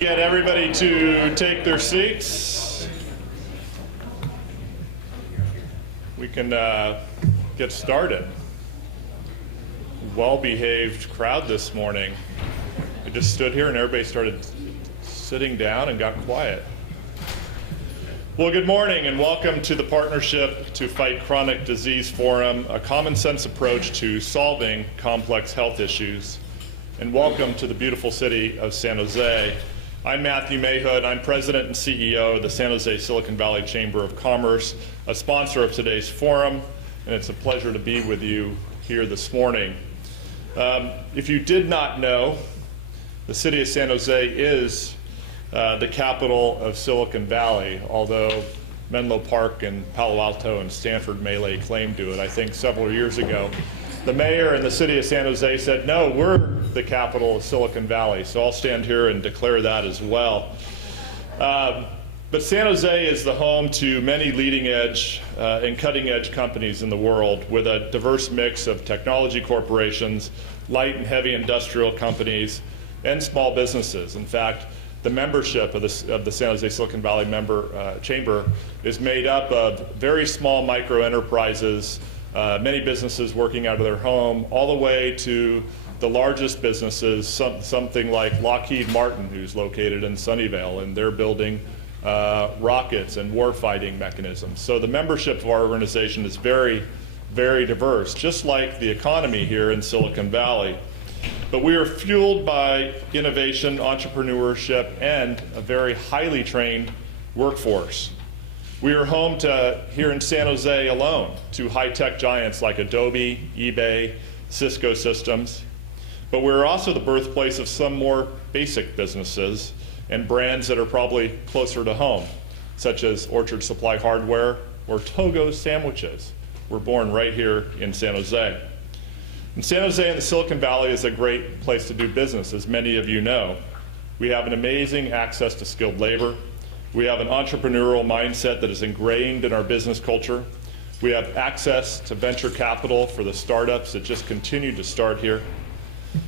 Get everybody to take their seats. We can get started. Well-behaved crowd this morning. I just stood here and everybody started sitting down and got quiet. Well, good morning and welcome to the Partnership to Fight Chronic Disease Forum, a common sense approach to solving complex health issues. And welcome to the beautiful city of San Jose. I'm Matthew Mayhood. I'm President and CEO of the San Jose Silicon Valley Chamber of Commerce, a sponsor of today's forum, and it's a pleasure to be with you here this morning. If you did not know, the city of San Jose is the capital of Silicon Valley, although Menlo Park and Palo Alto and Stanford may lay claim to it. I think several years ago, the mayor in the city of San Jose said, no, we're the capital of Silicon Valley. So I'll stand here and declare that as well. But San Jose is the home to many leading edge and cutting edge companies in the world with a diverse mix of technology corporations, light and heavy industrial companies, and small businesses. In fact, the membership of the San Jose Silicon Valley Chamber is made up of very small micro enterprises, many businesses working out of their home, all the way to the largest businesses, something like Lockheed Martin, who's located in Sunnyvale, and they're building rockets and warfighting mechanisms. So the membership of our organization is very, very diverse, just like the economy here in Silicon Valley. But we are fueled by innovation, entrepreneurship, and a very highly trained workforce. We are home to, here in San Jose alone, to high-tech giants like Adobe, eBay, Cisco Systems. But we're also the birthplace of some more basic businesses and brands that are probably closer to home, such as Orchard Supply Hardware or Togo's Sandwiches. We're born right here in San Jose. And San Jose and the Silicon Valley is a great place to do business, as many of you know. We have an amazing access to skilled labor. We have an entrepreneurial mindset that is ingrained in our business culture. We have access to venture capital for the startups that just continue to start here.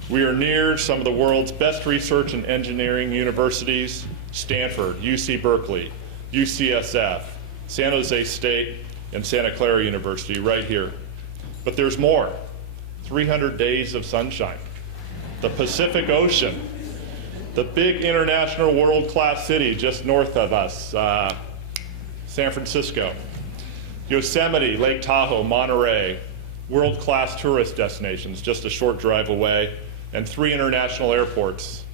We are near some of the world's best research and engineering universities: Stanford, UC Berkeley, UCSF, San Jose State, and Santa Clara University right here. But there's more. 300 days of sunshine, the Pacific Ocean, the big international world-class city just north of us, San Francisco, Yosemite, Lake Tahoe, Monterey, world-class tourist destinations just a short drive away, and 3 international airports,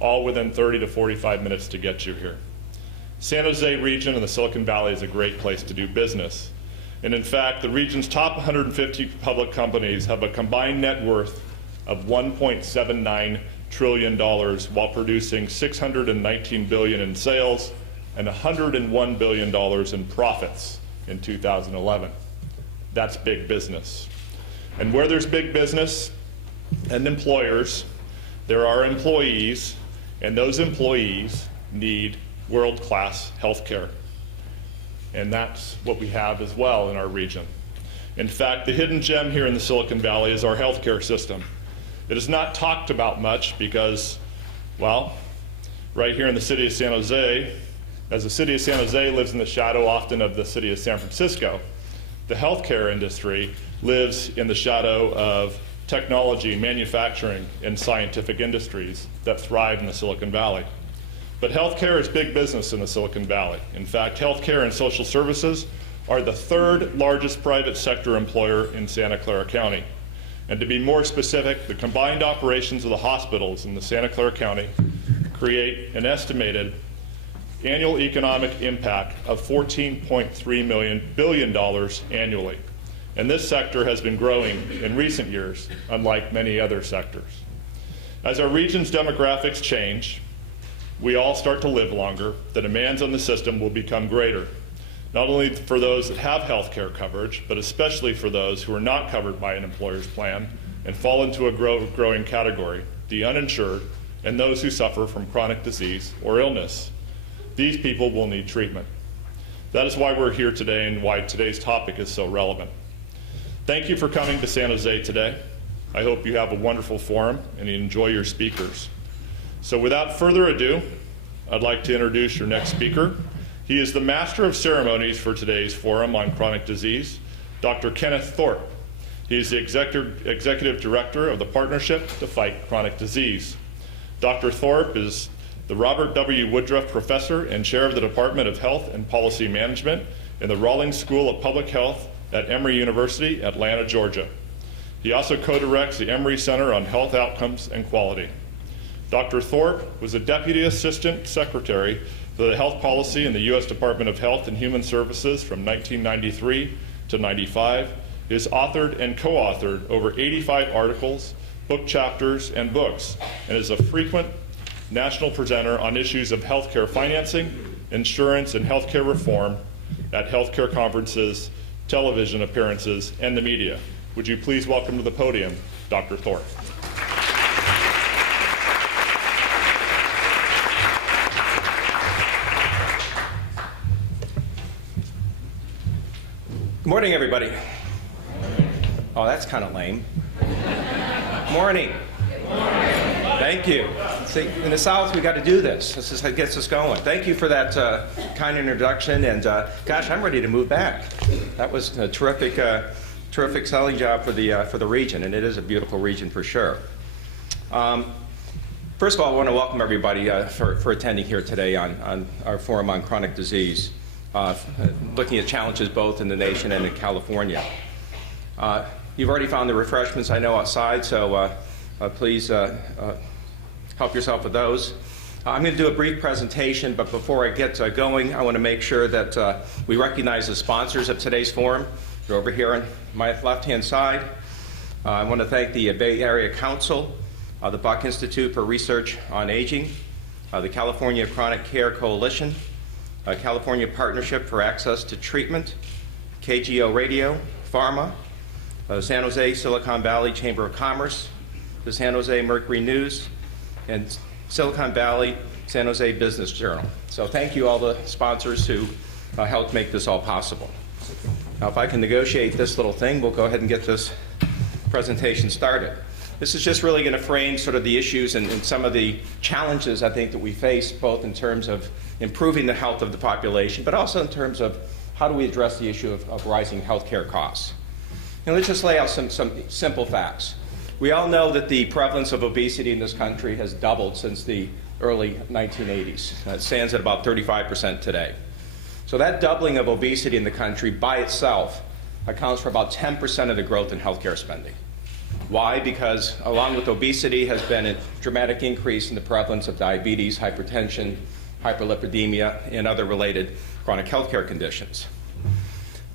all within 30 to 45 minutes to get you here. San Jose region and the Silicon Valley is a great place to do business. And in fact, the region's top 150 public companies have a combined net worth of $1.79 trillion while producing $619 billion in sales and $101 billion in profits in 2011. That's big business. And where there's big business and employers, there are employees, and those employees need world-class health care. And that's what we have as well in our region. In fact, the hidden gem here in the Silicon Valley is our healthcare system. It is not talked about much because, well, right here in the city of San Jose, as the city of San Jose lives in the shadow often of the city of San Francisco, the healthcare industry lives in the shadow of technology, manufacturing, and scientific industries that thrive in the Silicon Valley. But healthcare is big business in the Silicon Valley. In fact, healthcare and social services are the 3rd largest private sector employer in Santa Clara County. And to be more specific, the combined operations of the hospitals in the Santa Clara County create an estimated annual economic impact of $14.3 billion annually. And this sector has been growing in recent years, unlike many other sectors. As our region's demographics change, we all start to live longer, the demands on the system will become greater, not only for those that have health care coverage, but especially for those who are not covered by an employer's plan and fall into a growing category, the uninsured and those who suffer from chronic disease or illness. These people will need treatment. That is why we're here today and why today's topic is so relevant. Thank you for coming to San Jose today. I hope you have a wonderful forum and you enjoy your speakers. So without further ado, I'd like to introduce your next speaker. He is the Master of Ceremonies for today's Forum on Chronic Disease, Dr. Kenneth Thorpe. He is the Executive Director of the Partnership to Fight Chronic Disease. Dr. Thorpe is the Robert W. Woodruff Professor and Chair of the Department of Health and Policy Management in the Rawlings School of Public Health at Emory University, Atlanta, Georgia. He also co-directs the Emory Center on Health Outcomes and Quality. Dr. Thorpe was a Deputy Assistant Secretary for the Health Policy in the U.S. Department of Health and Human Services from 1993 to 95. He has authored and co-authored over 85 articles, book chapters, and books, and is a frequent national presenter on issues of healthcare financing, insurance, and healthcare reform at healthcare conferences, television appearances, and the media. Would you please welcome to the podium, Dr. Thorpe. Good morning, everybody. Oh, that's kind of lame. Morning. Thank you. See, in the South, we got to do this. This is what gets us going. Thank you for that kind introduction. And gosh, I'm ready to move back. That was a terrific selling job for the region, and it is a beautiful region for sure. First of all, I want to welcome everybody for attending here today on our Forum on Chronic Disease, looking at challenges both in the nation and in California. You've already found the refreshments, I know, outside, so please help yourself with those. I'm going to do a brief presentation, but before I get going, I want to make sure that we recognize the sponsors of today's forum. They're over here on my left-hand side. I want to thank the Bay Area Council, the Buck Institute for Research on Aging, the California Chronic Care Coalition, California Partnership for Access to Treatment, KGO Radio, Pharma, San Jose Silicon Valley Chamber of Commerce, the San Jose Mercury News, and Silicon Valley San Jose Business Journal. So thank you all the sponsors who helped make this all possible. Now if I can negotiate this little thing, we'll go ahead and get this presentation started. This is just really going to frame sort of the issues and some of the challenges I think that we face, both in terms of improving the health of the population, but also in terms of how do we address the issue of rising healthcare costs. And let's just lay out some simple facts. We all know that the prevalence of obesity in this country has doubled since the early 1980s. It stands at about 35% today. So that doubling of obesity in the country by itself accounts for about 10% of the growth in healthcare spending. Why? Because along with obesity has been a dramatic increase in the prevalence of diabetes, hypertension, hyperlipidemia, and other related chronic healthcare conditions.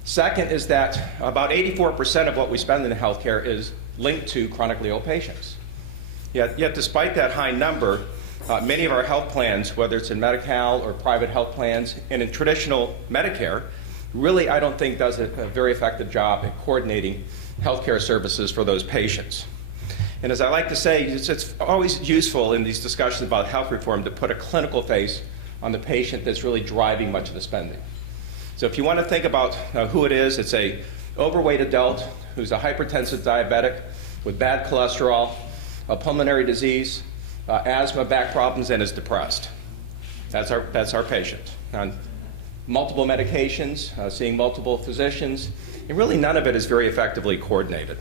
Second is that about 84% of what we spend in healthcare is linked to chronically ill patients. Yet despite that high number, many of our health plans, whether it's in Medi-Cal or private health plans, and in traditional Medicare, really I don't think does a very effective job in coordinating healthcare services for those patients. And as I like to say, it's always useful in these discussions about health reform to put a clinical face on the patient that's really driving much of the spending. So if you want to think about who it is, it's a overweight adult who's a hypertensive diabetic with bad cholesterol, a pulmonary disease, asthma, back problems, and is depressed. That's our patient. On multiple medications, seeing multiple physicians, and really none of it is very effectively coordinated.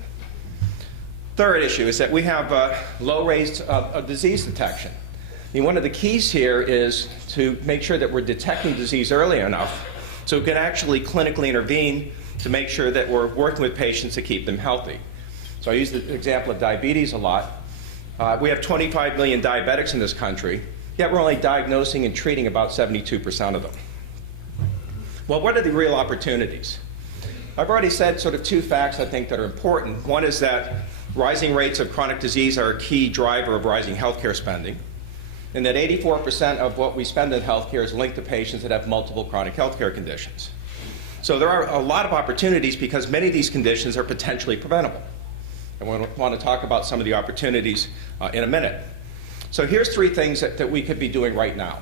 Third issue is that we have low rates of disease detection. I mean, one of the keys here is to make sure that we're detecting disease early enough so we can actually clinically intervene to make sure that we're working with patients to keep them healthy. So I use the example of diabetes a lot. We have 25 million diabetics in this country, yet we're only diagnosing and treating about 72% of them. Well, what are the real opportunities? I've already said sort of two facts I think that are important. One is that rising rates of chronic disease are a key driver of rising healthcare spending, and that 84% of what we spend in healthcare is linked to patients that have multiple chronic healthcare conditions. So there are a lot of opportunities because many of these conditions are potentially preventable. And we want to talk about some of the opportunities in a minute. So here's three things that we could be doing right now.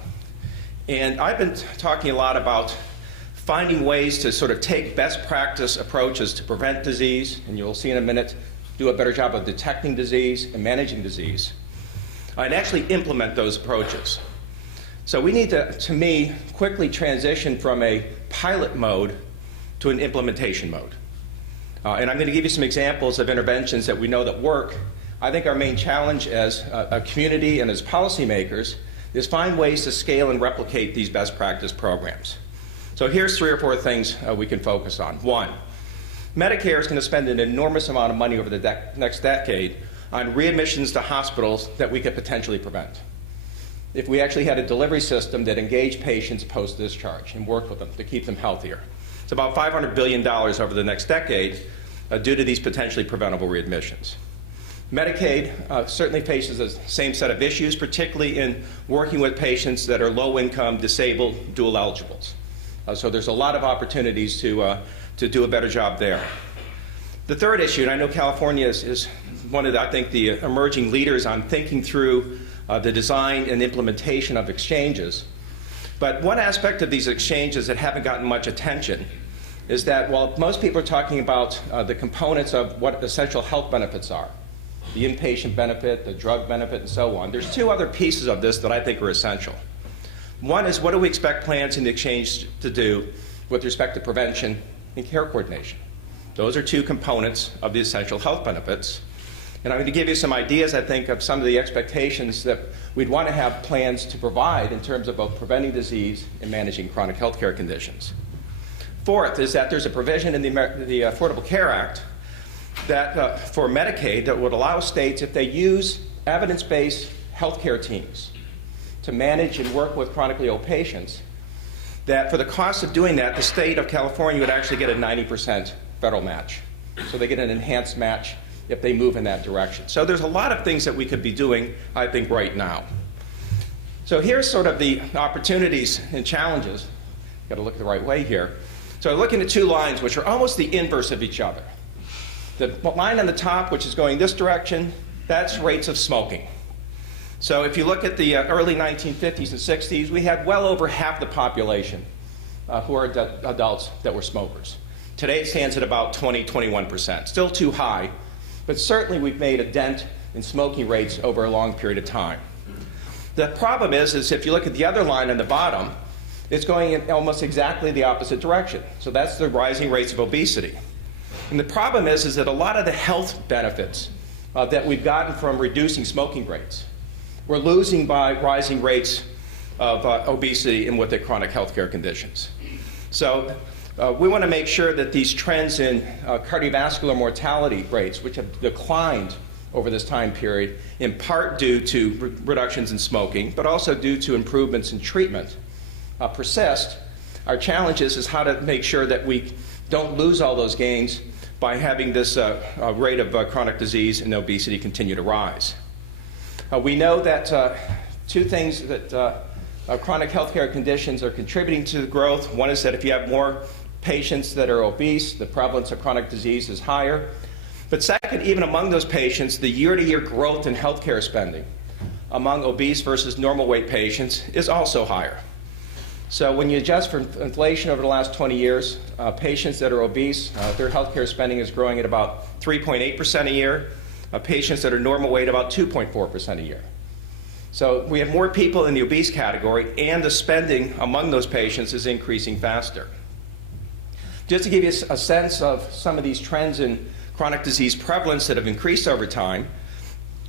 And I've been talking a lot about finding ways to sort of take best practice approaches to prevent disease, and you'll see in a minute, do a better job of detecting disease and managing disease, and actually implement those approaches. So we need to me, quickly transition from a pilot mode to an implementation mode. And I'm going to give you some examples of interventions that we know that work. I think our main challenge as a community and as policymakers is find ways to scale and replicate these best practice programs. So here's 3 or 4 things we can focus on. 1, Medicare is going to spend an enormous amount of money over the next decade on readmissions to hospitals that we could potentially prevent if we actually had a delivery system that engaged patients post-discharge and worked with them to keep them healthier. It's about $500 billion over the next decade due to these potentially preventable readmissions. Medicaid certainly faces the same set of issues, particularly in working with patients that are low-income, disabled, dual eligibles. So there's a lot of opportunities to do a better job there. The third issue, and I know California is one of, I think, the emerging leaders on thinking through the design and implementation of exchanges. But one aspect of these exchanges that haven't gotten much attention is that while most people are talking about the components of what essential health benefits are, the inpatient benefit, the drug benefit, and so on, there's 2 other pieces of this that I think are essential. One is, what do we expect plans in the exchange to do with respect to prevention and care coordination? Those are 2 components of the essential health benefits. And I'm going to give you some ideas, I think, of some of the expectations that we'd want to have plans to provide in terms of both preventing disease and managing chronic health care conditions. Fourth is that there's a provision in the Affordable Care Act that for Medicaid that would allow states, if they use evidence-based health care teams to manage and work with chronically ill patients, that for the cost of doing that, the state of California would actually get a 90% federal match. So they get an enhanced match if they move in that direction. So there's a lot of things that we could be doing, I think, right now. So here's sort of the opportunities and challenges. Got to look at the right way here. So looking at 2 lines, which are almost the inverse of each other. The line on the top, which is going this direction, that's rates of smoking. So if you look at the early 1950s and 60s, we had well over half the population who are adults that were smokers. Today it stands at about 20–21%. Still too high, but certainly we've made a dent in smoking rates over a long period of time. The problem is if you look at the other line on the bottom, it's going in almost exactly the opposite direction. So that's the rising rates of obesity. And the problem is that a lot of the health benefits that we've gotten from reducing smoking rates, we're losing by rising rates of obesity and with the chronic health care conditions. So we want to make sure that these trends in cardiovascular mortality rates, which have declined over this time period, in part due to reductions in smoking, but also due to improvements in treatment, persist. Our challenge is how to make sure that we don't lose all those gains by having this rate of chronic disease and obesity continue to rise. We know that 2 things that chronic health care conditions are contributing to the growth. One is that if you have more patients that are obese, the prevalence of chronic disease is higher. But second, even among those patients, the year-to-year growth in health care spending among obese versus normal weight patients is also higher. So when you adjust for inflation over the last 20 years, patients that are obese, their health care spending is growing at about 3.8% a year. Patients that are normal weight about 2.4% a year. So we have more people in the obese category, and the spending among those patients is increasing faster. Just to give you a sense of some of these trends in chronic disease prevalence that have increased over time,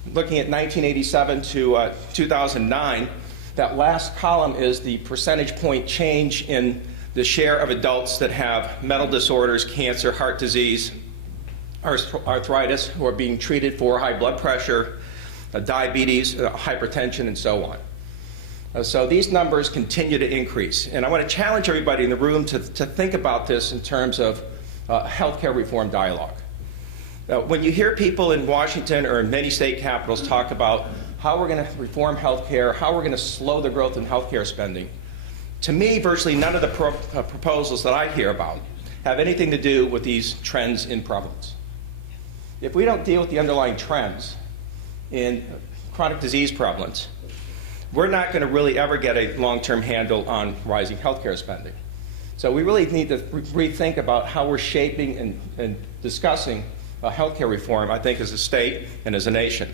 looking at 1987 to 2009, that last column is the percentage point change in the share of adults that have mental disorders, cancer, heart disease, arthritis, who are being treated for high blood pressure, diabetes, hypertension, and so on. So these numbers continue to increase. And I want to challenge everybody in the room to think about this in terms of healthcare reform dialogue. When you hear people in Washington or in many state capitals talk about how we're going to reform healthcare, how we're going to slow the growth in healthcare spending, to me, virtually none of the proposals that I hear about have anything to do with these trends in prevalence. If we don't deal with the underlying trends in chronic disease prevalence, we're not going to really ever get a long-term handle on rising healthcare spending. So we really need to rethink about how we're shaping and discussing healthcare reform, I think, as a state and as a nation.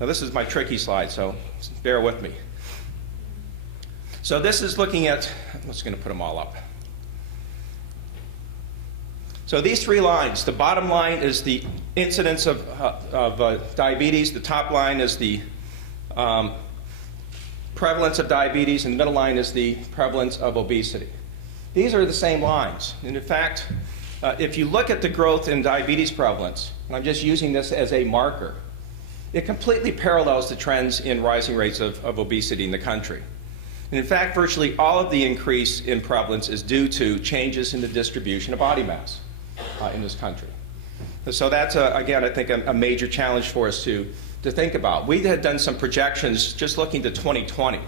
Now, this is my tricky slide, so bear with me. So this is looking at, I'm just going to put them all up. So these three lines, the bottom line is the incidence of diabetes, the top line is the prevalence of diabetes, and the middle line is the prevalence of obesity. These are the same lines. And in fact, if you look at the growth in diabetes prevalence, and I'm just using this as a marker, it completely parallels the trends in rising rates of obesity in the country. And in fact, virtually all of the increase in prevalence is due to changes in the distribution of body mass in this country. So that's, again, I think a major challenge for us to think about. We had done some projections just looking to 2020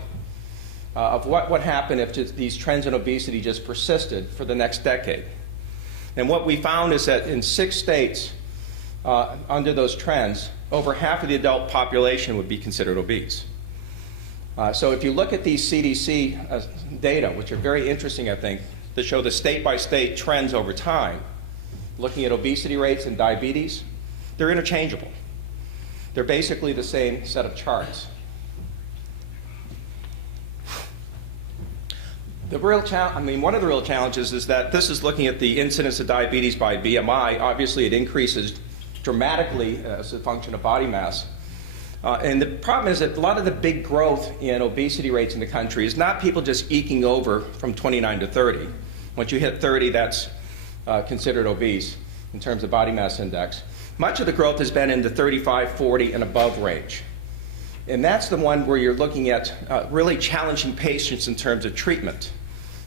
of what would happen if these trends in obesity just persisted for the next decade. And what we found is that in 6 states, under those trends, over half of the adult population would be considered obese. So if you look at these CDC data, which are very interesting, I think, that show the state-by-state trends over time, looking at obesity rates and diabetes, they're interchangeable. They're basically the same set of charts. One of the real challenges is that this is looking at the incidence of diabetes by BMI. Obviously, it increases dramatically as a function of body mass. And the problem is that a lot of the big growth in obesity rates in the country is not people just eking over from 29 to 30. Once you hit 30, that's considered obese in terms of body mass index. Much of the growth has been in the 35, 40, and above range. And that's the one where you're looking at really challenging patients in terms of treatment.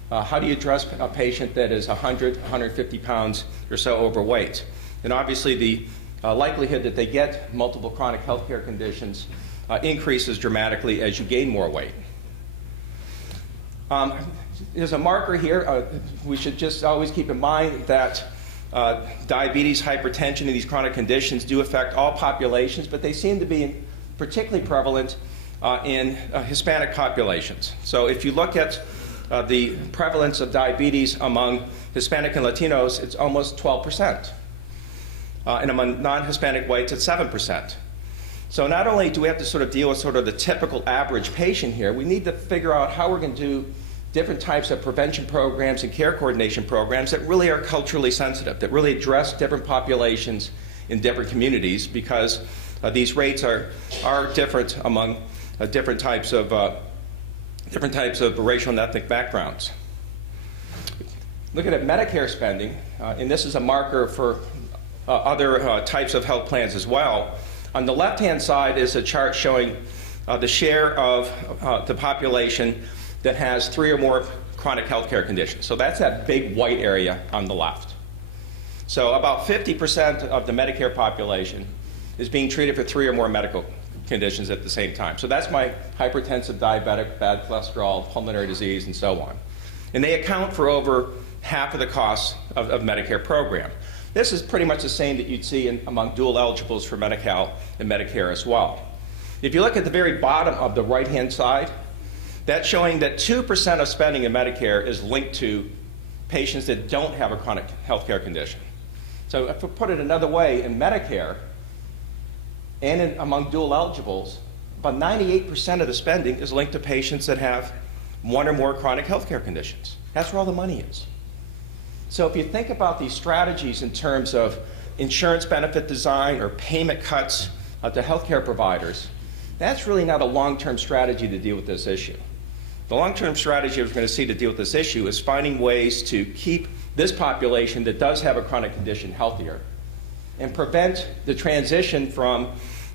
How do you address a patient that is 100, 150 pounds or so overweight? And obviously the likelihood that they get multiple chronic health care conditions increases dramatically as you gain more weight. There's a marker here. We should just always keep in mind that diabetes, hypertension, and these chronic conditions do affect all populations, but they seem to be particularly prevalent in Hispanic populations. So if you look at the prevalence of diabetes among Hispanic and Latinos, it's almost 12%. And among non-Hispanic whites, it's 7%. So not only do we have to sort of deal with sort of the typical average patient here, we need to figure out how we're going to do different types of prevention programs and care coordination programs that really are culturally sensitive, that really address different populations in different communities, because these rates are different among different types of racial and ethnic backgrounds. Looking at Medicare spending, and this is a marker for other types of health plans as well. On the left-hand side is a chart showing the share of the population that has 3 or more chronic health care conditions. So that's that big white area on the left. So about 50% of the Medicare population is being treated for 3 or more medical conditions at the same time. So that's my hypertensive, diabetic, bad cholesterol, pulmonary disease, and so on. And they account for over half of the costs of Medicare program. This is pretty much the same that you'd see among dual eligibles for Medi-Cal and Medicare as well. If you look at the very bottom of the right-hand side, that's showing that 2% of spending in Medicare is linked to patients that don't have a chronic health care condition. So if we put it another way, in Medicare and among dual eligibles, about 98% of the spending is linked to patients that have 1 or more chronic health care conditions. That's where all the money is. So if you think about these strategies in terms of insurance benefit design or payment cuts to healthcare providers, that's really not a long-term strategy to deal with this issue. The long-term strategy we're going to see to deal with this issue is finding ways to keep this population that does have a chronic condition healthier and prevent the transition from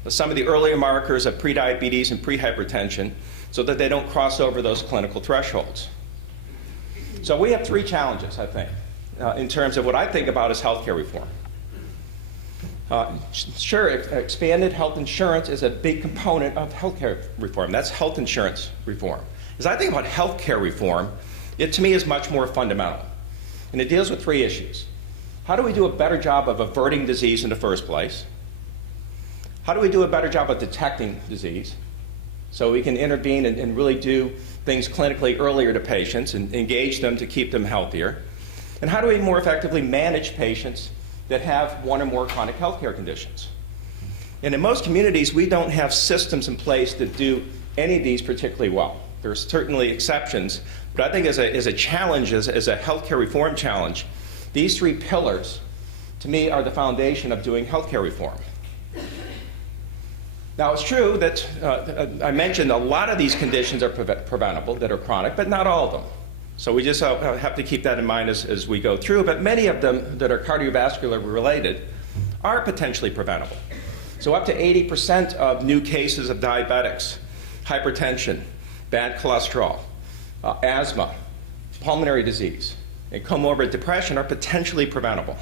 some of the earlier markers of prediabetes and prehypertension so that they don't cross over those clinical thresholds. So we have 3 challenges, I think, in terms of what I think about as healthcare reform. Sure, expanded health insurance is a big component of healthcare reform. That's health insurance reform. As I think about healthcare reform, it to me is much more fundamental. And it deals with 3 issues. How do we do a better job of averting disease in the first place? How do we do a better job of detecting disease so we can intervene and really do things clinically earlier to patients and engage them to keep them healthier? And how do we more effectively manage patients that have 1 or more chronic health care conditions? And in most communities, we don't have systems in place that do any of these particularly well. There's certainly exceptions, but I think as a challenge, as a healthcare reform challenge, these three pillars, to me, are the foundation of doing healthcare reform. Now, it's true that I mentioned a lot of these conditions are preventable, that are chronic, but not all of them. So we just have to keep that in mind as we go through. But many of them that are cardiovascular related are potentially preventable. So up to 80% of new cases of diabetics, hypertension, bad cholesterol, asthma, pulmonary disease, and comorbid depression are potentially preventable.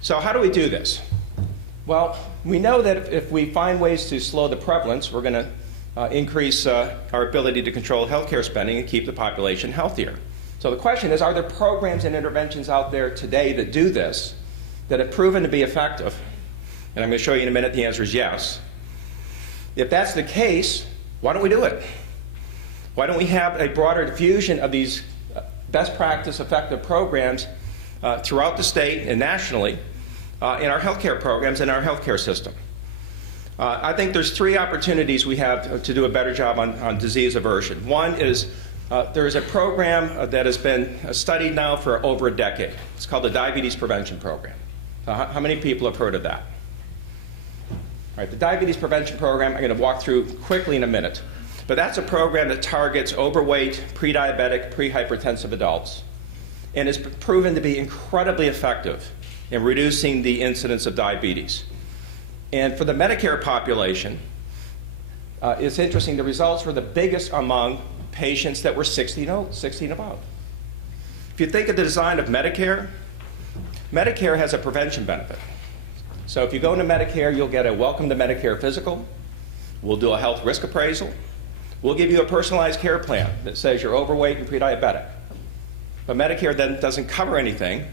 So how do we do this? Well, we know that if we find ways to slow the prevalence, we're going to increase our ability to control healthcare spending and keep the population healthier. So the question is, are there programs and interventions out there today that do this, that have proven to be effective? And I'm going to show you in a minute the answer is yes. If that's the case, why don't we do it? Why don't we have a broader diffusion of these best practice effective programs throughout the state and nationally in our healthcare programs and our healthcare system? I think there's three opportunities we have to do a better job on disease aversion. One is there is a program that has been studied now for over a decade. It's called the Diabetes Prevention Program. How many people have heard of that? All right, the Diabetes Prevention Program, I'm going to walk through quickly in a minute. But that's a program that targets overweight, pre-diabetic, pre-hypertensive adults, and is proven to be incredibly effective in reducing the incidence of diabetes. And for the Medicare population, it's interesting, the results were the biggest among patients that were 60 and above. If you think of the design of Medicare, Medicare has a prevention benefit. So if you go into Medicare, you'll get a Welcome to Medicare physical. We'll do a health risk appraisal. We'll give you a personalized care plan that says you're overweight and pre-diabetic. But Medicare then doesn't cover anything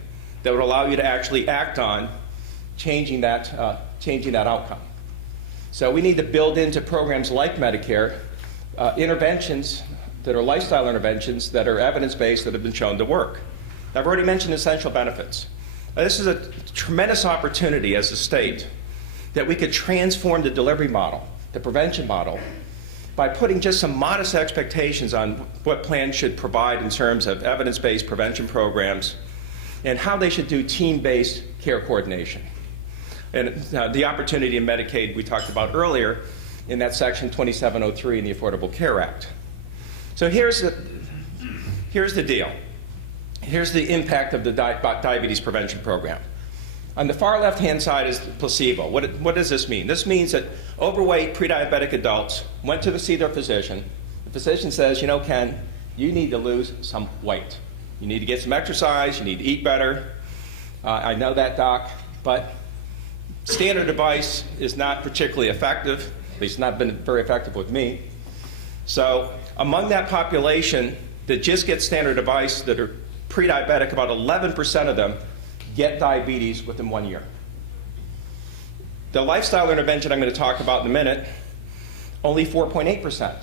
that would allow you to actually act on changing that outcome. So we need to build into programs like Medicare interventions that are lifestyle interventions that are evidence-based that have been shown to work. I've already mentioned essential benefits. This is a tremendous opportunity as a state that we could transform the delivery model, the prevention model, by putting just some modest expectations on what plans should provide in terms of evidence-based prevention programs and how they should do team-based care coordination. And the opportunity in Medicaid we talked about earlier in that section 2703 in the Affordable Care Act. So here's the deal. Here's the impact of the diabetes prevention program. On the far left-hand side is placebo. What does this mean? This means that overweight, pre-diabetic adults went to see their physician. The physician says, you know, Ken, you need to lose some weight. You need to get some exercise. You need to eat better. I know that, doc, but standard advice is not particularly effective. At least not been very effective with me. So among that population that just gets standard advice that are pre-diabetic, about 11% of them get diabetes within 1 year. The lifestyle intervention I'm going to talk about in a minute, only 4.8%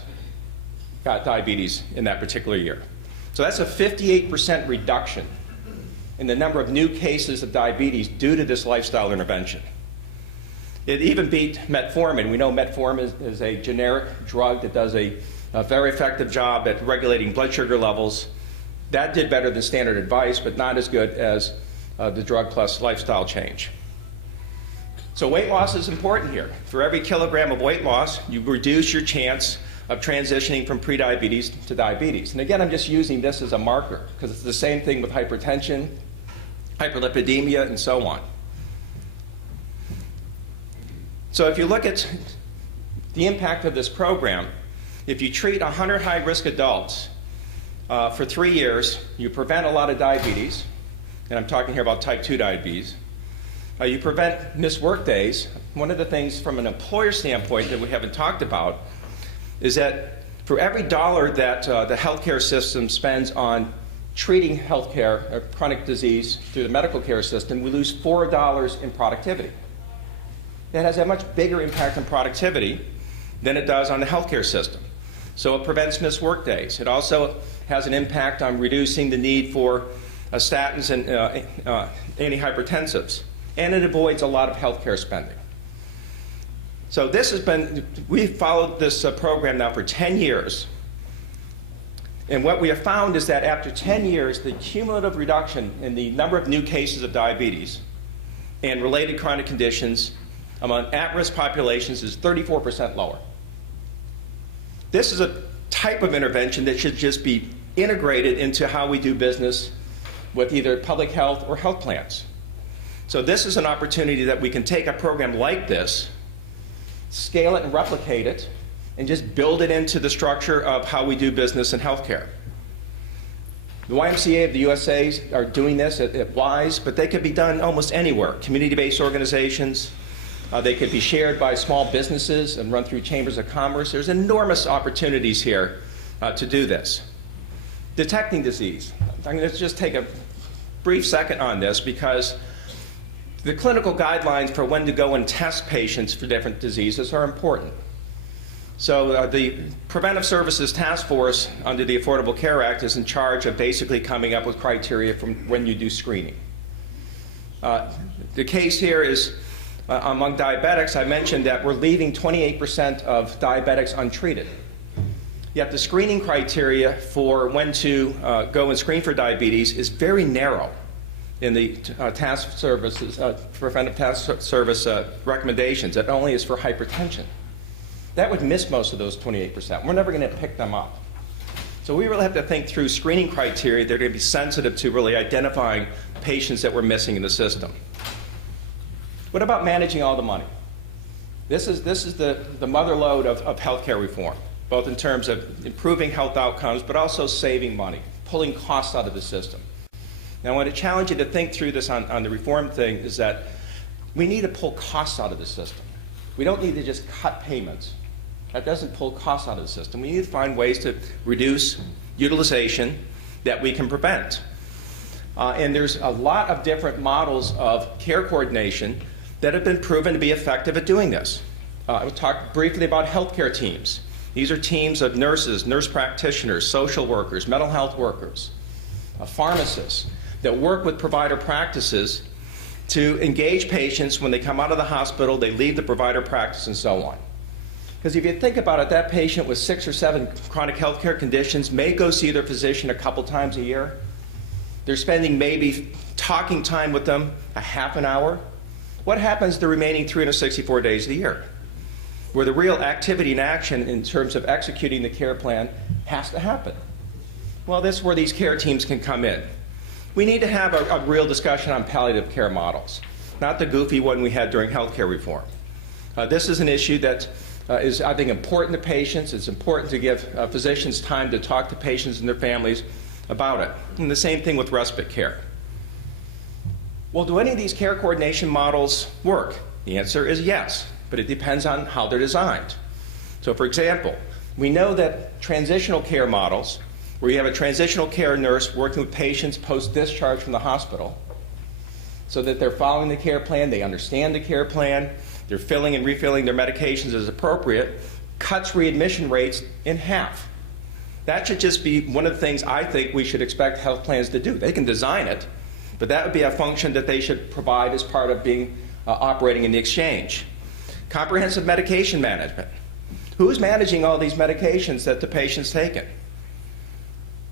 got diabetes in that particular year. So that's a 58% reduction in the number of new cases of diabetes due to this lifestyle intervention. It even beat metformin. We know metformin is a generic drug that does a very effective job at regulating blood sugar levels. That did better than standard advice, but not as good as the drug plus lifestyle change. So weight loss is important here. For every kilogram of weight loss, you reduce your chance of transitioning from prediabetes to diabetes. And again, I'm just using this as a marker because it's the same thing with hypertension, hyperlipidemia, and so on. So if you look at the impact of this program, if you treat 100 high-risk adults for 3 years, you prevent a lot of diabetes, and I'm talking here about type 2 diabetes. You prevent missed work days. One of the things from an employer standpoint that we haven't talked about is that for every dollar that the healthcare system spends on treating healthcare or chronic disease through the medical care system, we lose $4 in productivity. That has a much bigger impact on productivity than it does on the healthcare system. So it prevents missed work days. It also has an impact on reducing the need for statins and antihypertensives. And it avoids a lot of healthcare spending. So we've followed this program now for 10 years. And what we have found is that after 10 years, the cumulative reduction in the number of new cases of diabetes and related chronic conditions among at-risk populations is 34% lower. This is a type of intervention that should just be integrated into how we do business with either public health or health plans. So this is an opportunity that we can take a program like this, scale it and replicate it, and just build it into the structure of how we do business in healthcare. The YMCA of the USA are doing this at WISE, but they could be done almost anywhere. Community-based organizations, they could be shared by small businesses and run through chambers of commerce. There's enormous opportunities here to do this. Detecting disease. I'm going to just take a brief second on this because the clinical guidelines for when to go and test patients for different diseases are important. So the Preventive Services Task Force under the Affordable Care Act is in charge of basically coming up with criteria from when you do screening. The case here is among diabetics. I mentioned that we're leaving 28% of diabetics untreated. Yet the screening criteria for when to go and screen for diabetes is very narrow in the Preventive Task Service recommendations. It only is for hypertension. That would miss most of those 28%. We're never going to pick them up. So we really have to think through screening criteria that are going to be sensitive to really identifying patients that we're missing in the system. What about managing all the money? This is the mother lode of healthcare reform, both in terms of improving health outcomes, but also saving money, pulling costs out of the system. Now, I want to challenge you to think through this on the reform thing is that we need to pull costs out of the system. We don't need to just cut payments. That doesn't pull costs out of the system. We need to find ways to reduce utilization that we can prevent. And there's a lot of different models of care coordination that have been proven to be effective at doing this. I will talk briefly about healthcare teams. These are teams of nurses, nurse practitioners, social workers, mental health workers, pharmacists that work with provider practices to engage patients when they come out of the hospital, they leave the provider practice, and so on. Because if you think about it, that patient with 6 or 7 chronic health care conditions may go see their physician a couple times a year. They're spending maybe talking time with them a half an hour. What happens the remaining 364 days of the year? Where the real activity and action in terms of executing the care plan has to happen. Well, this is where these care teams can come in. We need to have a real discussion on palliative care models, not the goofy one we had during healthcare reform. This is an issue that is, I think, important to patients. It's important to give physicians time to talk to patients and their families about it. And the same thing with respite care. Well, do any of these care coordination models work? The answer is yes, but it depends on how they're designed. So, for example, we know that transitional care models, where you have a transitional care nurse working with patients post-discharge from the hospital, so that they're following the care plan, they understand the care plan, they're filling and refilling their medications as appropriate, cuts readmission rates in half. That should just be one of the things I think we should expect health plans to do. They can design it, but that would be a function that they should provide as part of being operating in the exchange. Comprehensive medication management. Who's managing all these medications that the patient's taken?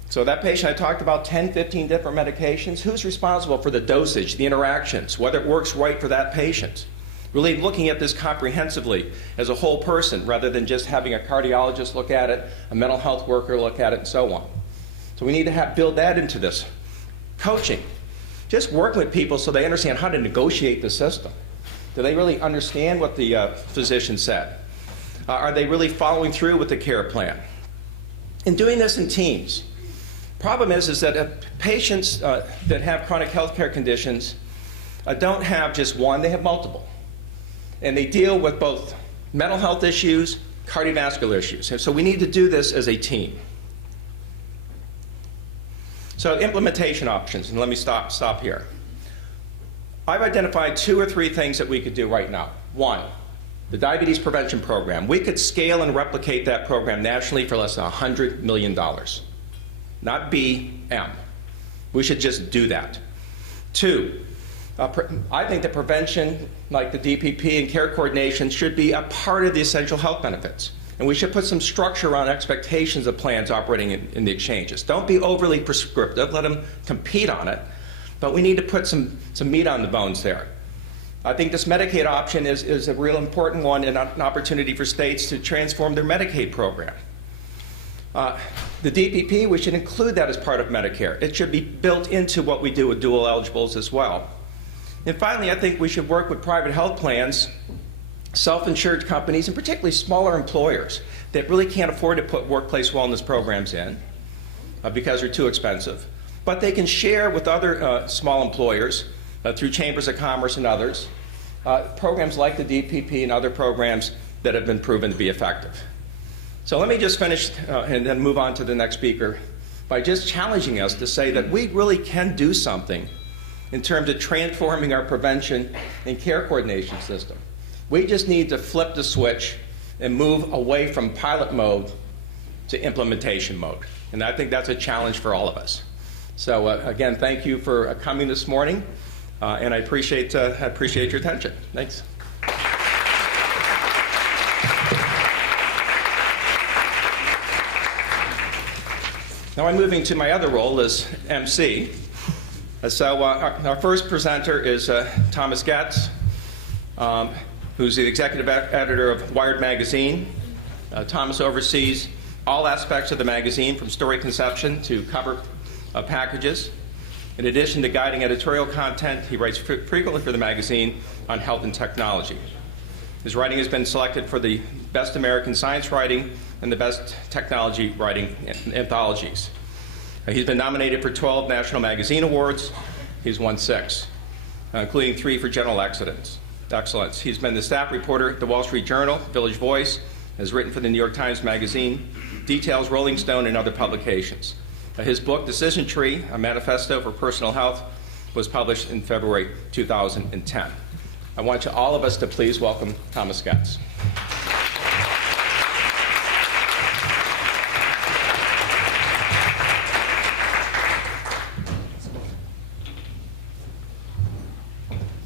So that patient, I talked about 10, 15 different medications. Who's responsible for the dosage, the interactions, whether it works right for that patient? Really looking at this comprehensively as a whole person rather than just having a cardiologist look at it, a mental health worker look at it, and so on. So we need to build that into this. Coaching. Just working with people so they understand how to negotiate the system. Do they really understand what the physician said? Are they really following through with the care plan? And doing this in teams. Problem is that patients that have chronic health care conditions don't have just one, they have multiple. And they deal with both mental health issues, cardiovascular issues. And so we need to do this as a team. So implementation options, and let me stop here. I've identified 2 or 3 things that we could do right now. 1, the diabetes prevention program. We could scale and replicate that program nationally for less than $100 million. Not B, M. We should just do that. 2, I think that prevention, like the DPP and care coordination, should be a part of the essential health benefits. And we should put some structure around expectations of plans operating in the exchanges. Don't be overly prescriptive. Let them compete on it. But we need to put some meat on the bones there. I think this Medicaid option is a real important one and an opportunity for states to transform their Medicaid program. The DPP, we should include that as part of Medicare. It should be built into what we do with dual eligibles as well. And finally, I think we should work with private health plans, self-insured companies, and particularly smaller employers that really can't afford to put workplace wellness programs in because they're too expensive. But they can share with other small employers through chambers of commerce and others, programs like the DPP and other programs that have been proven to be effective. So let me just finish and then move on to the next speaker by just challenging us to say that we really can do something in terms of transforming our prevention and care coordination system. We just need to flip the switch and move away from pilot mode to implementation mode. And I think that's a challenge for all of us. So again, thank you for coming this morning, and I appreciate your attention. Thanks. Now I'm moving to my other role as MC. So our first presenter is Thomas Goetz, who's the executive editor of Wired magazine. Thomas oversees all aspects of the magazine, from story conception to cover packages. In addition to guiding editorial content, he writes frequently for the magazine on health and technology. His writing has been selected for the Best American Science Writing and the Best Technology Writing anthologies. He's been nominated for 12 National Magazine Awards. He's won 6, including 3 for general excellence. He's been the staff reporter at the Wall Street Journal, Village Voice, has written for the New York Times Magazine, Details, Rolling Stone, and other publications. His book, Decision Tree, A Manifesto for Personal Health, was published in February 2010. I want all of us to please welcome Thomas Goetz.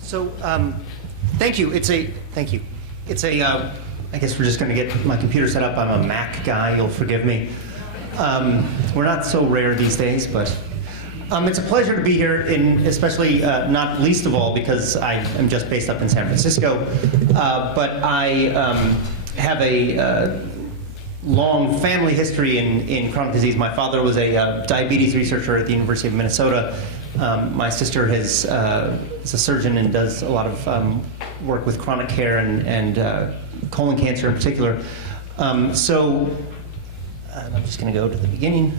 So, thank you. Thank you. I guess we're just going to get my computer set up. I'm a Mac guy. You'll forgive me. We're not so rare these days, but it's a pleasure to be here, especially not least of all because I am just based up in San Francisco. But I have a long family history in chronic disease. My father was a diabetes researcher at the University of Minnesota. My sister is a surgeon and does a lot of work with chronic care and colon cancer in particular. So I'm just going to go to the beginning.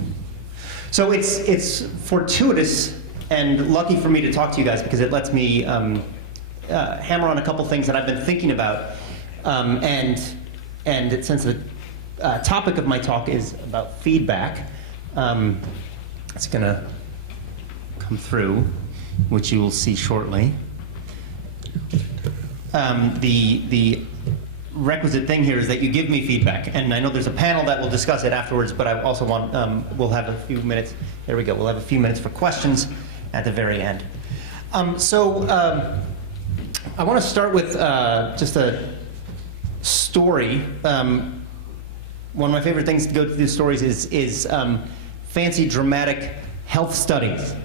So it's fortuitous and lucky for me to talk to you guys because it lets me hammer on a couple things that I've been thinking about. And since the topic of my talk is about feedback, it's going to come through, which you will see shortly. The requisite thing here is that you give me feedback, and I know there's a panel that will discuss it afterwards, but I also want, we'll have a few minutes, there we go, we'll have a few minutes for questions at the very end. I want to start with just a story. One of my favorite things to go through stories is fancy, dramatic health studies.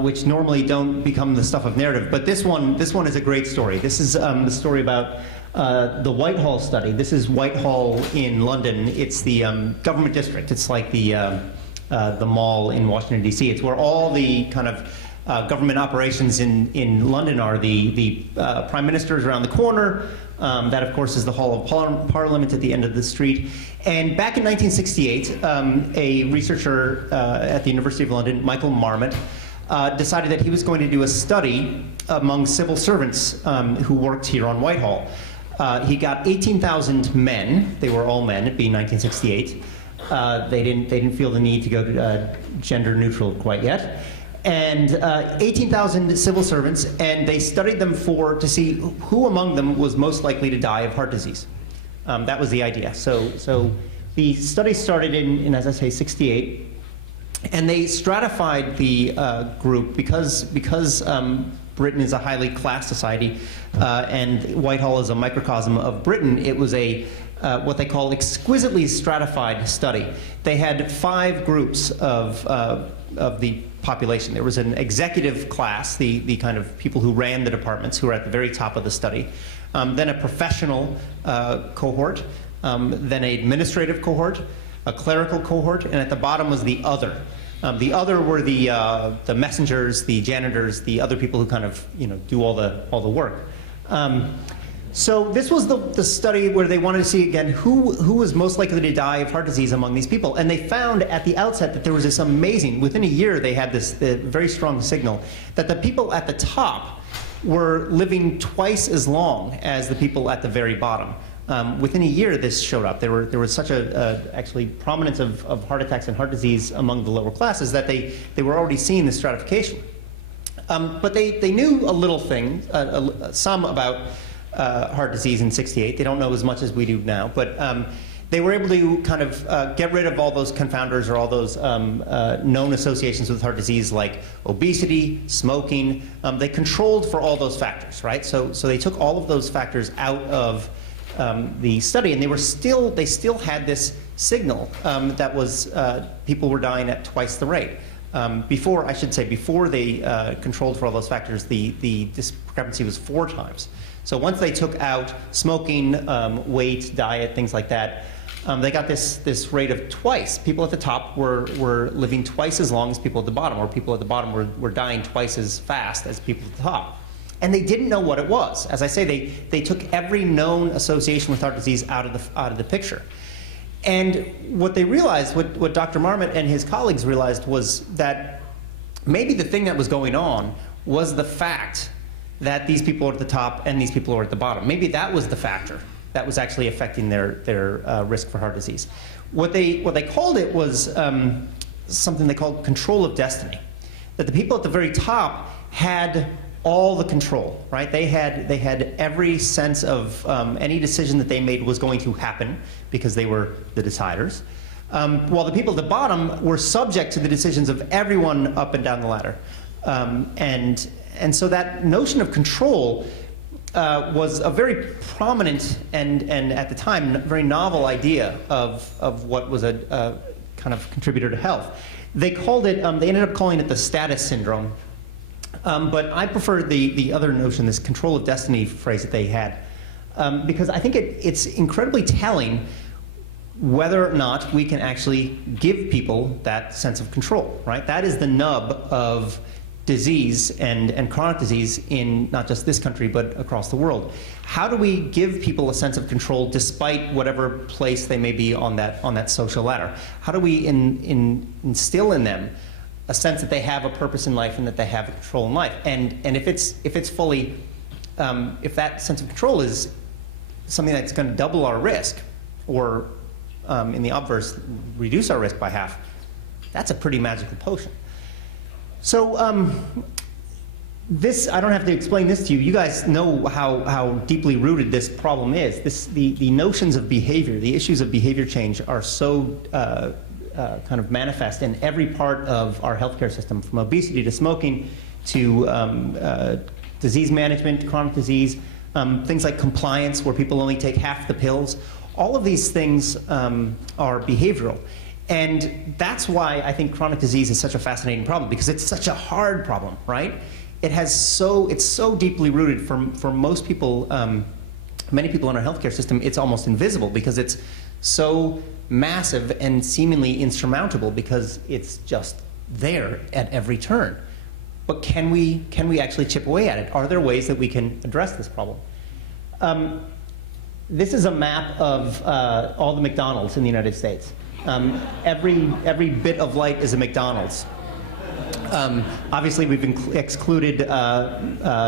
Which normally don't become the stuff of narrative, but this one is a great story. This is the story about the Whitehall study. This is Whitehall in London. It's the government district. It's like the Mall in Washington D.C. It's where all the kind of government operations in London are. The Prime Minister is around the corner. That, of course, is the Hall of Parliament at the end of the street. And back in 1968, a researcher at the University of London, Michael Marmot, decided that he was going to do a study among civil servants who worked here on Whitehall. He got 18,000 men. They were all men, it being 1968. They didn't feel the need to go to gender neutral quite yet. And 18,000 civil servants, and they studied them to see who among them was most likely to die of heart disease. That was the idea. So the study started in as I say, 68. And they stratified the group because Britain is a highly classed society, and Whitehall is a microcosm of Britain. It was a what they call exquisitely stratified study. They had 5 groups of the population. There was an executive class, the kind of people who ran the departments, who were at the very top of the study. Then a professional cohort, then an administrative cohort, a clerical cohort, and at the bottom was the other. The other were the messengers, the janitors, the other people who kind of do all the work. So this was the study where they wanted to see again who was most likely to die of heart disease among these people, and they found at the outset that there was this amazing. Within a year, they had this very strong signal that the people at the top were living twice as long as the people at the very bottom. Within a year, this showed up. There was such actually prominence of heart attacks and heart disease among the lower classes that they were already seeing this stratification. But they knew a little thing, some about heart disease in '68. They don't know as much as we do now, but they were able to kind of get rid of all those confounders or all those known associations with heart disease like obesity, smoking. They controlled for all those factors, right? So they took all of those factors out of the study, and they still had this signal that was people were dying at twice the rate. Before they controlled for all those factors, the discrepancy was 4 times. So once they took out smoking, weight, diet, things like that, they got this rate of twice. People at the top were living twice as long as people at the bottom, or people at the bottom were dying twice as fast as people at the top. And they didn't know what it was. As I say, they took every known association with heart disease out of the picture. And what they realized, what Dr. Marmot and his colleagues realized, was that maybe the thing that was going on was the fact that these people are at the top and these people are at the bottom. Maybe that was the factor that was actually affecting their risk for heart disease. What they called it was something they called control of destiny. That the people at the very top had all the control, right? They had every sense of any decision that they made was going to happen because they were the deciders, while the people at the bottom were subject to the decisions of everyone up and down the ladder. And so that notion of control was a very prominent and at the time very novel idea of what was a kind of contributor to health. They called it. They ended up calling it the status syndrome. But I prefer the other notion, this control of destiny phrase that they had, because I think it's incredibly telling whether or not we can actually give people that sense of control, right? That is the nub of disease and chronic disease in not just this country, but across the world. How do we give people a sense of control despite whatever place they may be on that social ladder? How do we instill in them a sense that they have a purpose in life and that they have a control in life? And if it's fully, if that sense of control is something that's going to double our risk, or in the obverse, reduce our risk by half, that's a pretty magical potion. So this, I don't have to explain this to you. You guys know how deeply rooted this problem is. The notions of behavior, the issues of behavior change are so kind of manifest in every part of our healthcare system, from obesity to smoking to disease management, chronic disease, things like compliance, where people only take half the pills. All of these things are behavioral. And that's why I think chronic disease is such a fascinating problem, because it's such a hard problem, right? It's so deeply rooted for most people, many people in our healthcare system. It's almost invisible because it's so massive and seemingly insurmountable, because it's just there at every turn. But can we actually chip away at it? Are there ways that we can address this problem? This is a map of all the McDonald's in the United States. Every bit of light is a McDonald's. Obviously, we've excluded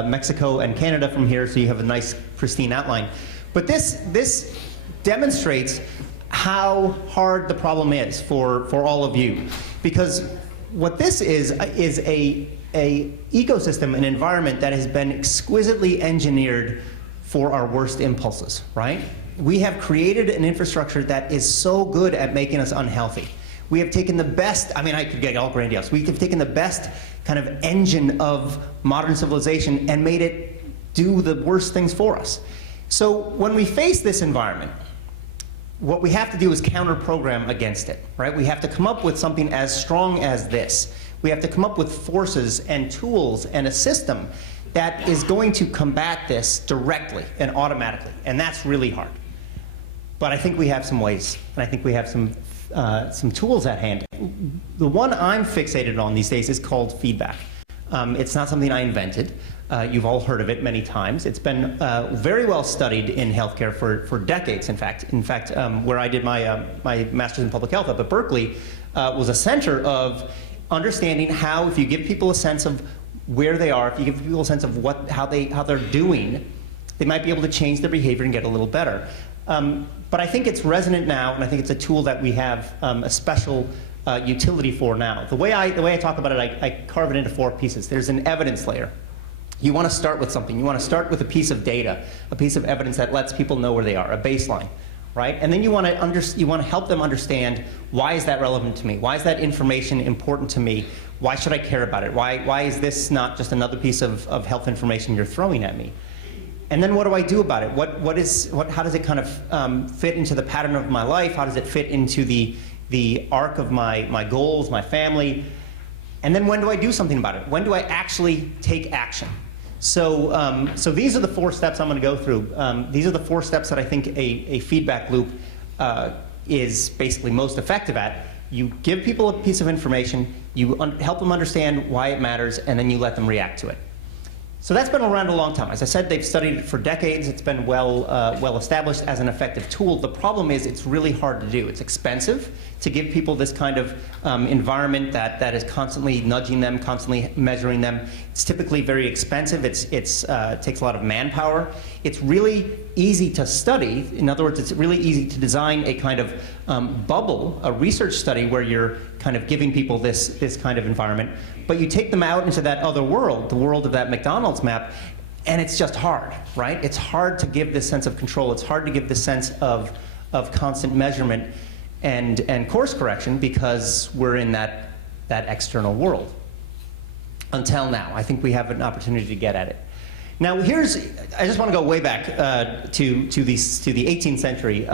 Mexico and Canada from here, so you have a nice, pristine outline. But this demonstrates how hard the problem is for all of you, because what this is a ecosystem, an environment that has been exquisitely engineered for our worst impulses, right? We have created an infrastructure that is so good at making us unhealthy. We have taken the best, I mean, I could get all grandiose. We have taken the best kind of engine of modern civilization and made it do the worst things for us. So when we face this environment, what we have to do is counter-program against it, right? We have to come up with something as strong as this. We have to come up with forces and tools and a system that is going to combat this directly and automatically, and that's really hard. But I think we have some ways, and I think we have some tools at hand. The one I'm fixated on these days is called feedback. It's not something I invented. You've all heard of it many times. It's been very well studied in healthcare for decades, in fact. In fact, where I did my master's in public health up at Berkeley was a center of understanding how, if you give people a sense of where they are, if you give people a sense of how they're doing, they might be able to change their behavior and get a little better. But I think it's resonant now, and I think it's a tool that we have a special utility for now. The way I talk about it, I carve it into 4 pieces. There's an evidence layer. You want to start with something. You want to start with a piece of data, a piece of evidence that lets people know where they are, a baseline, right? And then you want to help them understand, why is that relevant to me? Why is that information important to me? Why should I care about it? Why is this not just another piece of health information you're throwing at me? And then what do I do about it? How does it kind of fit into the pattern of my life? How does it fit into the arc of my goals, my family? And then when do I do something about it? When do I actually take action? So these are the 4 steps I'm going to go through. These are the 4 steps that I think a feedback loop is basically most effective at. You give people a piece of information, you help them understand why it matters, and then you let them react to it. So that's been around a long time. As I said, they've studied it for decades. It's been well established as an effective tool. The problem is it's really hard to do. It's expensive to give people this kind of environment that is constantly nudging them, constantly measuring them. It's typically very expensive. It takes a lot of manpower. It's really easy to study. In other words, it's really easy to design a kind of bubble, a research study where you're kind of giving people this kind of environment. But you take them out into that other world, the world of that McDonald's map, and it's just hard, right? It's hard to give this sense of control. It's hard to give this sense of constant measurement and course correction because we're in that external world. Until now, I think we have an opportunity to get at it. Now, I just want to go way back to the 18th century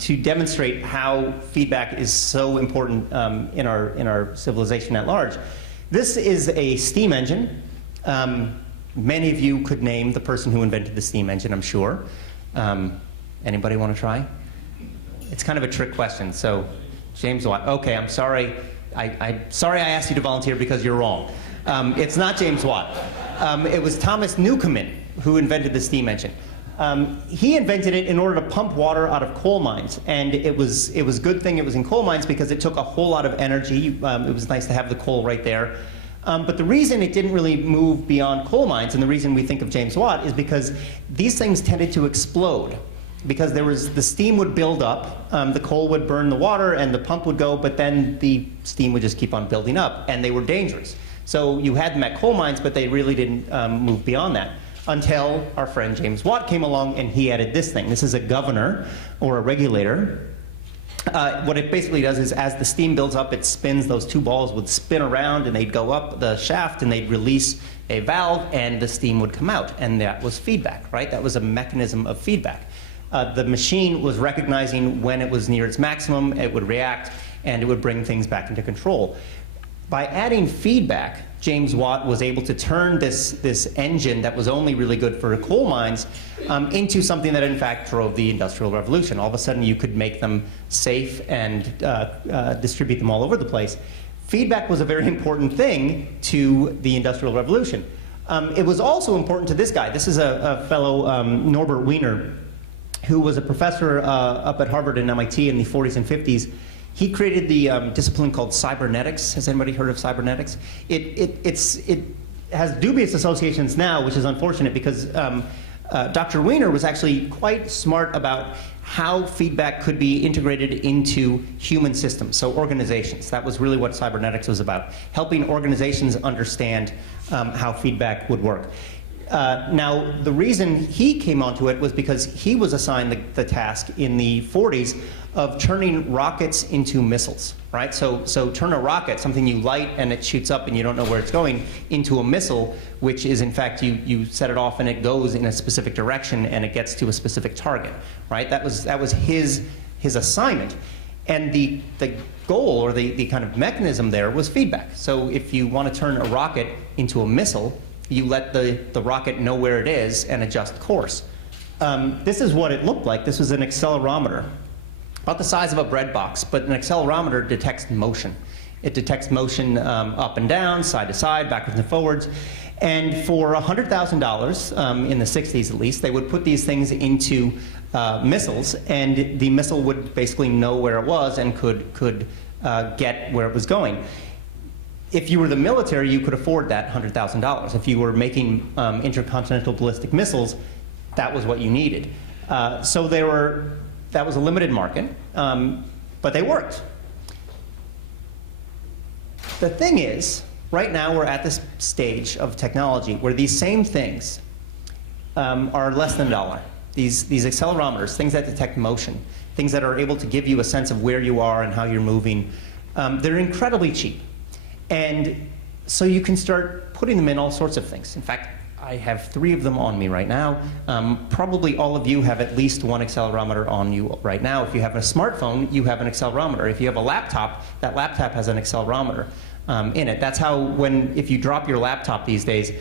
to demonstrate how feedback is so important in our civilization at large. This is a steam engine. Many of you could name the person who invented the steam engine, I'm sure. Anybody want to try? It's kind of a trick question. So, James Watt. Okay, I'm sorry. Sorry I asked you to volunteer because you're wrong. It's not James Watt. It was Thomas Newcomen who invented the steam engine. He invented it in order to pump water out of coal mines, and it was a good thing it was in coal mines because it took a whole lot of energy. It was nice to have the coal right there. But the reason it didn't really move beyond coal mines, and the reason we think of James Watt, is because these things tended to explode. Because the steam would build up, the coal would burn the water, and the pump would go, but then the steam would just keep on building up, and they were dangerous. So you had them at coal mines, but they really didn't move beyond that. Until our friend James Watt came along and he added this thing. This is a governor or a regulator. What it basically does is as the steam builds up, it spins. Those 2 balls would spin around and they'd go up the shaft and they'd release a valve and the steam would come out. And that was feedback, right? That was a mechanism of feedback. The machine was recognizing when it was near its maximum, it would react, and it would bring things back into control. By adding feedback, James Watt was able to turn this engine that was only really good for coal mines into something that in fact drove the Industrial Revolution. All of a sudden you could make them safe and distribute them all over the place. Feedback was a very important thing to the Industrial Revolution. It was also important to this guy. This is a fellow, Norbert Wiener, who was a professor up at Harvard and MIT in the 40s and 50s. He created the discipline called cybernetics. Has anybody heard of cybernetics? It has dubious associations now, which is unfortunate because Dr. Wiener was actually quite smart about how feedback could be integrated into human systems, so organizations. That was really what cybernetics was about, helping organizations understand how feedback would work. Now, the reason he came onto it was because he was assigned the task in the 40s of turning rockets into missiles, right? So turn a rocket, something you light and it shoots up and you don't know where it's going, into a missile, which is in fact you set it off and it goes in a specific direction and it gets to a specific target, right? That was his assignment. And the goal, or the kind of mechanism there, was feedback. So if you want to turn a rocket into a missile, you let the rocket know where it is and adjust course. This is what it looked like. This was an accelerometer, about the size of a bread box, but an accelerometer detects motion. It detects motion up and down, side to side, backwards and forwards. And for $100,000, in the 60s at least, they would put these things into missiles, and the missile would basically know where it was and could get where it was going. If you were the military, you could afford that $100,000. If you were making intercontinental ballistic missiles, that was what you needed. So that was a limited market, but they worked. The thing is, right now we're at this stage of technology where these same things are less than $1. These accelerometers, things that detect motion, things that are able to give you a sense of where you are and how you're moving, they're incredibly cheap. And so you can start putting them in all sorts of things. In fact, I have 3 of them on me right now. Probably all of you have at least one accelerometer on you right now. If you have a smartphone, you have an accelerometer. If you have a laptop, that laptop has an accelerometer in it. That's how if you drop your laptop these days,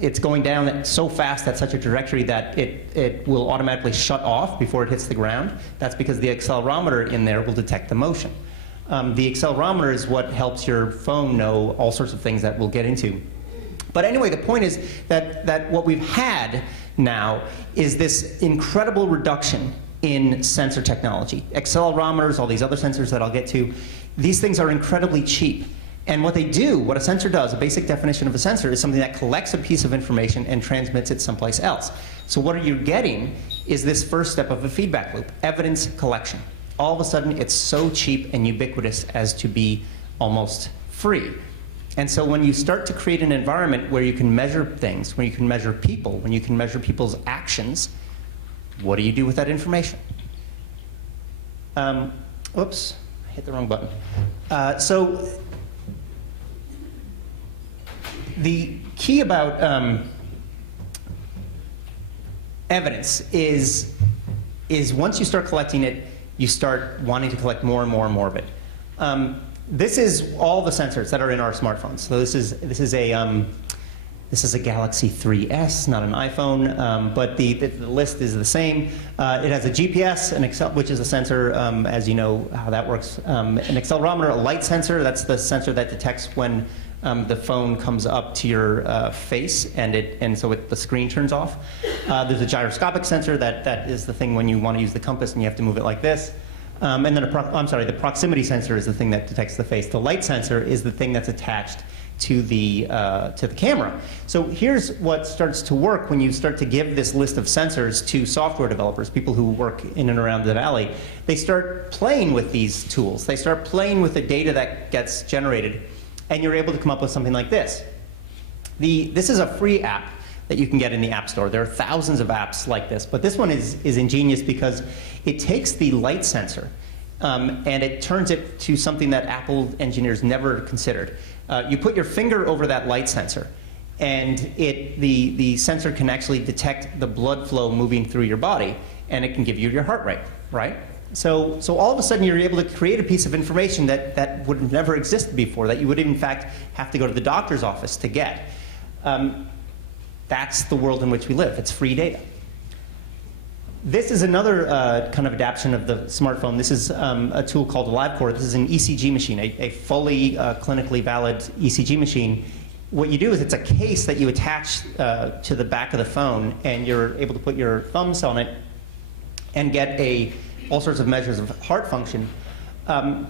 it's going down so fast at such a trajectory that it will automatically shut off before it hits the ground. That's because the accelerometer in there will detect the motion. The accelerometer is what helps your phone know all sorts of things that we'll get into. But anyway, the point is that what we've had now is this incredible reduction in sensor technology. Accelerometers, all these other sensors that I'll get to, these things are incredibly cheap. And what they do, what a sensor does, a basic definition of a sensor, is something that collects a piece of information and transmits it someplace else. So what you're getting is this first step of a feedback loop, evidence collection. All of a sudden, it's so cheap and ubiquitous as to be almost free. And so when you start to create an environment where you can measure things, when you can measure people, when you can measure people's actions, what do you do with that information? Oops, I hit the wrong button. So the key about evidence is once you start collecting it, you start wanting to collect more and more and more of it. This is all the sensors that are in our smartphones. So this is a Galaxy 3S, not an iPhone, but the list is the same. It has a GPS, which is a sensor, as you know how that works. An accelerometer, a light sensor, that's the sensor that detects when the phone comes up to your face and so the screen turns off. There's a gyroscopic sensor, that is the thing when you want to use the compass and you have to move it like this. And then the proximity sensor is the thing that detects the face. The light sensor is the thing that's attached to the camera. So here's what starts to work when you start to give this list of sensors to software developers, people who work in and around the valley. They start playing with these tools. They start playing with the data that gets generated, and you're able to come up with something like this. This is a free app that you can get in the App Store. There are thousands of apps like this, but this one is ingenious because it takes the light sensor and it turns it to something that Apple engineers never considered. You put your finger over that light sensor, and the sensor can actually detect the blood flow moving through your body, and it can give you your heart rate, right? So all of a sudden, you're able to create a piece of information that would have never existed before, that you would, in fact, have to go to the doctor's office to get. That's the world in which we live. It's free data. This is another kind of adaptation of the smartphone. This is a tool called LiveCore. This is an ECG machine, a fully clinically valid ECG machine. What you do is it's a case that you attach to the back of the phone, and you're able to put your thumbs on it and get all sorts of measures of heart function. As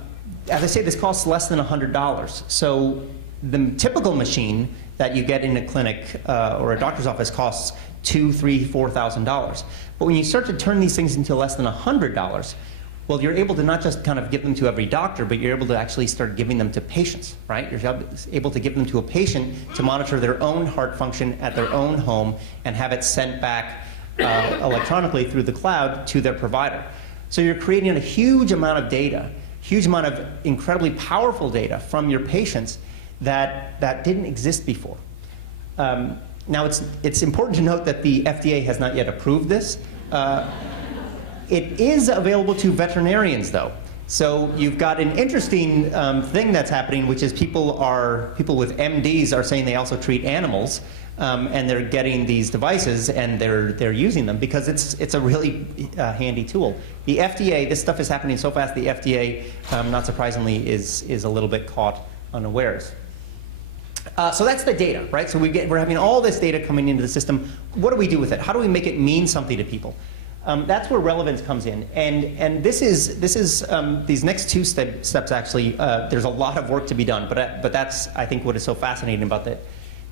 I say, this costs less than $100. So the typical machine that you get in a clinic or a doctor's office costs $2,000, $3,000, $4,000. But when you start to turn these things into less than $100, well, you're able to not just kind of give them to every doctor, but you're able to actually start giving them to patients, right? You're able to give them to a patient to monitor their own heart function at their own home and have it sent back electronically through the cloud to their provider. So you're creating a huge amount of data, huge amount of incredibly powerful data from your patients that didn't exist before. Now, it's important to note that the FDA has not yet approved this. It is available to veterinarians, though. So you've got an interesting thing that's happening, which is people with MDs are saying they also treat animals, and they're getting these devices and they're using them because it's a really handy tool. The FDA, this stuff is happening so fast. The FDA, not surprisingly, is a little bit caught unawares. So that's the data, right? So we're having all this data coming into the system. What do we do with it? How do we make it mean something to people? That's where relevance comes in, and this is these next two steps actually. There's a lot of work to be done, but that's, I think, what is so fascinating about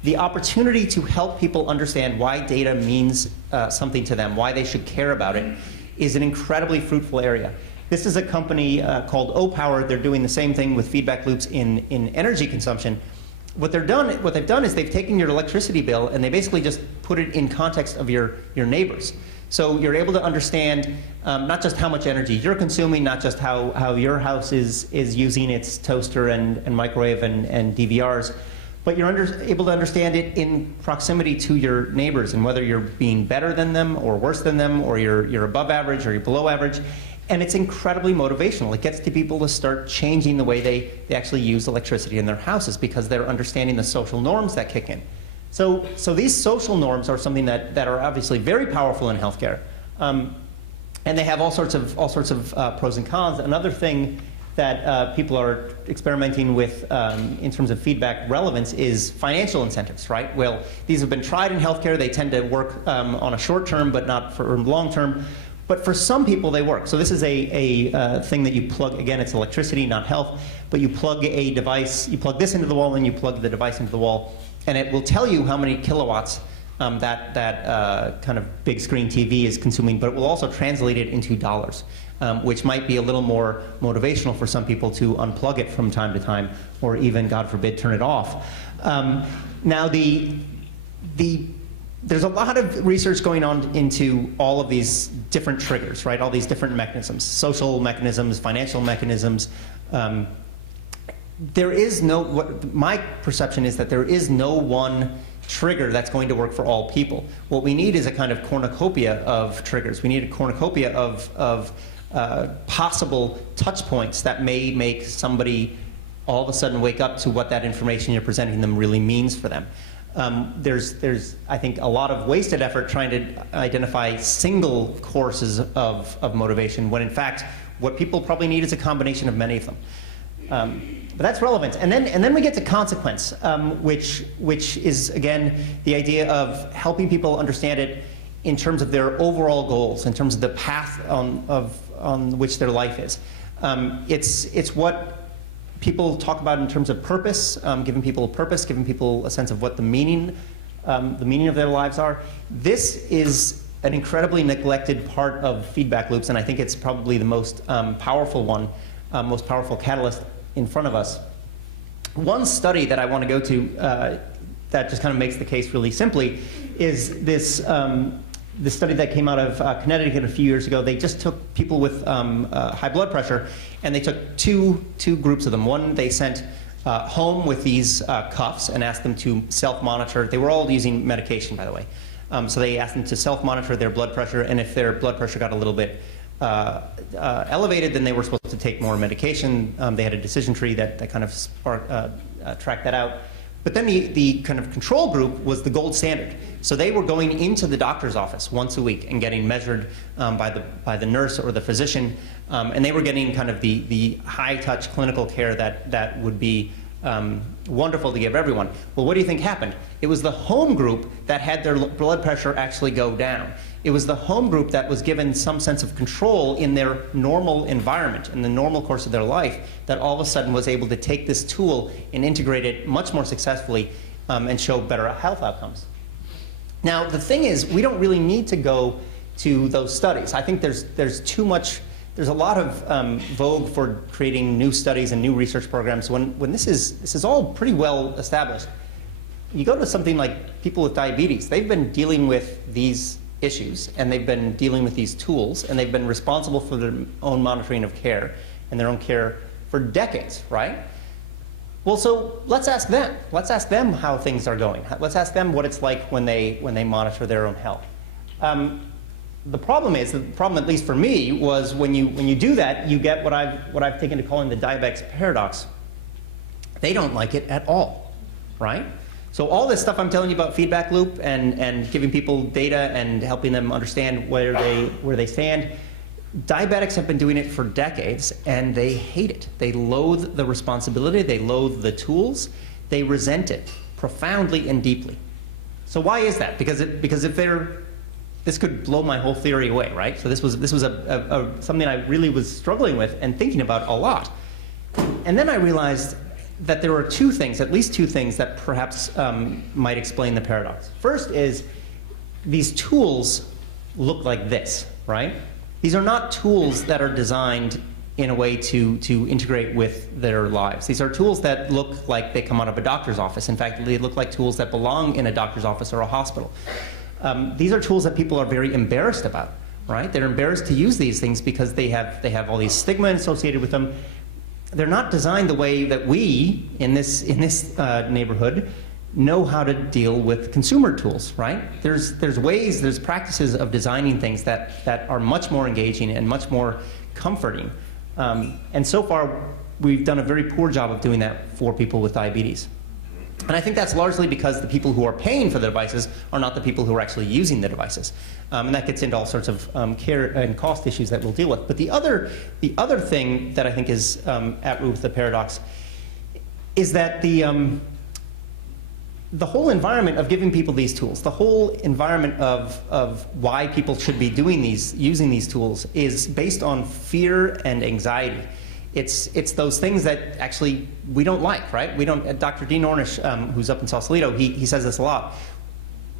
the opportunity to help people understand why data means something to them, why they should care about it, is an incredibly fruitful area. This is a company called O-Power. They're doing the same thing with feedback loops in energy consumption. What they've done is they've taken your electricity bill and they basically just put it in context of your neighbors. So you're able to understand not just how much energy you're consuming, not just how your house is using its toaster and microwave and DVRs, but you're able to understand it in proximity to your neighbors and whether you're being better than them or worse than them, or you're above average or you're below average. And it's incredibly motivational. It gets to people to start changing the way they actually use electricity in their houses because they're understanding the social norms that kick in. So these social norms are something that are obviously very powerful in healthcare, and they have all sorts of pros and cons. Another thing that people are experimenting with in terms of feedback relevance is financial incentives, right? Well, these have been tried in healthcare. They tend to work on a short term, but not for long term. But for some people, they work. So this is a thing that you plug. Again, it's electricity, not health. But you plug a device. You plug this into the wall, and you plug the device into the wall, and it will tell you how many kilowatts that kind of big screen TV is consuming. But it will also translate it into dollars, which might be a little more motivational for some people to unplug it from time to time, or even, God forbid, turn it off. Now there's a lot of research going on into all of these different triggers, right? All these different mechanisms, social mechanisms, financial mechanisms. My perception is that there is no one trigger that's going to work for all people. What we need is a kind of cornucopia of triggers. We need a cornucopia of possible touch points that may make somebody all of a sudden wake up to what that information you're presenting them really means for them. There's, I think, a lot of wasted effort trying to identify single courses of motivation, when in fact, what people probably need is a combination of many of them. But that's relevance. And then we get to consequence, which is, again, the idea of helping people understand it in terms of their overall goals, in terms of the path on which their life is. It's what people talk about in terms of purpose, giving people a purpose, giving people a sense of what the meaning of their lives are. This is an incredibly neglected part of feedback loops, and I think it's probably the most powerful one, most powerful catalyst in front of us. One study that I want to go to that just kind of makes the case really simply is this study that came out of Connecticut a few years ago. They just took people with high blood pressure, and they took two groups of them. One, they sent home with these cuffs and asked them to self-monitor. They were all using medication, by the way. So they asked them to self-monitor their blood pressure, and if their blood pressure got a little bit elevated, then they were supposed to take more medication. They had a decision tree that kind of tracked that out. But then the kind of control group was the gold standard. So they were going into the doctor's office once a week and getting measured by the nurse or the physician, and they were getting kind of the high-touch clinical care that would be wonderful to give everyone. Well, what do you think happened? It was the home group that had their blood pressure actually go down. It was the home group that was given some sense of control in their normal environment, in the normal course of their life, that all of a sudden was able to take this tool and integrate it much more successfully and show better health outcomes. Now, the thing is, we don't really need to go to those studies. I think there's too much. There's a lot of vogue for creating new studies and new research programs when this is all pretty well established. You go to something like people with diabetes. They've been dealing with these issues, and they've been dealing with these tools, and they've been responsible for their own monitoring of care and their own care for decades, right? Well, so let's ask them. Let's ask them how things are going. Let's ask them what it's like when they monitor their own health. The problem, at least for me, was when you do that, you get what I've taken to calling the diabetic's paradox. They don't like it at all, right? So all this stuff I'm telling you about feedback loop and giving people data and helping them understand where they stand, diabetics have been doing it for decades, and they hate it. They loathe the responsibility. They loathe the tools. They resent it profoundly and deeply. So why is that? Because if this could blow my whole theory away, right? So this was something I really was struggling with and thinking about a lot. And then I realized that there are at least two things that perhaps might explain the paradox. First is these tools look like this, right? These are not tools that are designed in a way to integrate with their lives. These are tools that look like they come out of a doctor's office. In fact, they look like tools that belong in a doctor's office or a hospital. These are tools that people are very embarrassed about, right? They're embarrassed to use these things because they have all these stigma associated with them. They're not designed the way that we in this neighborhood know how to deal with consumer tools, right? There's practices of designing things that are much more engaging and much more comforting. And so far, we've done a very poor job of doing that for people with diabetes. And I think that's largely because the people who are paying for the devices are not the people who are actually using the devices. And that gets into all sorts of care and cost issues that we'll deal with. But the other thing that I think is at root of the paradox is that the whole environment of giving people these tools, the whole environment of why people should be using these tools is based on fear and anxiety. It's those things that actually we don't like, right? Dr. Dean Ornish, who's up in Sausalito, he says this a lot.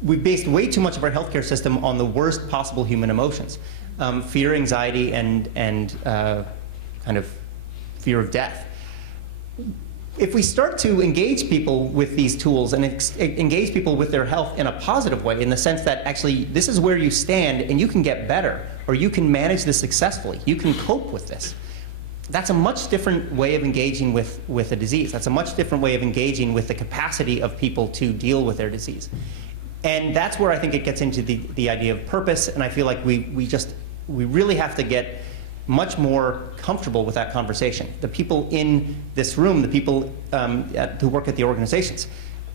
We've based way too much of our healthcare system on the worst possible human emotions. Fear, anxiety, and kind of fear of death. If we start to engage people with these tools and engage people with their health in a positive way, in the sense that actually this is where you stand and you can get better, or you can manage this successfully, you can cope with this, that's a much different way of engaging with a disease. That's a much different way of engaging with the capacity of people to deal with their disease. And that's where I think it gets into the idea of purpose, and I feel like we really have to get much more comfortable with that conversation. The people in this room, the people who work at the organizations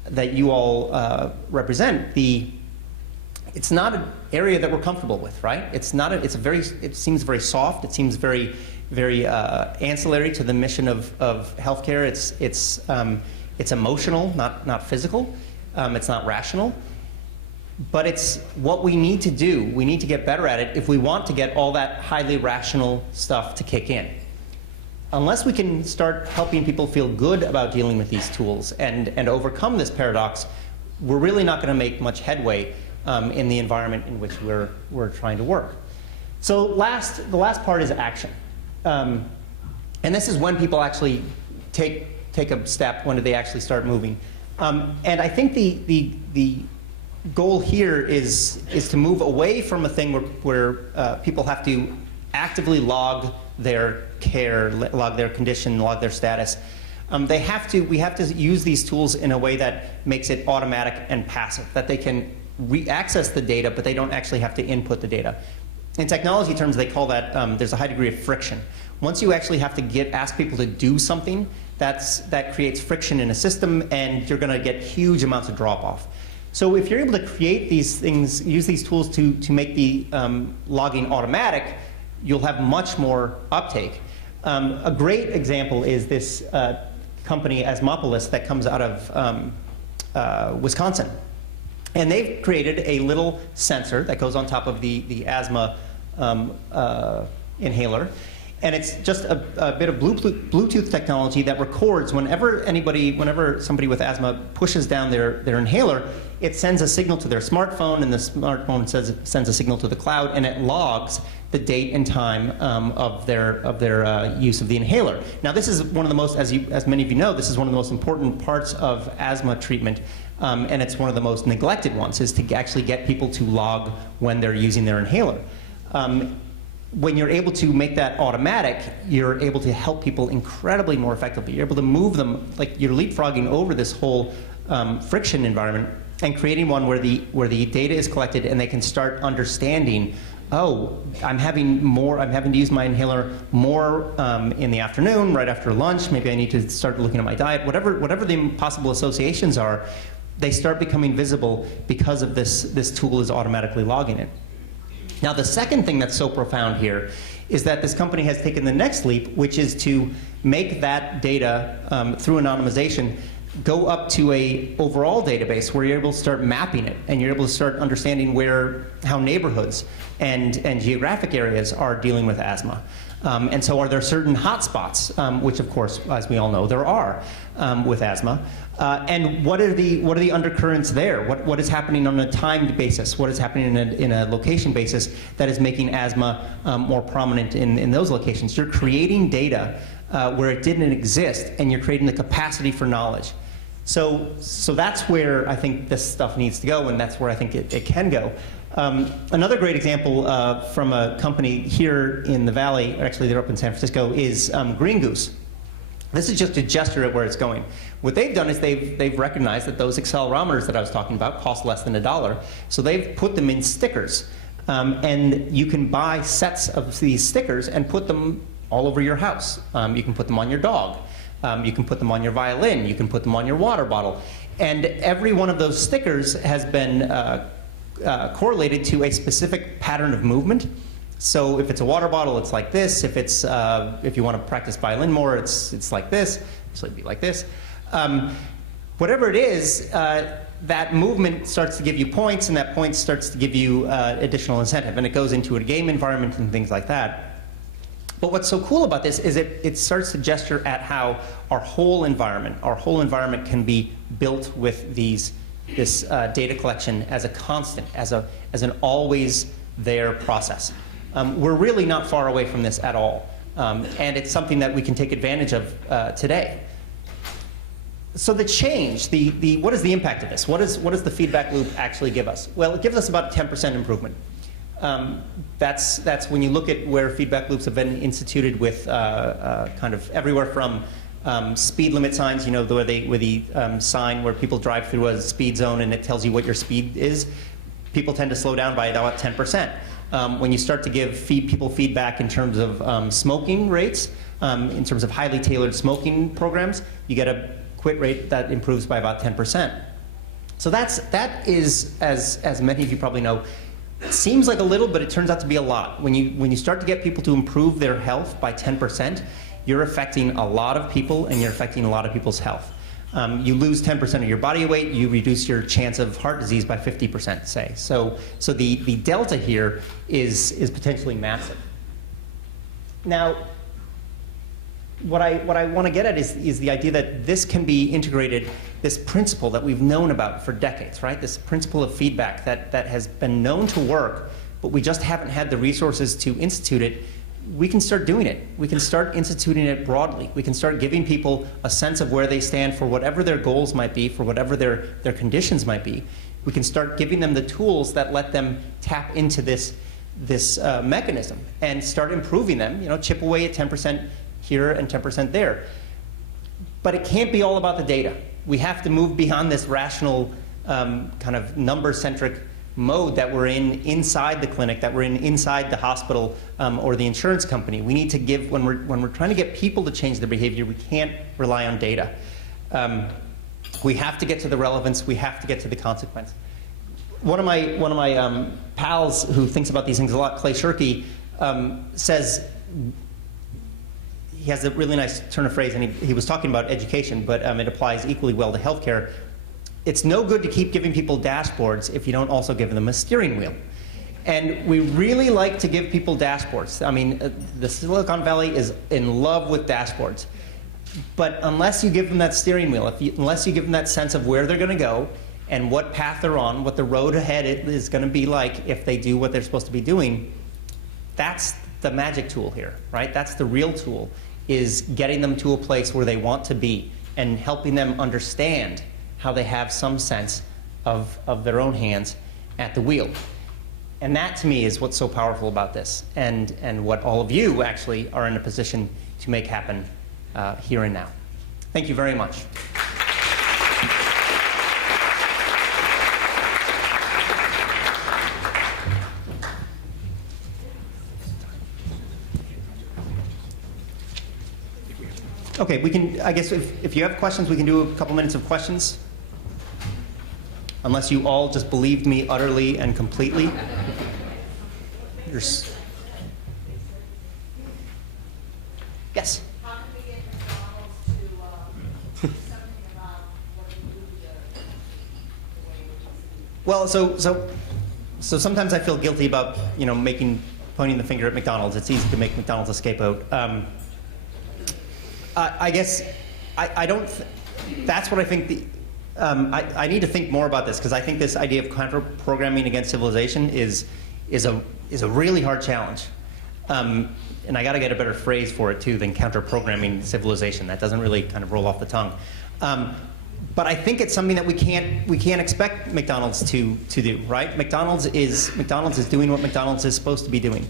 that you all represent, it's not an area that we're comfortable with, right? It seems very soft. It seems very ancillary to the mission of healthcare. It's emotional, not physical. It's not rational. But it's what we need to do. We need to get better at it if we want to get all that highly rational stuff to kick in. Unless we can start helping people feel good about dealing with these tools and overcome this paradox, we're really not going to make much headway in the environment in which we're trying to work. So the last part is action. And this is when people actually take a step. When do they actually start moving? And I think the goal here is to move away from a thing where people have to actively log their care, log their condition, log their status. We have to use these tools in a way that makes it automatic and passive, that they can access the data, but they don't actually have to input the data. In technology terms, they call that, there's a high degree of friction. Once you actually have to ask people to do something, that creates friction in a system, and you're going to get huge amounts of drop-off. So if you're able to create these things, use these tools to make the logging automatic, you'll have much more uptake. A great example is this company, Asmopolis, that comes out of Wisconsin. And they've created a little sensor that goes on top of the asthma inhaler. And it's just a bit of Bluetooth technology that records whenever somebody with asthma pushes down their inhaler, it sends a signal to their smartphone, and the smartphone sends a signal to the cloud, and it logs the date and time of their use of the inhaler. Now, this is one of the most, as many of you know, this is one of the most important parts of asthma treatment, and it's one of the most neglected ones, is to actually get people to log when they're using their inhaler. When you're able to make that automatic, you're able to help people incredibly more effectively. You're able to move them, like you're leapfrogging over this whole friction environment and creating one where the data is collected and they can start understanding, oh, I'm having to use my inhaler more in the afternoon, right after lunch. Maybe I need to start looking at my diet. Whatever the possible associations are, they start becoming visible because of this tool is automatically logging it. Now, the second thing that's so profound here is that this company has taken the next leap, which is to make that data through anonymization go up to a overall database where you're able to start mapping it, and you're able to start understanding how neighborhoods and geographic areas are dealing with asthma. And so are there certain hotspots, which of course, as we all know, there are with asthma. And what are the undercurrents there? What is happening on a timed basis? What is happening in a location basis that is making asthma more prominent in those locations? You're creating data where it didn't exist, and you're creating the capacity for knowledge. So that's where I think this stuff needs to go, and that's where I think it can go. Another great example from a company here in the Valley, actually they're up in San Francisco, is Green Goose. This is just a gesture at where it's going. What they've done is they've recognized that those accelerometers that I was talking about cost less than $1, so they've put them in stickers. And you can buy sets of these stickers and put them all over your house. You can put them on your dog. You can put them on your violin. You can put them on your water bottle. And every one of those stickers has been correlated to a specific pattern of movement. So if it's a water bottle, it's like this. If you want to practice violin more, it's like this. So it'd be like this. Whatever it is, that movement starts to give you points, and that point starts to give you additional incentive, and it goes into a game environment and things like that. But what's so cool about this is it starts to gesture at how our whole environment can be built with this data collection as a constant, as an always there process. We're really not far away from this at all, and it's something that we can take advantage of today. So the change, what is the impact of this? What does the feedback loop actually give us? Well, it gives us about 10% improvement. That's when you look at where feedback loops have been instituted with kind of everywhere from speed limit signs, where the sign where people drive through a speed zone and it tells you what your speed is. People tend to slow down by about 10%. When you start to give people feedback in terms of smoking rates, in terms of highly tailored smoking programs, you get a quit rate that improves by about 10%. So that is, as many of you probably know, seems like a little, but it turns out to be a lot. When you start to get people to improve their health by 10%, you're affecting a lot of people, and you're affecting a lot of people's health. You lose 10% of your body weight, you reduce your chance of heart disease by 50%, say. So the delta here is potentially massive. Now, what I want to get at is the idea that this can be integrated, this principle that we've known about for decades, right? This principle of feedback that has been known to work, but we just haven't had the resources to institute it. We can start doing it. We can start instituting it broadly. We can start giving people a sense of where they stand for whatever their goals might be, for whatever their conditions might be. We can start giving them the tools that let them tap into this mechanism and start improving them. Chip away at 10% here and 10% there. But it can't be all about the data. We have to move beyond this rational kind of number-centric mode that we're in inside the clinic, that we're in inside the hospital or the insurance company. We need to give, when we're trying to get people to change their behavior, we can't rely on data. We have to get to the relevance. We have to get to the consequence. One of my pals who thinks about these things a lot, Clay Shirky, says, he has a really nice turn of phrase, and he was talking about education, but it applies equally well to healthcare. It's no good to keep giving people dashboards if you don't also give them a steering wheel. And we really like to give people dashboards. I mean, the Silicon Valley is in love with dashboards. But unless you give them that steering wheel, unless you give them that sense of where they're going to go and what path they're on, what the road ahead is going to be like if they do what they're supposed to be doing, that's the magic tool here, right? That's the real tool, is getting them to a place where they want to be and helping them understand how they have some sense of their own hands at the wheel. And that, to me, is what's so powerful about this, and what all of you actually are in a position to make happen here and now. Thank you very much. Okay, we can, I guess if you have questions, we can do a couple minutes of questions. Unless you all just believed me utterly and completely. Yes? How can we get McDonald's to do something about what they do the way it is? Well, so sometimes I feel guilty about, pointing the finger at McDonald's. It's easy to make McDonald's a scapegoat. I guess I don't. That's what I think. I need to think more about this, because I think this idea of counter-programming against civilization is a really hard challenge. And I got to get a better phrase for it too than counter-programming civilization. That doesn't really kind of roll off the tongue. But I think it's something that we can't expect McDonald's to do, right? McDonald's is doing what McDonald's is supposed to be doing.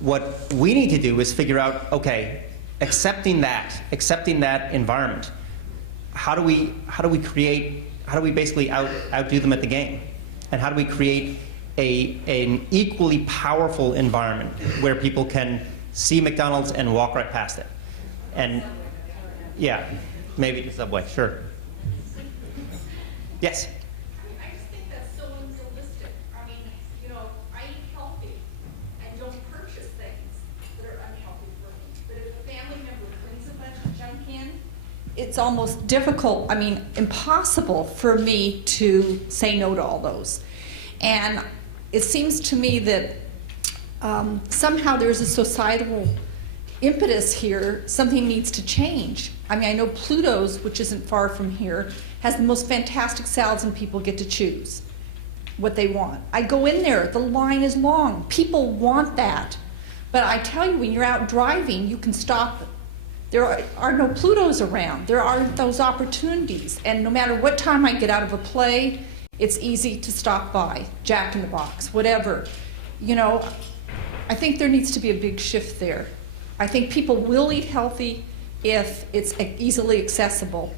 What we need to do is figure out, okay, accepting that environment, how do we basically outdo them at the game? And how do we create an equally powerful environment where people can see McDonald's and walk right past it? And yeah, maybe the Subway, sure. Yes? I just think that's so unrealistic. I mean, I eat healthy and don't purchase things that are unhealthy for me. But if a family member brings a bunch of junk in, it's almost difficult, impossible for me to say no to all those. And it seems to me that somehow there's a societal impetus here. Something needs to change. I know Pluto's, which isn't far from here, has the most fantastic salads, and people get to choose what they want. I go in there, the line is long. People want that. But I tell you, when you're out driving, you can stop. There are no Plutos around. There aren't those opportunities. And no matter what time I get out of a play, it's easy to stop by, Jack in the Box, whatever. I think there needs to be a big shift there. I think people will eat healthy if it's easily accessible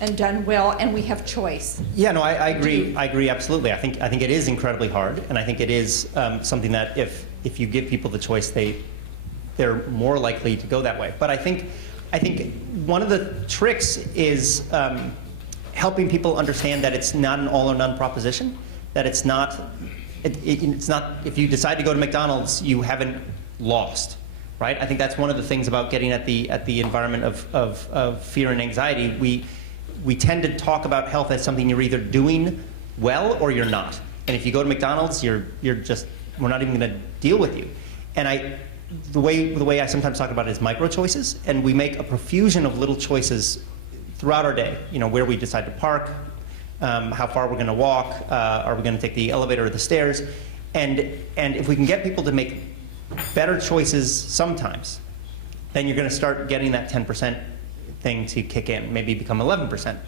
and done well, and we have choice. Yeah, no, I agree. I agree absolutely. I think it is incredibly hard, and I think it is something that if you give people the choice, they're more likely to go that way. But I think one of the tricks is helping people understand that it's not an all or none proposition. That it's not if you decide to go to McDonald's, you haven't lost, right? I think that's one of the things about getting at the environment of fear and anxiety. We tend to talk about health as something you're either doing well or you're not. And if you go to McDonald's, we're not even going to deal with you. And the way I sometimes talk about it is micro choices, and we make a profusion of little choices throughout our day. Where we decide to park, how far we're going to walk, are we going to take the elevator or the stairs, and if we can get people to make better choices sometimes, then you're going to start getting that 10% thing to kick in, maybe become 11%.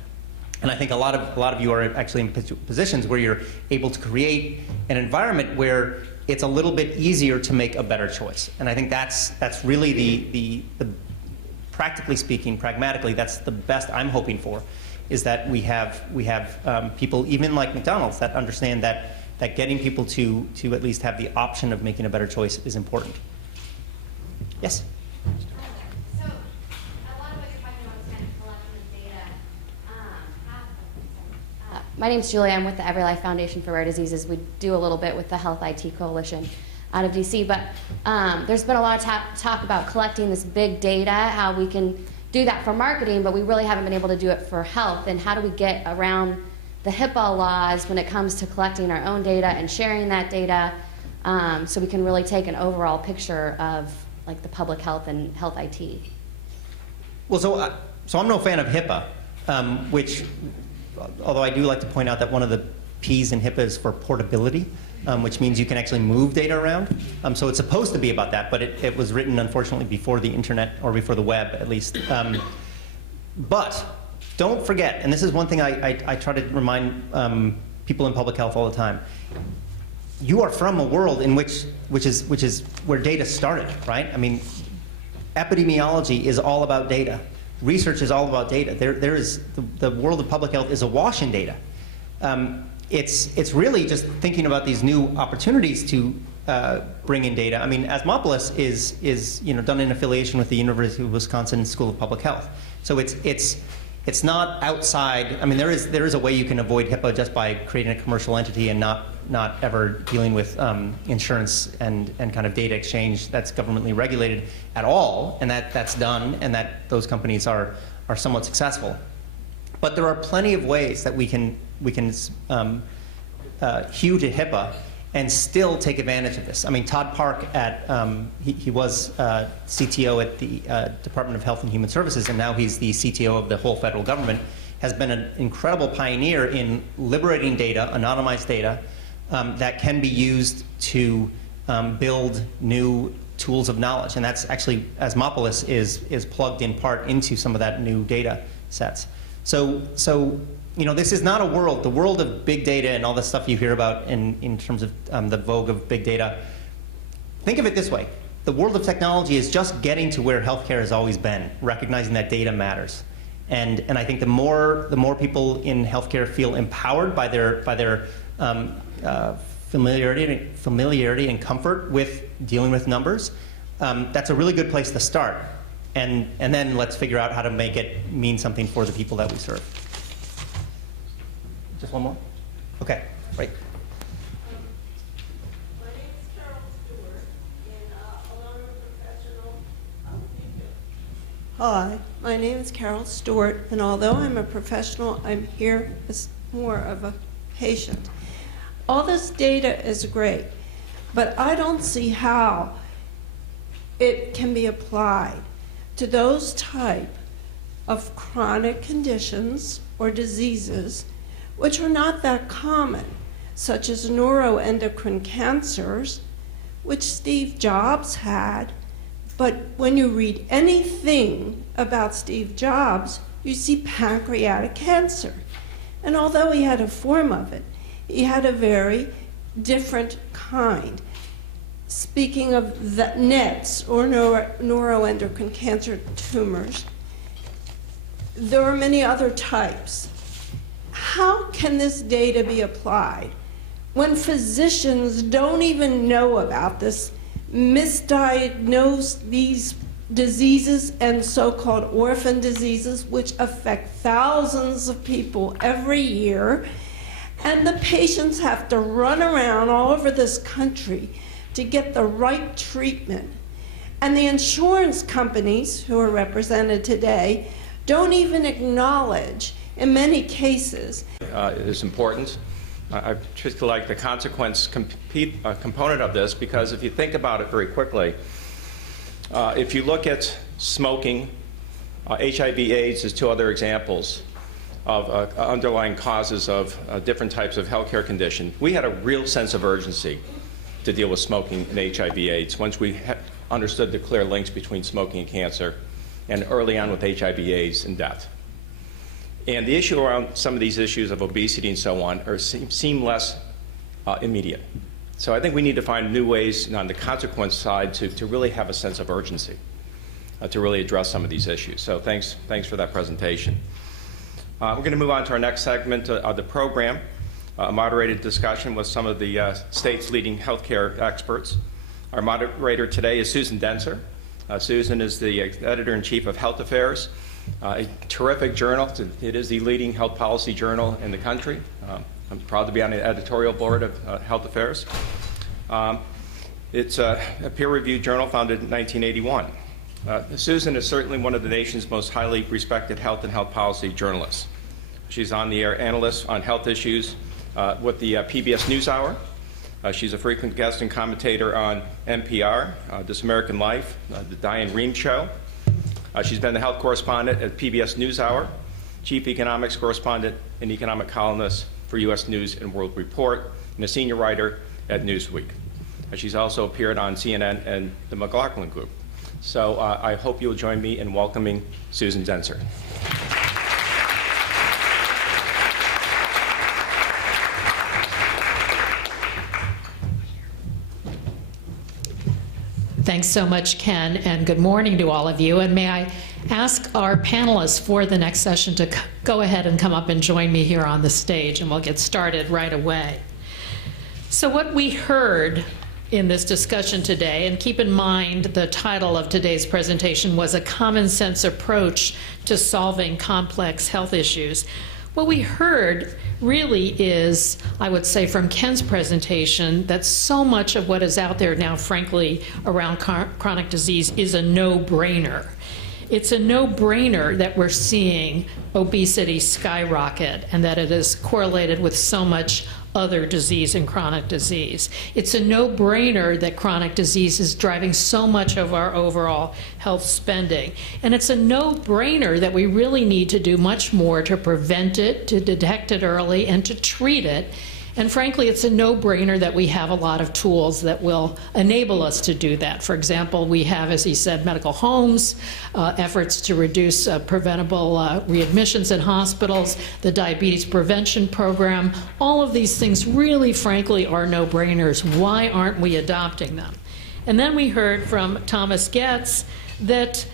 And I think a lot of you are actually in positions where you're able to create an environment where it's a little bit easier to make a better choice. And I think that's really the practically speaking, pragmatically, that's the best I'm hoping for, is that we have people, even like McDonald's, that understand that getting people to at least have the option of making a better choice is important. Yes? So, a lot of what you're talking about is kind of collecting the data. My name's Julie. I'm with the Every Life Foundation for Rare Diseases. We do a little bit with the Health IT Coalition out of DC, but there's been a lot of talk about collecting this big data, how we can do that for marketing, but we really haven't been able to do it for health. And how do we get around the HIPAA laws when it comes to collecting our own data and sharing that data, so we can really take an overall picture of like the public health and health IT? Well, so I'm no fan of HIPAA, which, although I do like to point out that one of the P's in HIPAA is for portability, which means you can actually move data around. So it's supposed to be about that, but it was written, unfortunately, before the internet, or before the web, at least. But don't forget, and this is one thing I try to remind people in public health all the time. You are from a world in which is where data started, right? I mean, epidemiology is all about data. Research is all about data. There is the world of public health is awash in data. It's really just thinking about these new opportunities to bring in data. I mean, Asmopolis is done in affiliation with the University of Wisconsin School of Public Health. So it's not outside. I mean, there is a way you can avoid HIPAA just by creating a commercial entity and not ever dealing with insurance and kind of data exchange that's governmentally regulated at all, and that's done, and that those companies are somewhat successful. But there are plenty of ways that we can hew to HIPAA and still take advantage of this. I mean, Todd Park he was CTO at the Department of Health and Human Services, and now he's the CTO of the whole federal government, has been an incredible pioneer in liberating data, anonymized data, that can be used to build new tools of knowledge. And that's actually, Asmopolis is plugged in part into some of that new data sets. So this is not the world of big data and all the stuff you hear about in terms of the vogue of big data. Think of it this way. The world of technology is just getting to where healthcare has always been, recognizing that data matters. And I think the more people in healthcare feel empowered by their familiarity and comfort with dealing with numbers, that's a really good place to start. And then let's figure out how to make it mean something for the people that we serve. Just one more? Okay, right. My name is Carol Stewart, and I'm a professional. Hi, my name is Carol Stewart, and although I'm a professional, I'm here as more of a patient. All this data is great, but I don't see how it can be applied to those type of chronic conditions or diseases which are not that common, such as neuroendocrine cancers, which Steve Jobs had. But when you read anything about Steve Jobs, you see pancreatic cancer. And although he had a form of it, he had a very different kind. Speaking of the NETs, or neuroendocrine cancer tumors, there are many other types. How can this data be applied when physicians don't even know about this, misdiagnose these diseases and so-called orphan diseases, which affect thousands of people every year, and the patients have to run around all over this country to get the right treatment? And the insurance companies, who are represented today, don't even acknowledge, in many cases, is important. I particularly like the consequence component of this, because if you think about it very quickly, if you look at smoking, HIV/AIDS is two other examples of underlying causes of different types of healthcare condition. We had a real sense of urgency to deal with smoking and HIV/AIDS once we understood the clear links between smoking and cancer, and early on with HIV/AIDS and death. And the issue around some of these issues of obesity and so on seem less immediate. So I think we need to find new ways on the consequence side to really have a sense of urgency, to really address some of these issues. So thanks for that presentation. We're going to move on to our next segment of the program, a moderated discussion with some of the state's leading healthcare experts. Our moderator today is Susan Denser. Susan is the editor-in-chief of Health Affairs, a terrific journal. It is the leading health policy journal in the country. I'm proud to be on the editorial board of Health Affairs. It's a peer-reviewed journal founded in 1981. Susan is certainly one of the nation's most highly respected health and health policy journalists. She's on-the-air analyst on health issues with the PBS NewsHour. She's a frequent guest and commentator on NPR, This American Life, The Diane Rehm Show. She's been the health correspondent at PBS NewsHour, chief economics correspondent and economic columnist for U.S. News and World Report and a senior writer at Newsweek. She's also appeared on CNN and the McLaughlin Group. So I hope you'll join me in welcoming Susan Zenser. Thanks so much, Ken, and good morning to all of you. And may I ask our panelists for the next session to go ahead and come up and join me here on the stage, and we'll get started right away. So what we heard in this discussion today, and keep in mind the title of today's presentation was A Common Sense Approach to Solving Complex Health Issues. What we heard really is, I would say from Ken's presentation, that so much of what is out there now, frankly, around chronic disease is a no-brainer. It's a no-brainer that we're seeing obesity skyrocket and that it is correlated with so much other disease and chronic disease. It's a no-brainer that chronic disease is driving so much of our overall health spending. And it's a no-brainer that we really need to do much more to prevent it, to detect it early, and to treat it. And frankly, it's a no-brainer that we have a lot of tools that will enable us to do that. For example, we have, as he said, medical homes, efforts to reduce preventable readmissions in hospitals, the diabetes prevention program. All of these things really, frankly, are no-brainers. Why aren't we adopting them? And then we heard from Thomas Goetz that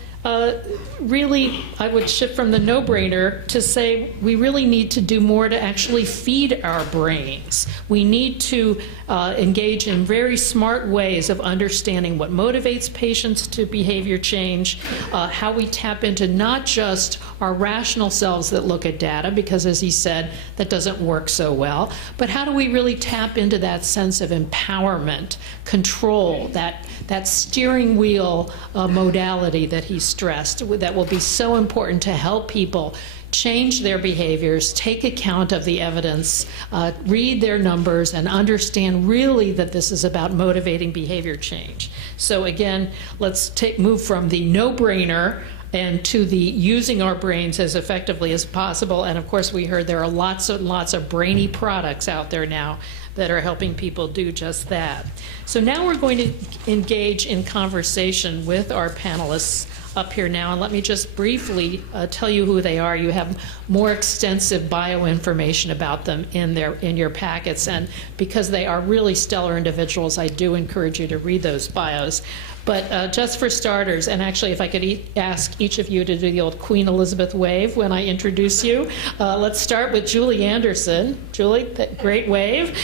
really, I would shift from the no-brainer to say we really need to do more to actually feed our brains. We need to engage in very smart ways of understanding what motivates patients to behavior change, how we tap into not just our rational selves that look at data, because as he said, that doesn't work so well, but how do we really tap into that sense of empowerment, control, that steering wheel modality that he stressed, that will be so important to help people change their behaviors, take account of the evidence, read their numbers, and understand really that this is about motivating behavior change. So again, let's move from the no-brainer and to the using our brains as effectively as possible. And of course, we heard there are lots and lots of brainy products out there now that are helping people do just that. So now we're going to engage in conversation with our panelists up here now, and let me just briefly tell you who they are. You have more extensive bio information about them in your packets, and because they are really stellar individuals, I do encourage you to read those bios. But just for starters, and actually if I could ask each of you to do the old Queen Elizabeth wave when I introduce you. Let's start with Julie Anderson. Julie, that great wave,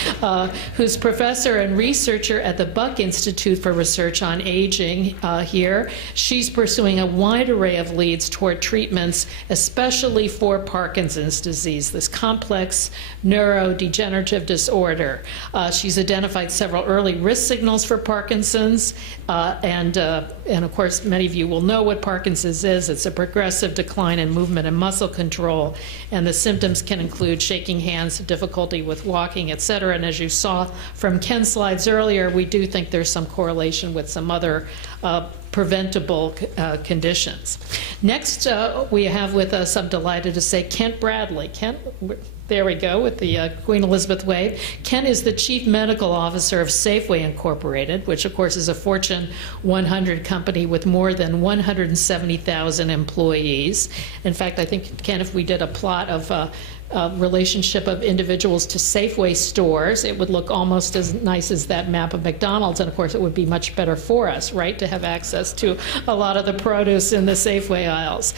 who's professor and researcher at the Buck Institute for Research on Aging here. She's pursuing a wide array of leads toward treatments, especially for Parkinson's disease, this complex neurodegenerative disorder. She's identified several early risk signals for Parkinson's, and of course, many of you will know what Parkinson's is. It's a progressive decline in movement and muscle control, and the symptoms can include shaking hands, difficulty with walking, etc. And as you saw from Ken's slides earlier, we do think there's some correlation with some other preventable conditions. Next, we have with us, I'm delighted to say, Kent Bradley. Kent, there we go with the Queen Elizabeth wave. Ken is the Chief Medical Officer of Safeway Incorporated, which of course is a Fortune 100 company with more than 170,000 employees. In fact, I think, Ken, if we did a plot of relationship of individuals to Safeway stores, it would look almost as nice as that map of McDonald's, and of course it would be much better for us, right, to have access to a lot of the produce in the Safeway aisles.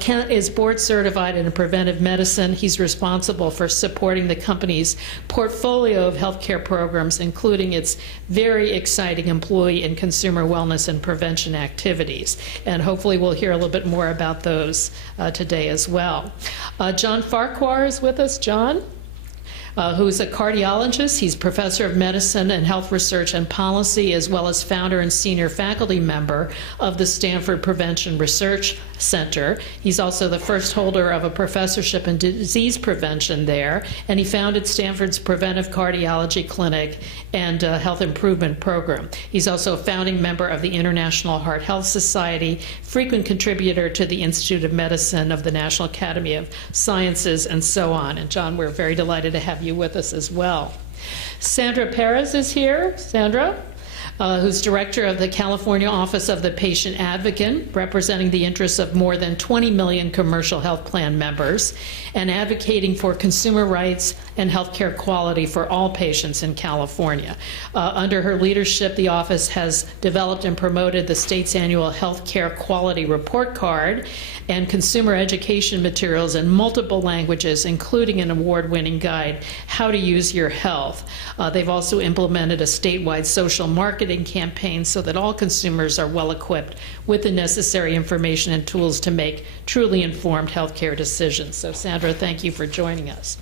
Kent is board certified in preventive medicine. He's responsible for supporting the company's portfolio of healthcare programs, including its very exciting employee and consumer wellness and prevention activities. And hopefully we'll hear a little bit more about those today as well. John Farquhar is with us. John, who's a cardiologist. He's professor of medicine and health research and policy, as well as founder and senior faculty member of the Stanford Prevention Research Center. He's also the first holder of a professorship in disease prevention there, and he founded Stanford's Preventive Cardiology Clinic and Health Improvement Program. He's also a founding member of the International Heart Health Society, frequent contributor to the Institute of Medicine of the National Academy of Sciences, and so on. And John, we're very delighted to have you with us as well. Sandra Perez is here. Sandra? Who's director of the California Office of the Patient Advocate, representing the interests of more than 20 million commercial health plan members, and advocating for consumer rights and healthcare quality for all patients in California. Under her leadership, the office has developed and promoted the state's annual healthcare quality report card and consumer education materials in multiple languages, including an award-winning guide, How to Use Your Health. They've also implemented a statewide social marketing campaign so that all consumers are well equipped with the necessary information and tools to make truly informed healthcare decisions. So Sandra, thank you for joining us.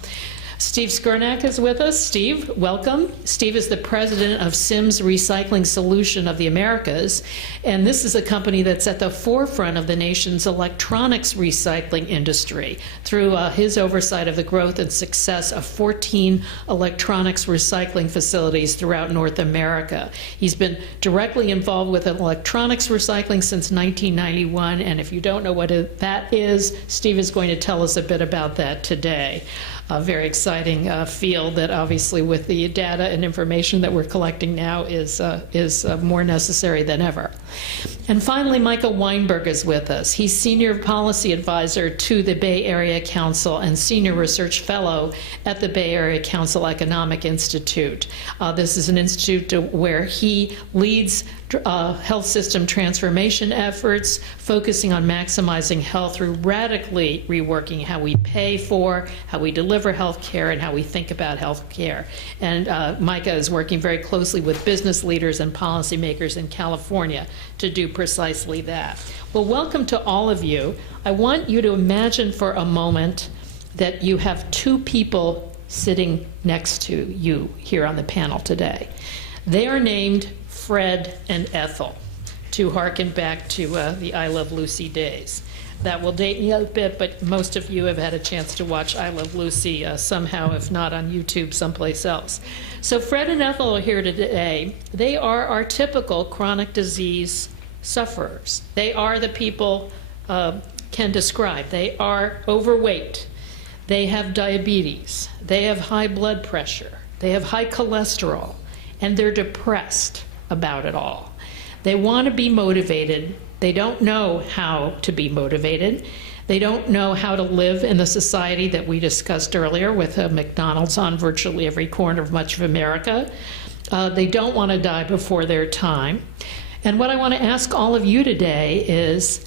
Steve Skurnak is with us. Steve, welcome. Steve is the president of Sims Recycling Solution of the Americas, and this is a company that's at the forefront of the nation's electronics recycling industry through his oversight of the growth and success of 14 electronics recycling facilities throughout North America. He's been directly involved with electronics recycling since 1991, and if you don't know what that is, Steve is going to tell us a bit about that today. A very exciting field that obviously with the data and information that we're collecting now is more necessary than ever. And finally, Michael Weinberg is with us. He's Senior Policy Advisor to the Bay Area Council and Senior Research Fellow at the Bay Area Council Economic Institute. This is an institute where he leads health system transformation efforts, focusing on maximizing health through radically reworking how we pay for, how we deliver health care, and how we think about health care. And Micah is working very closely with business leaders and policymakers in California to do precisely that. Well, welcome to all of you. I want you to imagine for a moment that you have two people sitting next to you here on the panel today. They are named Fred and Ethel, to harken back to the I Love Lucy days. That will date me a bit, but most of you have had a chance to watch I Love Lucy somehow, if not on YouTube, someplace else. So Fred and Ethel are here today. They are our typical chronic disease sufferers. They are the people Ken described. They are overweight. They have diabetes. They have high blood pressure. They have high cholesterol. And they're depressed about it all. They want to be motivated. They don't know how to be motivated. They don't know how to live in the society that we discussed earlier with McDonald's on virtually every corner of much of America. They don't want to die before their time. And what I want to ask all of you today is,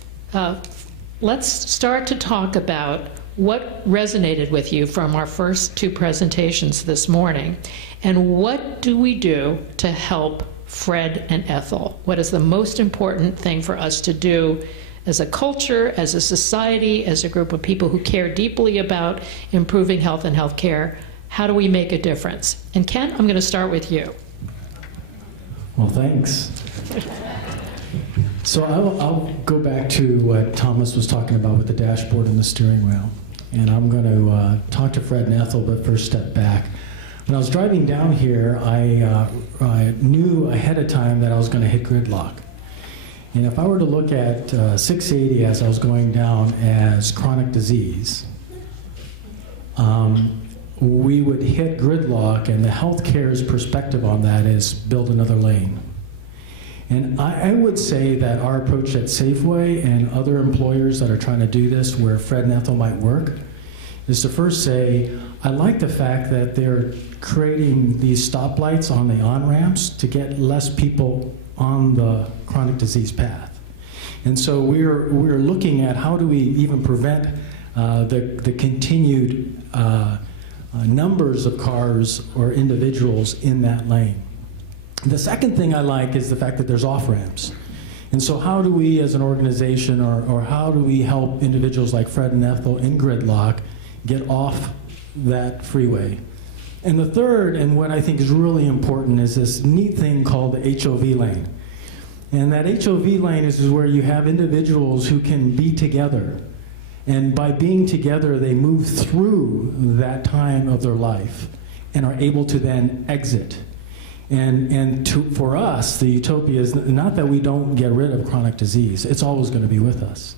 let's start to talk about what resonated with you from our first two presentations this morning, and what do we do to help Fred and Ethel? What is the most important thing for us to do as a culture, as a society, as a group of people who care deeply about improving health and health care? How do we make a difference? And Ken, I'm going to start with you. Well, thanks. So I'll go back to what Thomas was talking about with the dashboard and the steering wheel. And I'm going to talk to Fred and Ethel, but first step back. When I was driving down here, I knew ahead of time that I was going to hit gridlock. And if I were to look at 680 as I was going down as chronic disease, we would hit gridlock, and the healthcare's perspective on that is build another lane. And I would say that our approach at Safeway and other employers that are trying to do this, where Fred and Ethel might work, is to first say, I like the fact that they're creating these stoplights on the on-ramps to get less people on the chronic disease path. And so we're looking at how do we even prevent the continued numbers of cars or individuals in that lane. The second thing I like is the fact that there's off-ramps. And so how do we as an organization, or how do we help individuals like Fred and Ethel in gridlock get off that freeway? And the third, and what I think is really important, is this neat thing called the HOV lane. And that HOV lane is where you have individuals who can be together. And by being together, they move through that time of their life and are able to then exit. For us, the utopia is not that we don't get rid of chronic disease. It's always going to be with us.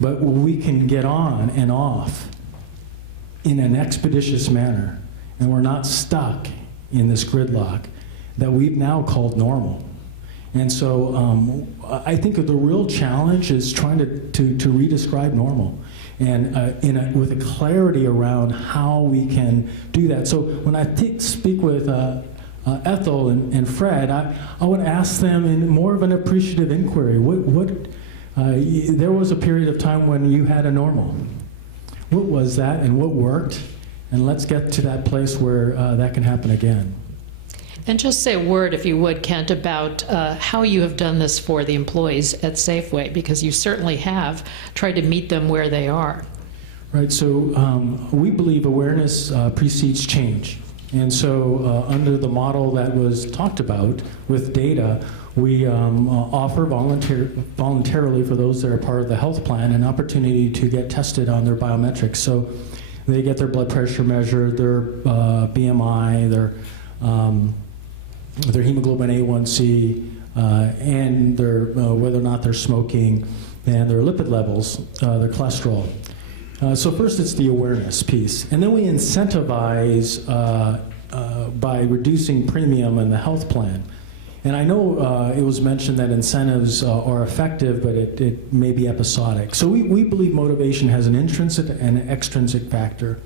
But we can get on and off in an expeditious manner, and we're not stuck in this gridlock that we've now called normal. And so I think the real challenge is trying to redescribe normal, and with a clarity around how we can do that. So when I speak with Ethel and Fred, I would ask them in more of an appreciative inquiry. There was a period of time when you had a normal. What was that, and what worked? And let's get to that place where that can happen again. And just say a word, if you would, Kent, about how you have done this for the employees at Safeway, because you certainly have tried to meet them where they are. Right, so we believe awareness precedes change. And so under the model that was talked about with data, we offer voluntarily for those that are part of the health plan an opportunity to get tested on their biometrics. So they get their blood pressure measured, their BMI, their hemoglobin A1C, and their whether or not they're smoking, and their lipid levels, their cholesterol. So first it's the awareness piece, and then we incentivize by reducing premium in the health plan. And I know it was mentioned that incentives are effective, but it may be episodic. So we believe motivation has an intrinsic and an extrinsic factor.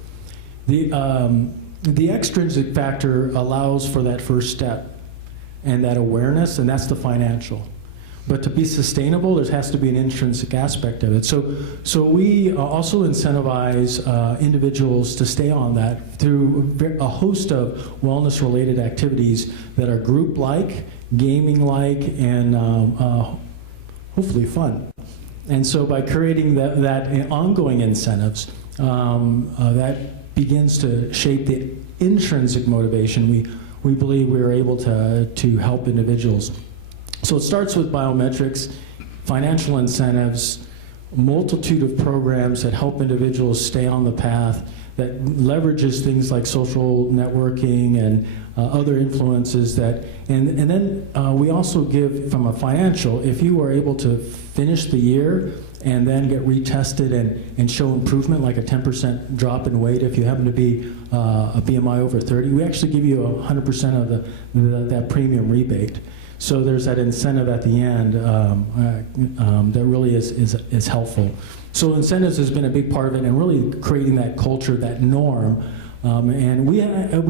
The extrinsic factor allows for that first step and that awareness, and that's the financial. But to be sustainable, there has to be an intrinsic aspect of it. So we also incentivize individuals to stay on that through a host of wellness-related activities that are group-like, gaming-like, and hopefully fun. And so by creating that ongoing incentives, that begins to shape the intrinsic motivation. We believe we are able to help individuals. So it starts with biometrics, financial incentives, a multitude of programs that help individuals stay on the path, that leverages things like social networking and other influences and then we also give from a financial, if you are able to finish the year and then get retested and show improvement, like a 10% drop in weight, if you happen to be a BMI over 30, we actually give you 100% of that premium rebate. So there's that incentive at the end that really is helpful. So incentives has been a big part of it, and really creating that culture, that norm. And we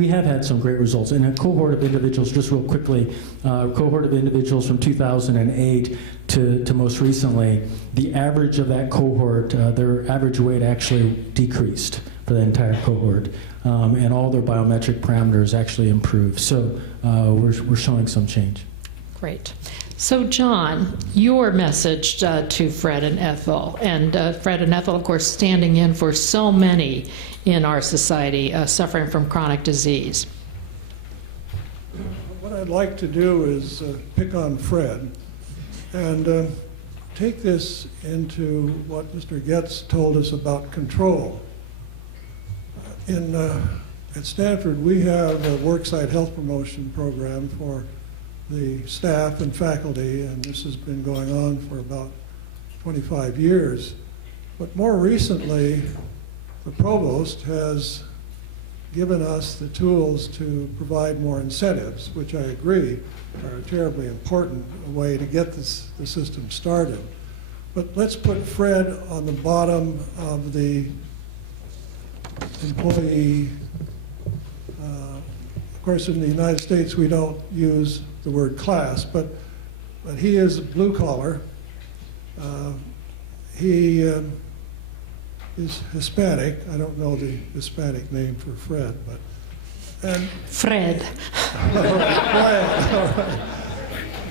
have had some great results. In a cohort of individuals, just real quickly, cohort of individuals from 2008 to most recently, the average of that cohort, their average weight actually decreased for the entire cohort. And all their biometric parameters actually improved. So we're showing some change. Great. So, John, your message to Fred and Ethel, and Fred and Ethel, of course, standing in for so many in our society suffering from chronic disease. What I'd like to do is pick on Fred and take this into what Mr. Goetz told us about control. At Stanford, we have a worksite health promotion program for the staff and faculty, and this has been going on for about 25 years. But more recently, the provost has given us the tools to provide more incentives, which I agree are a terribly important way to get the system started. But let's put Fred on the bottom of the employee. Of course, in the United States, we don't use the word class, but he is blue collar. He is Hispanic. I don't know the Hispanic name for Fred, but Fred.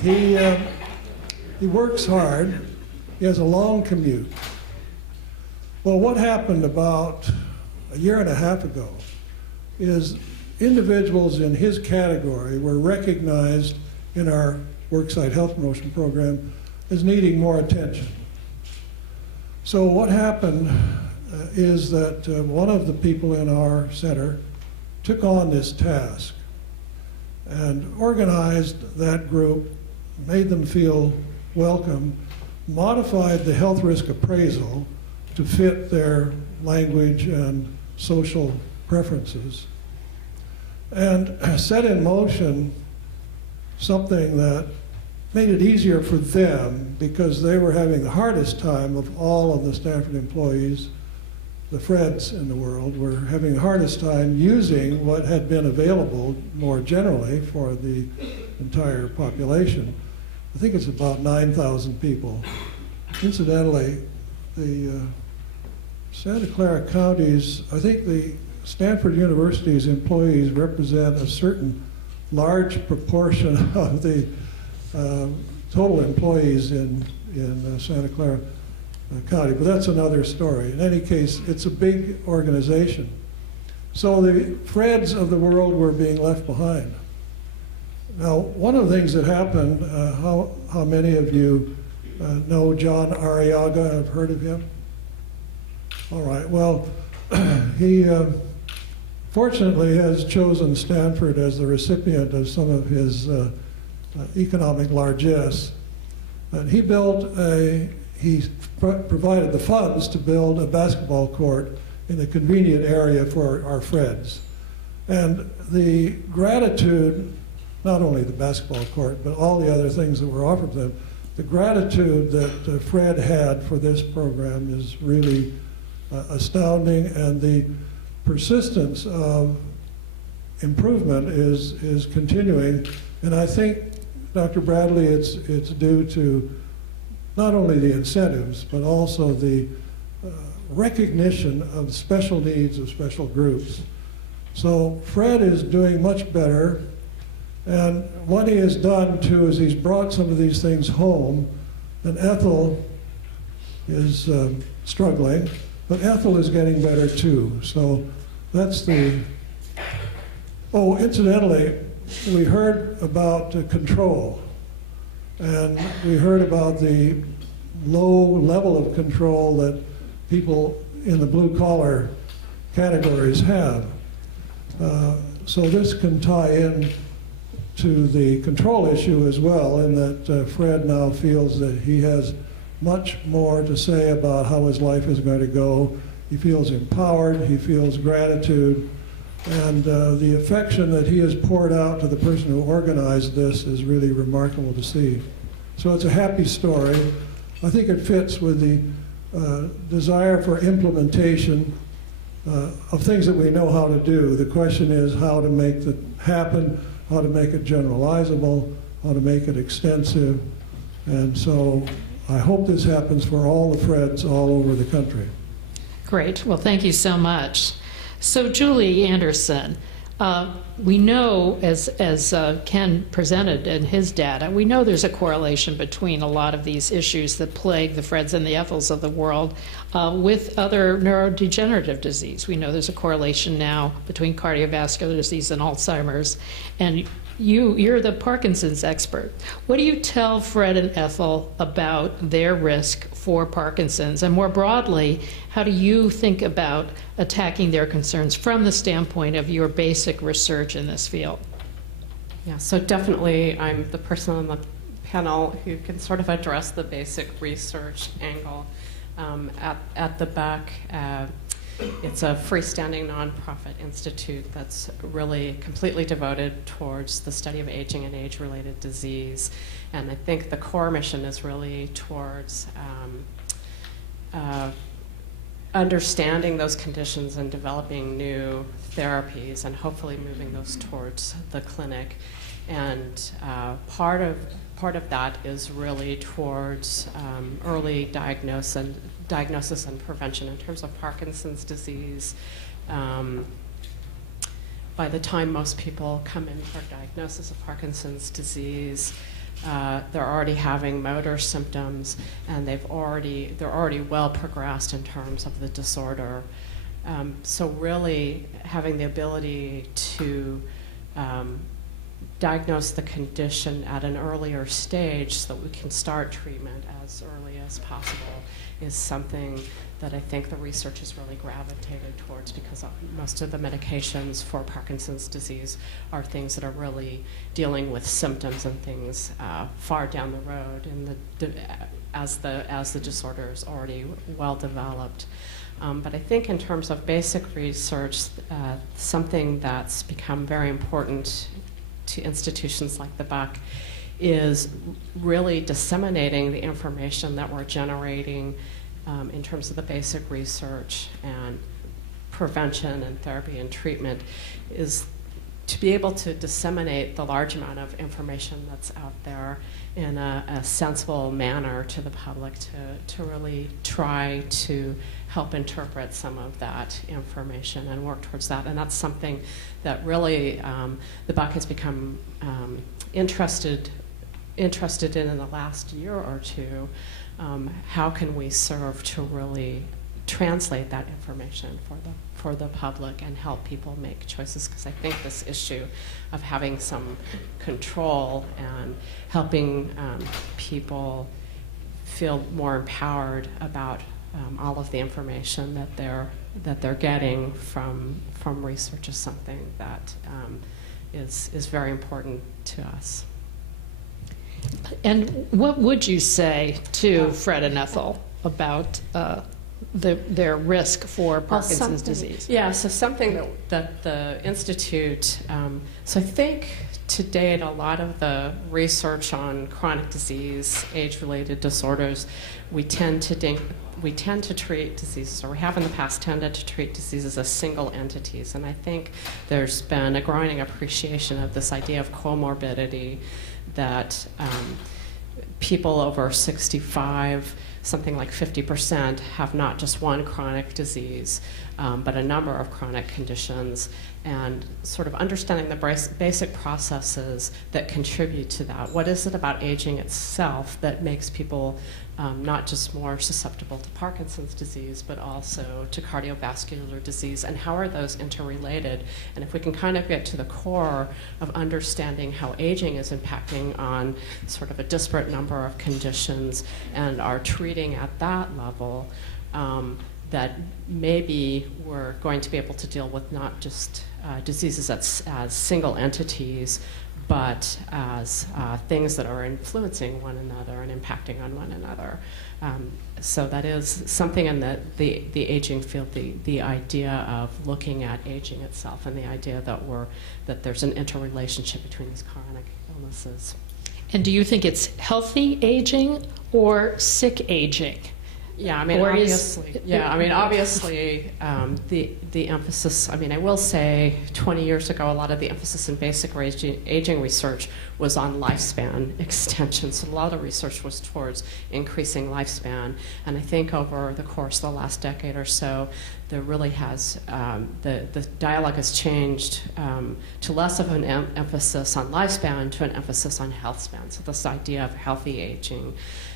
He works hard. He has a long commute. Well, what happened about a year and a half ago is individuals in his category were recognized in our worksite health promotion program is needing more attention. So what happened is that one of the people in our center took on this task and organized that group, made them feel welcome, modified the health risk appraisal to fit their language and social preferences, and set in motion something that made it easier for them because they were having the hardest time of all of the Stanford employees. The Freds in the world were having the hardest time using what had been available more generally for the entire population. I think it's about 9,000 people. Incidentally, the Santa Clara County's, I think the Stanford University's employees represent a certain large proportion of the total employees in Santa Clara County, but that's another story. In any case, it's a big organization. So the Freds of the world were being left behind. Now, one of the things that happened, how many of you know John Arriaga? Have heard of him? All right, well, he fortunately has chosen Stanford as the recipient of some of his economic largesse. And he provided the funds to build a basketball court in a convenient area for our Freds. And the gratitude, not only the basketball court, but all the other things that were offered to them, the gratitude that Fred had for this program is really astounding, and the persistence of improvement is continuing. And I think, Dr. Bradley, it's due to not only the incentives, but also the recognition of the special needs of special groups. So Fred is doing much better, and what he has done too is he's brought some of these things home, and Ethel is struggling, but Ethel is getting better too. So that's the, oh, incidentally, we heard about control, and we heard about the low level of control that people in the blue-collar categories have. So this can tie in to the control issue as well, in that Fred now feels that he has much more to say about how his life is going to go. He feels empowered, he feels gratitude, and the affection that he has poured out to the person who organized this is really remarkable to see. So it's a happy story. I think it fits with the desire for implementation of things that we know how to do. The question is how to make it happen, how to make it generalizable, how to make it extensive. And so I hope this happens for all the Freds all over the country. Great. Well, thank you so much. So, Julie Anderson, we know, as Ken presented in his data, we know there's a correlation between a lot of these issues that plague the Freds and the Ethels of the world with other neurodegenerative disease. We know there's a correlation now between cardiovascular disease and Alzheimer's. And you're the Parkinson's expert. What do you tell Fred and Ethel about their risk for Parkinson's? And more broadly, how do you think about attacking their concerns from the standpoint of your basic research in this field? Yeah, so definitely I'm the person on the panel who can sort of address the basic research angle. At the back, it's a freestanding nonprofit institute that's really completely devoted towards the study of aging and age-related disease. And I think the core mission is really towards understanding those conditions and developing new therapies and hopefully moving those towards the clinic. And part of that is really towards early diagnosis and prevention in terms of Parkinson's disease. By the time most people come in for diagnosis of Parkinson's disease, they're already having motor symptoms, and they're already well progressed in terms of the disorder. So really having the ability to diagnose the condition at an earlier stage so that we can start treatment as early as possible is something that I think the research has really gravitated towards, because most of the medications for Parkinson's disease are things that are really dealing with symptoms and things far down the road as the disorder is already well developed. But I think in terms of basic research, something that's become very important to institutions like the Buck is really disseminating the information that we're generating in terms of the basic research and prevention and therapy and treatment, is to be able to disseminate the large amount of information that's out there in a sensible manner to the public, to really try to help interpret some of that information and work towards that. And that's something that really the Buck has become interested in the last year or two. How can we serve to really translate that information for the public and help people make choices? Because I think this issue of having some control and helping people feel more empowered about all of the information that they're getting from research is something that is very important to us. And what would you say to Fred and Ethel about their risk for Parkinson's disease? Yeah, so something that the Institute, so I think to date a lot of the research on chronic disease, age-related disorders, we tend to treat diseases, or we have in the past tended to treat diseases as single entities. And I think there's been a growing appreciation of this idea of comorbidity, that people over 65, something like 50%, have not just one chronic disease, but a number of chronic conditions, and sort of understanding the basic processes that contribute to that. What is it about aging itself that makes people not just more susceptible to Parkinson's disease, but also to cardiovascular disease, and how are those interrelated? And if we can kind of get to the core of understanding how aging is impacting on sort of a disparate number of conditions and are treating at that level, that maybe we're going to be able to deal with not just diseases as single entities, but as things that are influencing one another and impacting on one another. So that is something in the aging field, the idea of looking at aging itself, and the idea that there's an interrelationship between these chronic illnesses. And do you think it's healthy aging or sick aging? Yeah, I mean, obviously, the emphasis, I mean, I will say 20 years ago, a lot of the emphasis in basic aging research was on lifespan extension. So a lot of research was towards increasing lifespan. And I think over the course of the last decade or so, there really has, the dialogue has changed to less of an emphasis on lifespan to an emphasis on health span. So this idea of healthy aging,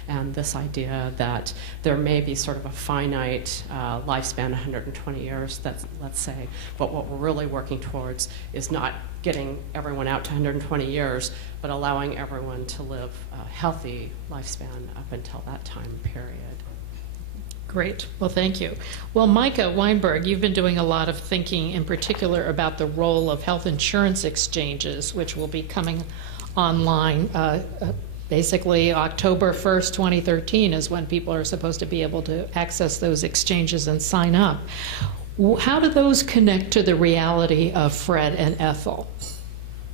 and this idea that there may be sort of a finite lifespan, 120 years, let's say, but what we're really working towards is not getting everyone out to 120 years, but allowing everyone to live a healthy lifespan up until that time period. Great. Well, thank you. Well, Micah Weinberg, you've been doing a lot of thinking in particular about the role of health insurance exchanges, which will be coming online basically October 1st, 2013 is when people are supposed to be able to access those exchanges and sign up. How do those connect to the reality of Fred and Ethel?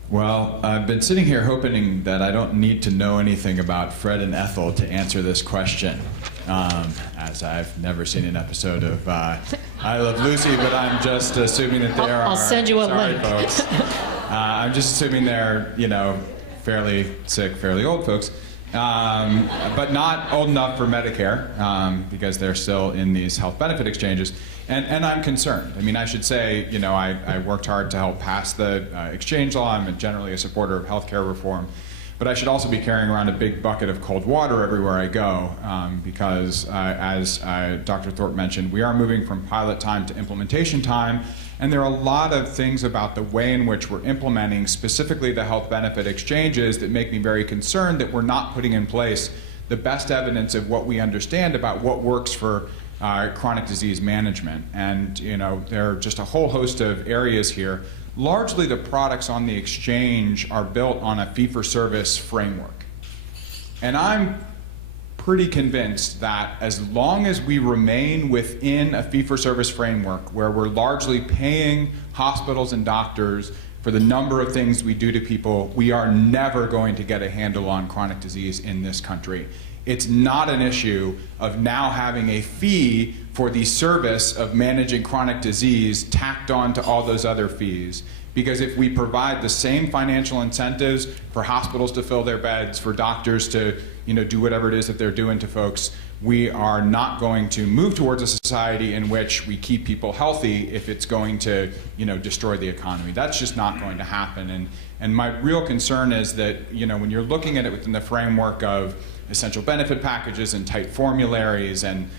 Well, I've been sitting here hoping that I don't need to know anything about Fred and Ethel to answer this question, as I've never seen an episode of I Love Lucy, but I'm just assuming that they are. I'll send you a link. Folks. I'm just assuming they're, fairly sick, fairly old folks, but not old enough for Medicare because they're still in these health benefit exchanges. And I'm concerned. I mean, I should say, I worked hard to help pass the exchange law. I'm generally a supporter of healthcare reform. But I should also be carrying around a big bucket of cold water everywhere I go because, as Dr. Thorpe mentioned, we are moving from pilot time to implementation time. And there are a lot of things about the way in which we're implementing specifically the health benefit exchanges that make me very concerned that we're not putting in place the best evidence of what we understand about what works for chronic disease management. And there are just a whole host of areas here. Largely the products on the exchange are built on a fee-for-service framework. And I'm pretty convinced that as long as we remain within a fee-for-service framework where we're largely paying hospitals and doctors for the number of things we do to people, we are never going to get a handle on chronic disease in this country. It's not an issue of now having a fee for the service of managing chronic disease tacked on to all those other fees. Because if we provide the same financial incentives for hospitals to fill their beds, for doctors to do whatever it is that they're doing to folks, we are not going to move towards a society in which we keep people healthy if it's going to destroy the economy. That's just not going to happen. And my real concern is that when you're looking at it within the framework of essential benefit packages and tight formularies and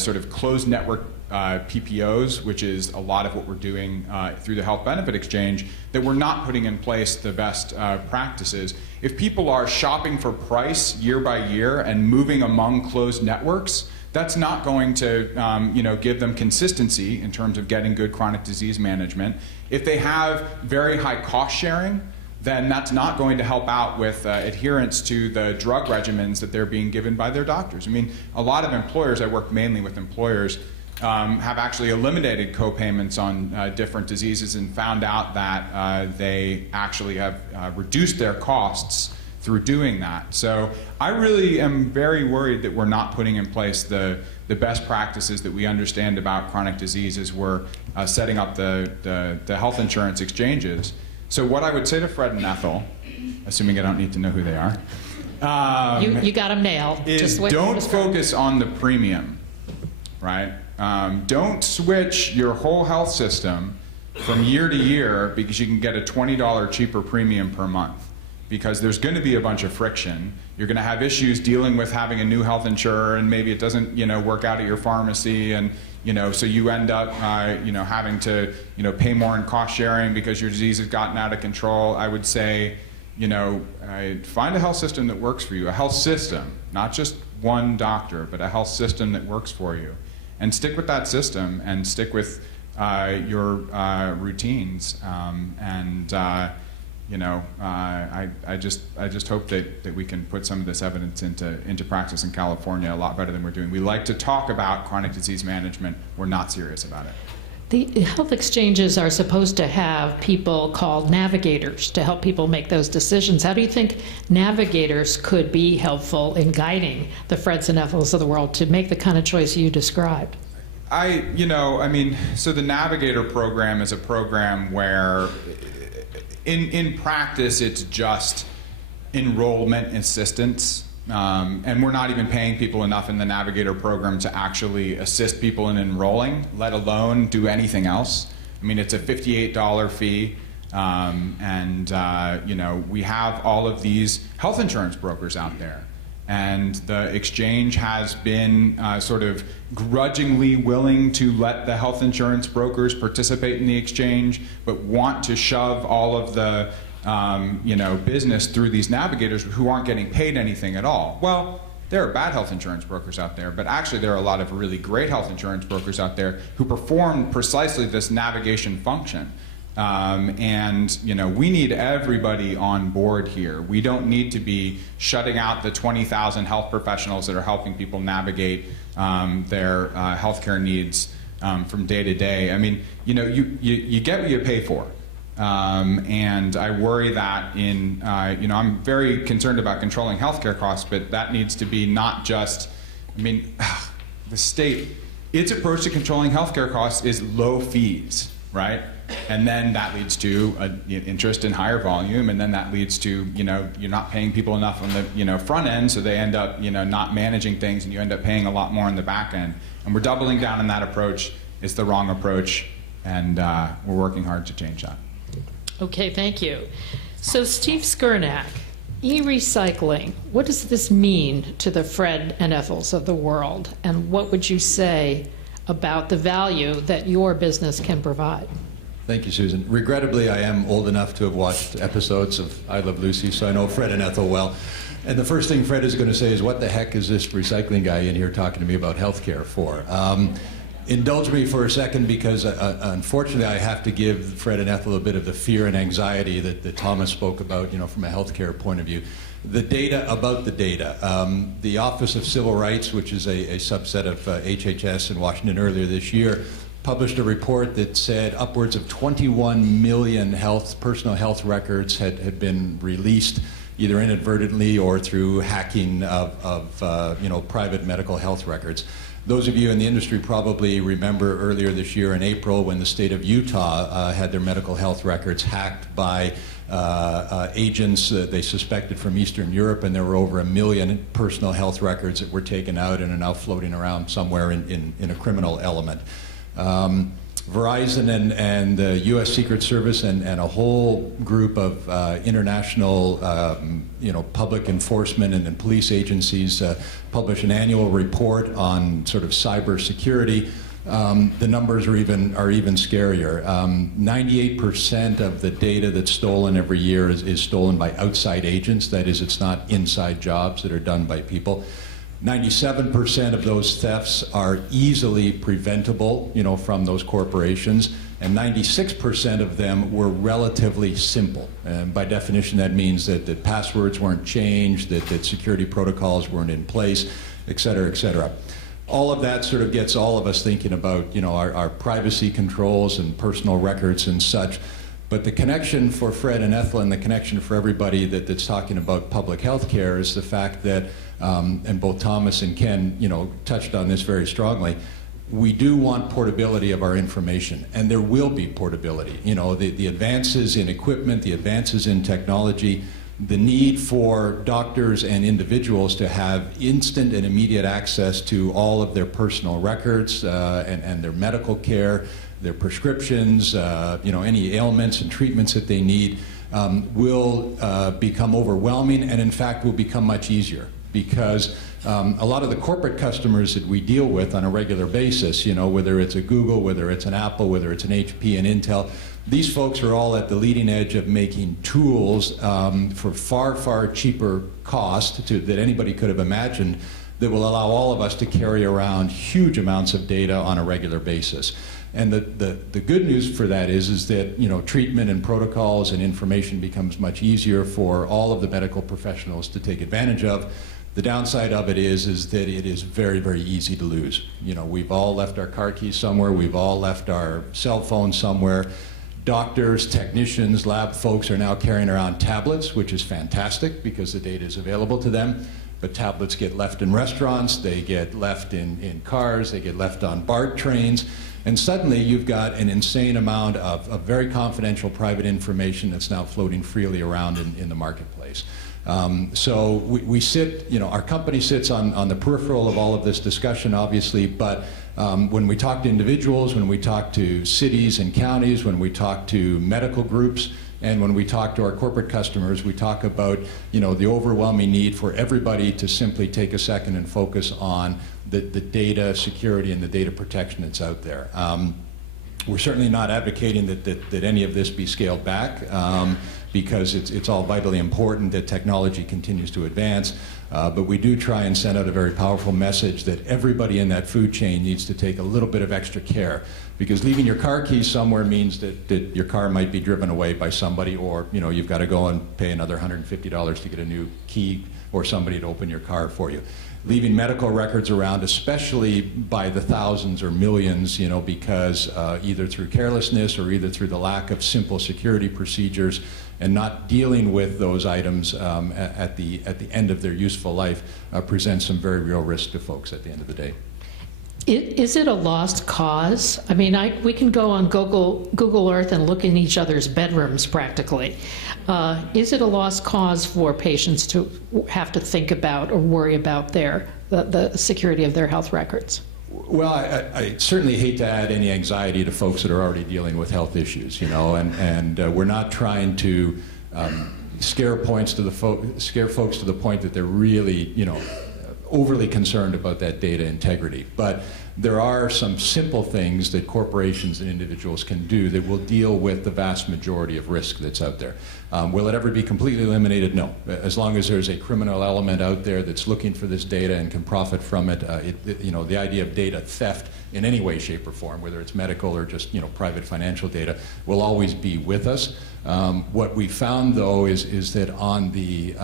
sort of closed network PPOs, which is a lot of what we're doing through the health benefit exchange, that we're not putting in place the best practices. If people are shopping for price year by year and moving among closed networks, that's not going to give them consistency in terms of getting good chronic disease management. If they have very high cost sharing, then that's not going to help out with adherence to the drug regimens that they're being given by their doctors. I mean, a lot of employers, I work mainly with employers, have actually eliminated co-payments on different diseases and found out that they actually have reduced their costs through doing that. So I really am very worried that we're not putting in place the best practices that we understand about chronic disease as we're setting up the health insurance exchanges. So what I would say to Fred and Ethel, assuming I don't need to know who they are, you got them nailed. is don't focus on the premium, right? Don't switch your whole health system from year to year because you can get a $20 cheaper premium per month. Because there's going to be a bunch of friction. You're going to have issues dealing with having a new health insurer, and maybe it doesn't, work out at your pharmacy, and so you end up, having to, pay more in cost sharing because your disease has gotten out of control. I would say, find a health system that works for you, a health system, not just one doctor, but a health system that works for you, and stick with that system and stick with your routines, I just hope that we can put some of this evidence into practice in California a lot better than we're doing. We like to talk about chronic disease management. We're not serious about it. The health exchanges are supposed to have people called navigators to help people make those decisions. How do you think navigators could be helpful in guiding the Freds and Ethels of the world to make the kind of choice you described? So the Navigator program is a program where in practice, it's just enrollment assistance, and we're not even paying people enough in the Navigator program to actually assist people in enrolling, let alone do anything else. I mean, it's a $58 fee, we have all of these health insurance brokers out there. And the exchange has been sort of grudgingly willing to let the health insurance brokers participate in the exchange, but want to shove all of the business through these navigators who aren't getting paid anything at all. Well, there are bad health insurance brokers out there, but actually there are a lot of really great health insurance brokers out there who perform precisely this navigation function. We need everybody on board here. We don't need to be shutting out the 20,000 health professionals that are helping people navigate their healthcare needs from day to day. I mean, you get what you pay for. And I worry that I'm very concerned about controlling healthcare costs, but that needs to be not just, the state, its approach to controlling healthcare costs is low fees, right? And then that leads to interest in higher volume, and then that leads to, you're not paying people enough on the, front end, so they end up, not managing things, and you end up paying a lot more on the back end. And we're doubling down on that approach. It's the wrong approach, and we're working hard to change that. Okay, thank you. So Steve Skurnak, e-recycling, what does this mean to the Fred and Ethels of the world, and what would you say about the value that your business can provide. Thank you, Susan. Regrettably, I am old enough to have watched episodes of I Love Lucy, so I know Fred and Ethel well. And the first thing Fred is going to say is, what the heck is this recycling guy in here talking to me about healthcare for? Indulge me for a second, because unfortunately I have to give Fred and Ethel a bit of the fear and anxiety that Thomas spoke about, from a healthcare point of view. The data about the data. The Office of Civil Rights, which is a subset of HHS in Washington earlier this year, published a report that said upwards of 21 million personal health records had been released, either inadvertently or through hacking of private medical health records. Those of you in the industry probably remember earlier this year in April when the state of Utah had their medical health records hacked by agents they suspected from Eastern Europe, and there were over 1 million personal health records that were taken out and are now floating around somewhere in a criminal element. Verizon and the U.S. Secret Service and a whole group of international, public enforcement and police agencies publish an annual report on sort of cyber security. The numbers are even scarier. 98% of the data that's stolen every year is stolen by outside agents. That is, it's not inside jobs that are done by people. 97% of those thefts are easily preventable, from those corporations, and 96% of them were relatively simple. And by definition, that means that passwords weren't changed, that security protocols weren't in place, et cetera, et cetera. All of that sort of gets all of us thinking about, our privacy controls and personal records and such. But the connection for Fred and Ethel, and the connection for everybody that's talking about public health care, is the fact that, and both Thomas and Ken, touched on this very strongly, we do want portability of our information, and there will be portability. The advances in equipment, the advances in technology, the need for doctors and individuals to have instant and immediate access to all of their personal records and their medical care, their prescriptions, any ailments and treatments that they need, will become overwhelming, and in fact will become much easier, because a lot of the corporate customers that we deal with on a regular basis, whether it's a Google, whether it's an Apple, whether it's an HP and Intel, these folks are all at the leading edge of making tools for far, far cheaper cost that anybody could have imagined, that will allow all of us to carry around huge amounts of data on a regular basis. And the good news for that is that treatment and protocols and information becomes much easier for all of the medical professionals to take advantage of. The downside of it is that it is very, very easy to lose. We've all left our car keys somewhere. We've all left our cell phones somewhere. Doctors, technicians, lab folks are now carrying around tablets, which is fantastic because the data is available to them. But tablets get left in restaurants, they get left in cars, they get left on BART trains, and suddenly you've got an insane amount of very confidential private information that's now floating freely around in the marketplace. So we sit, our company sits on the peripheral of all of this discussion, obviously, but when we talk to individuals, when we talk to cities and counties, when we talk to medical groups, and when we talk to our corporate customers, we talk about the overwhelming need for everybody to simply take a second and focus on the data security and the data protection that's out there. We're certainly not advocating that any of this be scaled back, because it's all vitally important that technology continues to advance. But we do try and send out a very powerful message that everybody in that food chain needs to take a little bit of extra care, because leaving your car keys somewhere means that your car might be driven away by somebody, or you've got to go and pay another $150 to get a new key or somebody to open your car for you. Leaving medical records around, especially by the thousands or millions, because either through carelessness or either through the lack of simple security procedures, and not dealing with those items at the end of their useful life presents some very real risk to folks at the end of the day. Is it a lost cause? I mean, we can go on Google Earth and look in each other's bedrooms practically. Is it a lost cause for patients to have to think about or worry about the security of their health records? Well, I certainly hate to add any anxiety to folks that are already dealing with health issues, and we're not trying to scare folks to the point that they're really, overly concerned about that data integrity. But there are some simple things that corporations and individuals can do that will deal with the vast majority of risk that's out there. Will it ever be completely eliminated? No. As long as there's a criminal element out there that's looking for this data and can profit from it, the idea of data theft in any way, shape, or form, whether it's medical or just private financial data, will always be with us. What we found, though, is that on the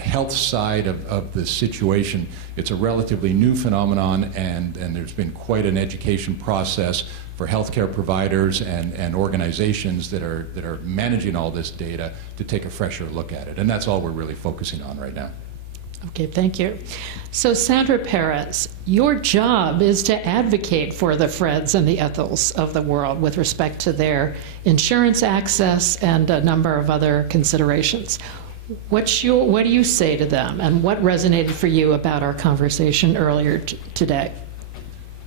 health side of the situation, it's a relatively new phenomenon, and there's been quite an education process for healthcare providers and organizations that are managing all this data to take a fresher look at it. And that's all we're really focusing on right now. Okay, thank you. So Sandra Perez, your job is to advocate for the Freds and the Ethels of the world with respect to their insurance access and a number of other considerations. What do you say to them, and what resonated for you about our conversation earlier today?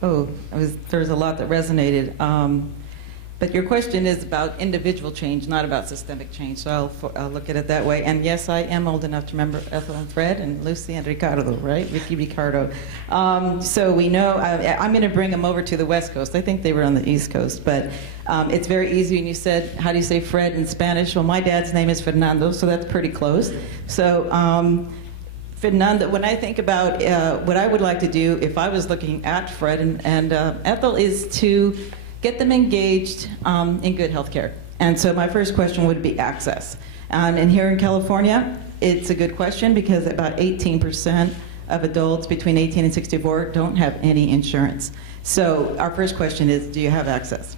Oh, there's a lot that resonated. But your question is about individual change, not about systemic change, so I'll look at it that way. And yes, I am old enough to remember Ethel and Fred and Lucy and Ricardo, right? Ricky Ricardo. So we know, I'm going to bring them over to the West Coast. I think they were on the East Coast, but it's very easy. And you said, how do you say Fred in Spanish? Well, my dad's name is Fernando, so that's pretty close. So Fernando, when I think about what I would like to do if I was looking at Fred and Ethel, is to get them engaged in good health care. And so my first question would be access. And here in California, it's a good question because about 18% of adults between 18 and 64 don't have any insurance. So our first question is, do you have access?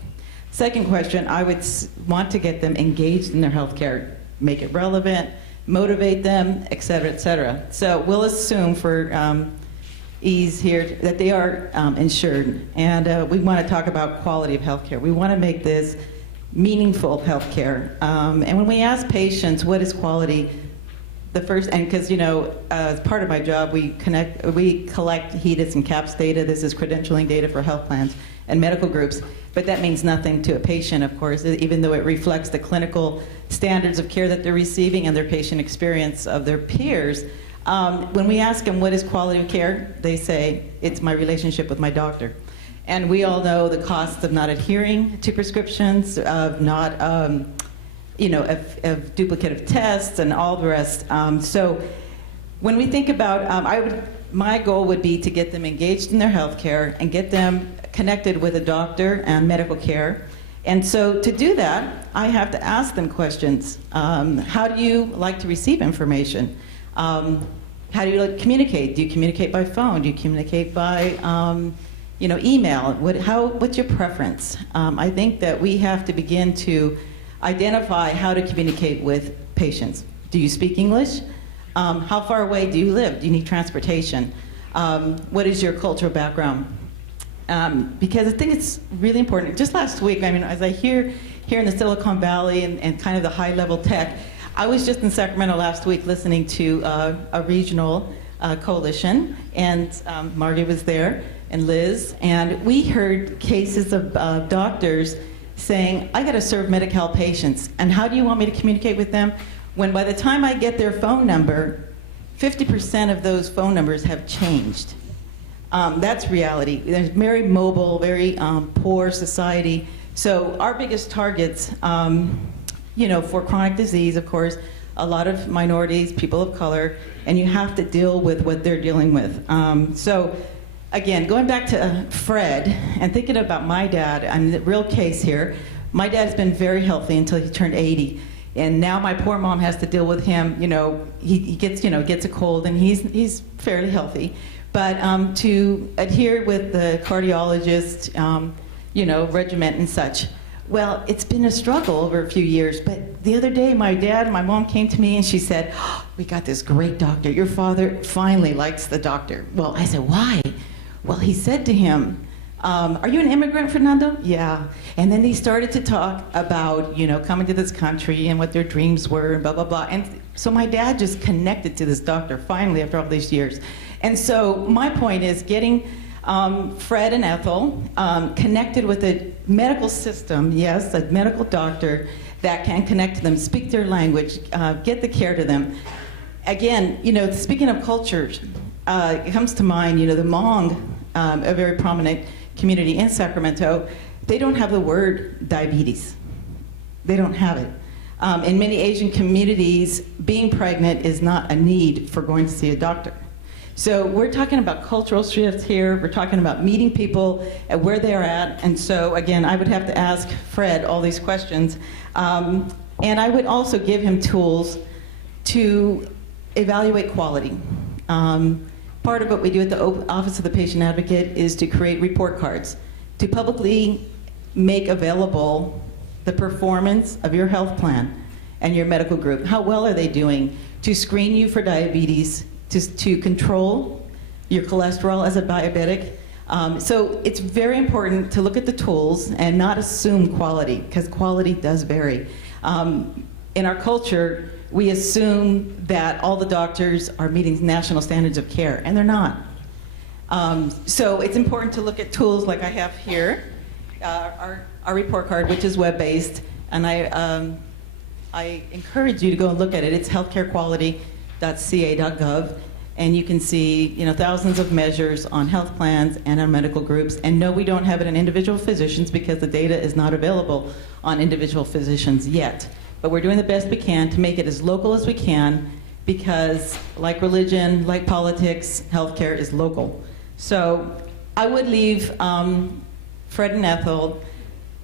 Second question, I would want to get them engaged in their health care, make it relevant, motivate them, et cetera, et cetera. So we'll assume for ease here that they are insured, and we want to talk about quality of healthcare. We want to make this meaningful healthcare, and when we ask patients what is quality, the first, and because as part of my job we collect HEDIS and CAPS data. This is credentialing data for health plans and medical groups, but that means nothing to a patient, of course, even though it reflects the clinical standards of care that they're receiving and their patient experience of their peers. When we ask them what is quality of care, they say, it's my relationship with my doctor. And we all know the costs of not adhering to prescriptions, of not, of duplicative tests and all the rest. So when we think about, my goal would be to get them engaged in their health care and get them connected with a doctor and medical care. And so to do that, I have to ask them questions. How do you like to receive information? How do you communicate? Do you communicate by phone? Do you communicate by email? What's your preference? I think that we have to begin to identify how to communicate with patients. Do you speak English? How far away do you live? Do you need transportation? What is your cultural background? Because I think it's really important. Just last week, as I hear here in the Silicon Valley and kind of the high-level tech, I was just in Sacramento last week listening to a regional coalition, and Margie was there, and Liz, and we heard cases of doctors saying, I got to serve Medi-Cal patients, and how do you want me to communicate with them? When by the time I get their phone number, 50% of those phone numbers have changed. That's reality. There's very mobile, very poor society. So our biggest targets, for chronic disease, of course, a lot of minorities, people of color, and you have to deal with what they're dealing with. So again, going back to Fred and thinking about my dad, and the real case here, my dad's been very healthy until he turned 80. And now my poor mom has to deal with him. He gets a cold, and he's fairly healthy. But to adhere with the cardiologist, regiment and such, well, it's been a struggle over a few years. But the other day, my dad and my mom came to me, and she said, we got this great doctor. Your father finally likes the doctor. Well, I said, why? Well, he said to him, are you an immigrant, Fernando? Yeah. And then they started to talk about, coming to this country and what their dreams were and blah, blah, blah. And so my dad just connected to this doctor finally after all these years. And so my point is getting Fred and Ethel connected with a medical system, yes, a medical doctor that can connect to them, speak their language, get the care to them. Again, speaking of cultures, it comes to mind, the Hmong a very prominent community in Sacramento, they don't have the word diabetes. They don't have it. In many Asian communities, being pregnant is not a need for going to see a doctor. So we're talking about cultural shifts here. We're talking about meeting people at where they're at. And so, again, I would have to ask Fred all these questions. And I would also give him tools to evaluate quality. Part of what we do at the Office of the Patient Advocate is to create report cards, to publicly make available the performance of your health plan and your medical group. How well are they doing to screen you for diabetes, to control your cholesterol as a diabetic? So it's very important to look at the tools and not assume quality, because quality does vary. In our culture, we assume that all the doctors are meeting national standards of care, and they're not. So it's important to look at tools like I have here, our report card, which is web-based, and I encourage you to go and look at it. It's healthcarequality.ca.gov, and you can see thousands of measures on health plans and on medical groups. And no, we don't have it on individual physicians because the data is not available on individual physicians yet. But we're doing the best we can to make it as local as we can, because like religion, like politics, healthcare is local. So I would leave Fred and Ethel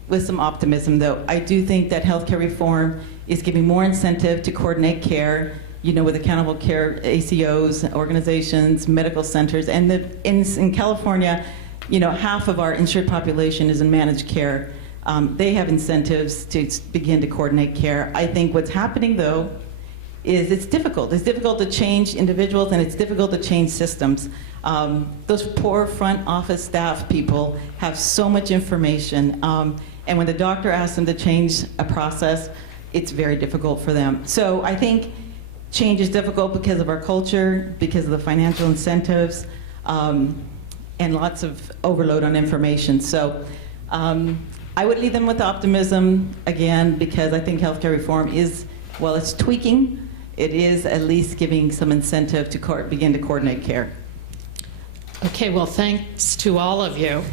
with some optimism, though. I do think that healthcare reform is giving more incentive to coordinate care, with accountable care ACOs, organizations, medical centers. And in California, half of our insured population is in managed care. They have incentives to begin to coordinate care. I think what's happening, though, is it's difficult. It's difficult to change individuals, and it's difficult to change systems. Those poor front office staff people have so much information, and when the doctor asks them to change a process, it's very difficult for them. So I think change is difficult because of our culture, because of the financial incentives, and lots of overload on information. So I would leave them with optimism, again, because I think healthcare reform is, while it's tweaking, it is at least giving some incentive to begin to coordinate care. Okay, well, thanks to all of you.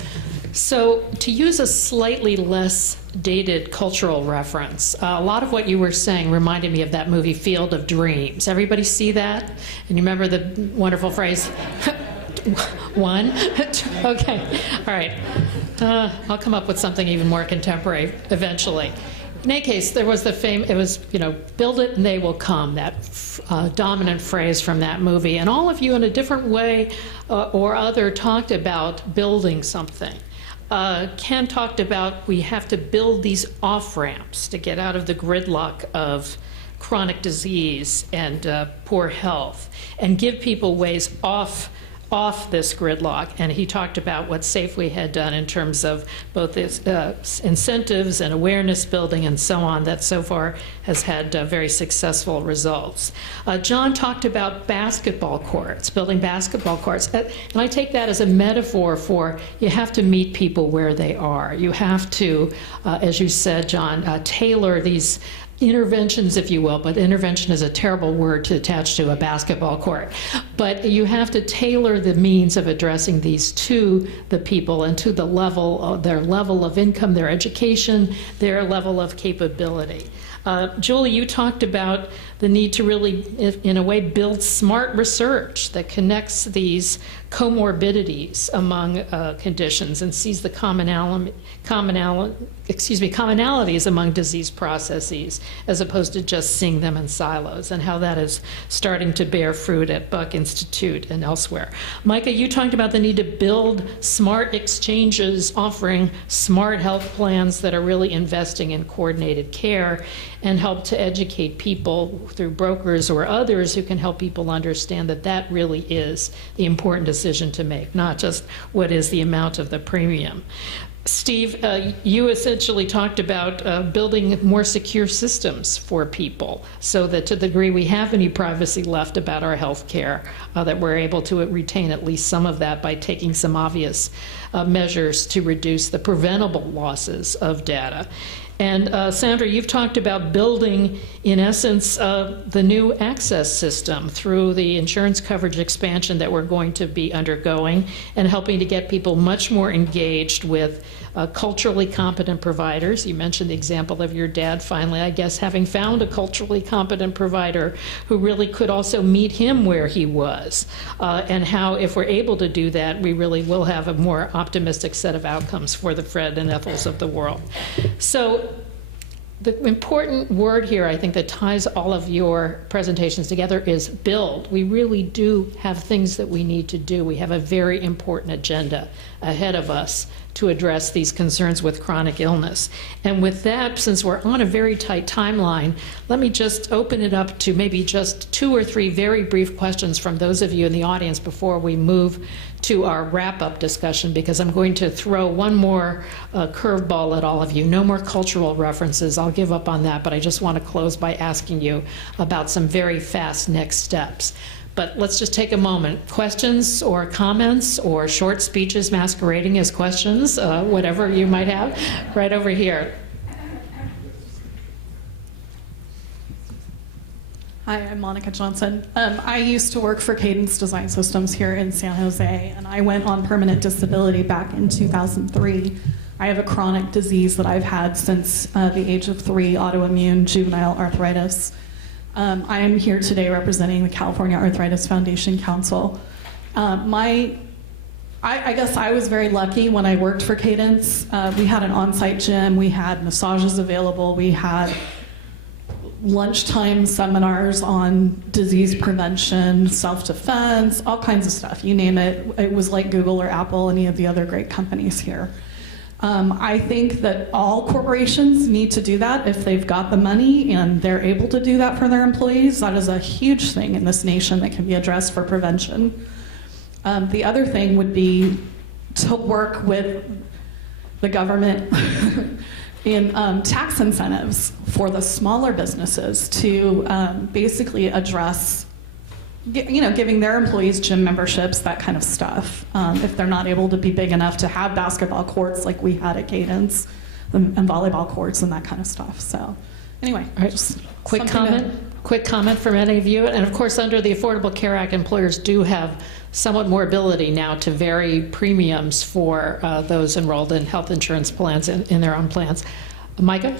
So to use a slightly less dated cultural reference, a lot of what you were saying reminded me of that movie Field of Dreams. Everybody see that? And you remember the wonderful phrase, one? Okay, all right. I'll come up with something even more contemporary eventually. In any case, there was it was, build it and they will come, that dominant phrase from that movie. And all of you in a different way or other talked about building something. Ken talked about we have to build these off-ramps to get out of the gridlock of chronic disease and poor health and give people ways off this gridlock. And he talked about what Safeway had done in terms of both its incentives and awareness building and so on that so far has had very successful results. John talked about basketball courts, building basketball courts. And I take that as a metaphor for you have to meet people where they are. You have to, as you said, John, tailor these interventions, if you will, but intervention is a terrible word to attach to a basketball court. But you have to tailor the means of addressing these to the people and to the level, their level of income, their education, their level of capability. Julie, you talked about the need to really, in a way, build smart research that connects these comorbidities among conditions and sees the commonalities among disease processes as opposed to just seeing them in silos, and how that is starting to bear fruit at Buck Institute and elsewhere. Micah, you talked about the need to build smart exchanges offering smart health plans that are really investing in coordinated care and help to educate people through brokers or others who can help people understand that that really is the important decision to make, not just what is the amount of the premium. Steve, you essentially talked about building more secure systems for people so that to the degree we have any privacy left about our health care, that we're able to retain at least some of that by taking some obvious measures to reduce the preventable losses of data. And Sandra, you've talked about building, in essence, the new access system through the insurance coverage expansion that we're going to be undergoing, and helping to get people much more engaged with culturally competent providers. You mentioned the example of your dad finally, I guess, having found a culturally competent provider who really could also meet him where he was, and how, if we're able to do that, we really will have a more optimistic set of outcomes for the Fred and Ethels of the world. So the important word here, I think, that ties all of your presentations together is build. We really do have things that we need to do. We have a very important agenda ahead of us to address these concerns with chronic illness. And with that, since we're on a very tight timeline, let me just open it up to maybe just 2 or 3 very brief questions from those of you in the audience before we move to our wrap-up discussion, because I'm going to throw one more curveball at all of you. No more cultural references. I'll give up on that, but I just want to close by asking you about some very fast next steps. But let's just take a moment. Questions or comments or short speeches masquerading as questions, whatever you might have, right over here. Hi, I'm Monica Johnson. I used to work for Cadence Design Systems here in San Jose, and I went on permanent disability back in 2003. I have a chronic disease that I've had since the age of 3, autoimmune juvenile arthritis. I am here today representing the California Arthritis Foundation Council. I guess I was very lucky when I worked for Cadence. We had an on-site gym, we had massages available, we had lunchtime seminars on disease prevention, self-defense, all kinds of stuff, you name it. It was like Google or Apple, any of the other great companies here. I think that all corporations need to do that if they've got the money and they're able to do that for their employees. That is a huge thing in this nation that can be addressed for prevention. The other thing would be to work with the government in tax incentives for the smaller businesses to basically address, giving their employees gym memberships, that kind of stuff. If they're not able to be big enough to have basketball courts like we had at Cadence, and volleyball courts and that kind of stuff. So anyway, all right, just quick comment from any of you. And of course, under the Affordable Care Act, employers do have somewhat more ability now to vary premiums for those enrolled in health insurance plans in their own plans. Micah?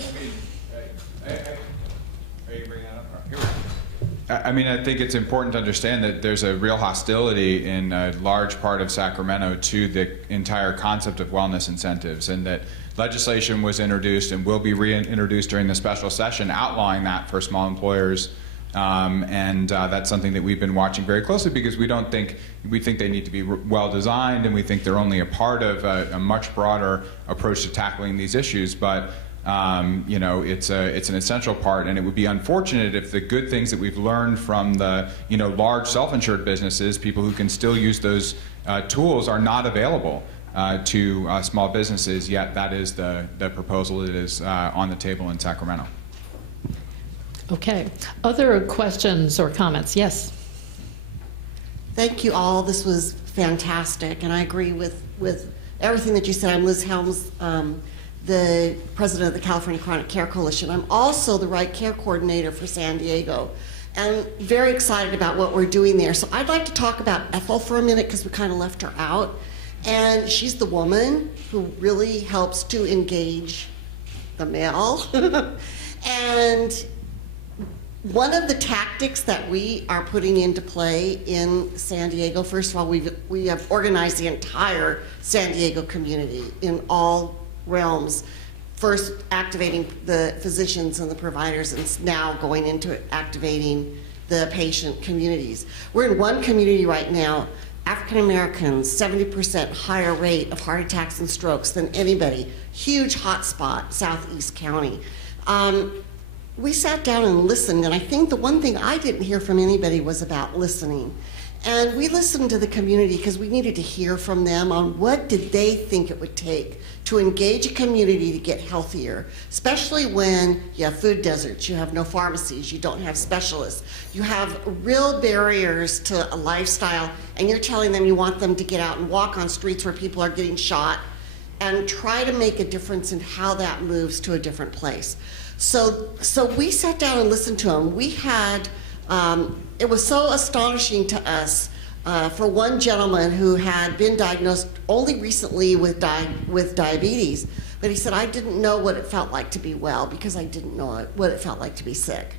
I mean, I think it's important to understand that there's a real hostility in a large part of Sacramento to the entire concept of wellness incentives, and that legislation was introduced and will be reintroduced during the special session outlining that for small employers. That's something that we've been watching very closely, because we think they need to be well designed, and we think they're only a part of a much broader approach to tackling these issues. But it's an essential part, and it would be unfortunate if the good things that we've learned from the large self-insured businesses, people who can still use those tools, are not available to small businesses. Yet that is the proposal that is on the table in Sacramento. Okay. Other questions or comments? Yes. Thank you all. This was fantastic, and I agree with everything that you said. I'm Liz Helms, the president of the California Chronic Care Coalition. I'm also the Right Care Coordinator for San Diego, and very excited about what we're doing there. So I'd like to talk about Ethel for a minute, because we kind of left her out. And she's the woman who really helps to engage the male. And one of the tactics that we are putting into play in San Diego, first of all, we have organized the entire San Diego community in all realms. First activating the physicians and the providers, and now going into activating the patient communities. We're in one community right now, African Americans, 70% higher rate of heart attacks and strokes than anybody. Huge hot spot, Southeast County. We sat down and listened, and I think the one thing I didn't hear from anybody was about listening. And we listened to the community because we needed to hear from them on what did they think it would take to engage a community to get healthier, especially when you have food deserts, you have no pharmacies, you don't have specialists, you have real barriers to a lifestyle, and you're telling them you want them to get out and walk on streets where people are getting shot and try to make a difference in how that moves to a different place. So we sat down and listened to them. We had, it was so astonishing to us for one gentleman who had been diagnosed only recently with diabetes, but he said, I didn't know what it felt like to be well because I didn't know what it felt like to be sick.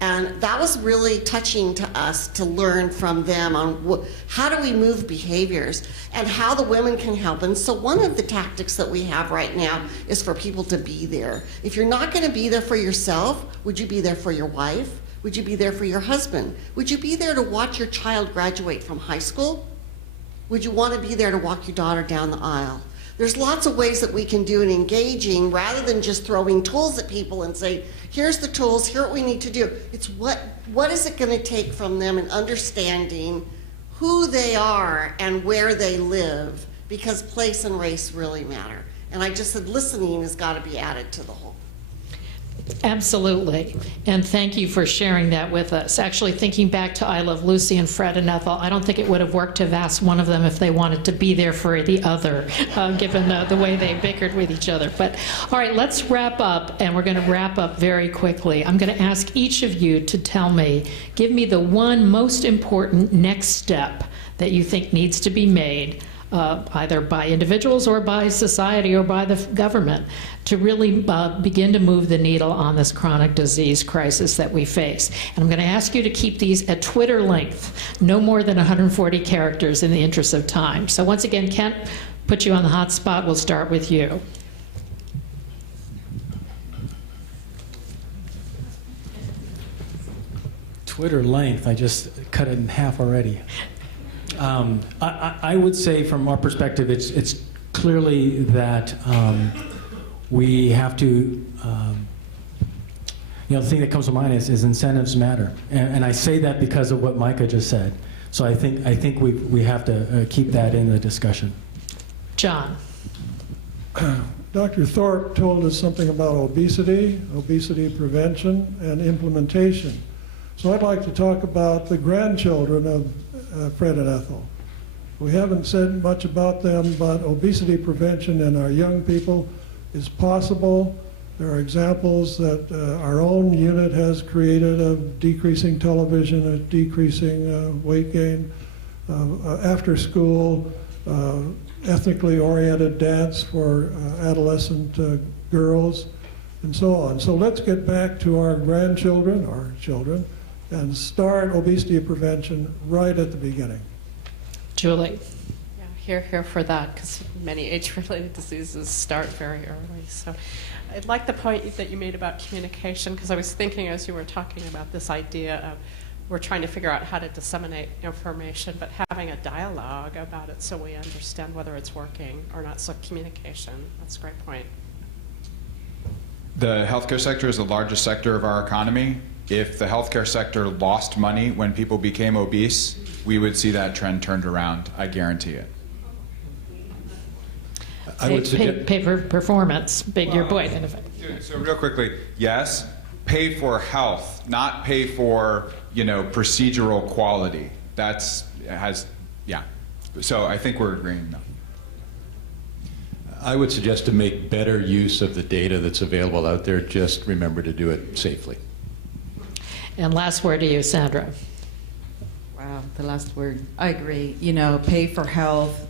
And that was really touching to us to learn from them on how do we move behaviors and how the women can help. And so one of the tactics that we have right now is for people to be there. If you're not going to be there for yourself, would you be there for your wife? Would you be there for your husband? Would you be there to watch your child graduate from high school? Would you want to be there to walk your daughter down the aisle? There's lots of ways that we can do in engaging rather than just throwing tools at people and say, here's the tools, here's what we need to do. It's what is it going to take from them in understanding who they are and where they live, because place and race really matter. And I just said listening has got to be added to the whole. Absolutely. And thank you for sharing that with us. Actually, thinking back to I Love Lucy and Fred and Ethel, I don't think it would have worked to have asked one of them if they wanted to be there for the other, given the way they bickered with each other. But all right, let's wrap up, and we're going to wrap up very quickly. I'm going to ask each of you to tell me, give me the one most important next step that you think needs to be made, either by individuals or by society or by the government, to really begin to move the needle on this chronic disease crisis that we face. And I'm going to ask you to keep these at Twitter length, no more than 140 characters in the interest of time. So once again, Kent, put you on the hot spot. We'll start with you. Twitter length, I just cut it in half already. I would say from our perspective, it's clearly that we have to, the thing that comes to mind is incentives matter. And I say that because of what Micah just said. So I think we have to keep that in the discussion. John. Dr. Thorpe told us something about obesity prevention, and implementation. So I'd like to talk about the grandchildren of Fred and Ethel. We haven't said much about them, but obesity prevention in our young people is possible. There are examples that our own unit has created of decreasing television, of decreasing weight gain, after school, ethnically oriented dance for adolescent girls, and so on. So let's get back to our grandchildren, our children, and start obesity prevention right at the beginning. Julie. Yeah, here for that, because many age-related diseases start very early. So I like the point that you made about communication, because I was thinking as you were talking about this idea of we're trying to figure out how to disseminate information, but having a dialogue about it so we understand whether it's working or not. So communication, that's a great point. The healthcare sector is the largest sector of our economy. If the healthcare sector lost money when people became obese, we would see that trend turned around. I guarantee it. I would suggest pay for performance, your point. In effect. So real quickly, yes, pay for health, not pay for procedural quality. Yeah. So I think we're agreeing now. I would suggest to make better use of the data that's available out there. Just remember to do it safely. And last word to you, Sandra. Wow, the last word. I agree. Pay for health.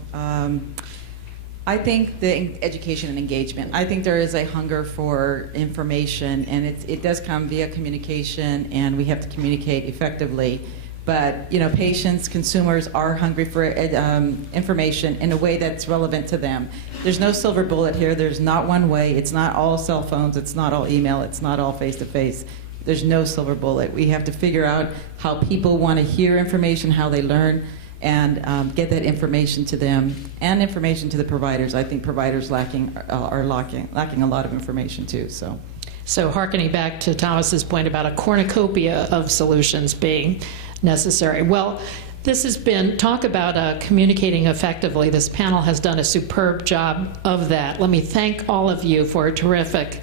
I think the education and engagement. I think there is a hunger for information, and it does come via communication, and we have to communicate effectively. But patients, consumers are hungry for information in a way that's relevant to them. There's no silver bullet here. There's not one way. It's not all cell phones. It's not all email. It's not all face-to-face. There's no silver bullet. We have to figure out how people want to hear information, how they learn, and get that information to them, and information to the providers. I think providers are lacking a lot of information too. So hearkening back to Thomas's point about a cornucopia of solutions being necessary. Well, this has been talk about communicating effectively. This panel has done a superb job of that. Let me thank all of you for a terrific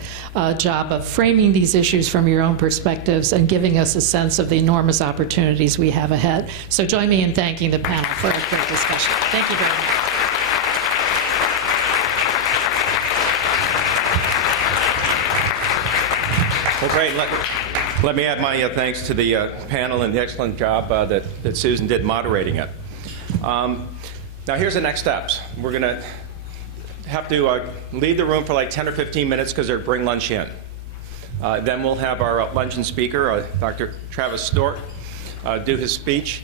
job of framing these issues from your own perspectives and giving us a sense of the enormous opportunities we have ahead. So join me in thanking the panel for a great discussion. Thank you very much. Well, great. Let me add my thanks to the panel and the excellent job that Susan did moderating it. Now, here's the next steps. We're going to have to leave the room for like 10 or 15 minutes because they're bring lunch in. Then we'll have our luncheon speaker, Dr. Travis Stork, do his speech.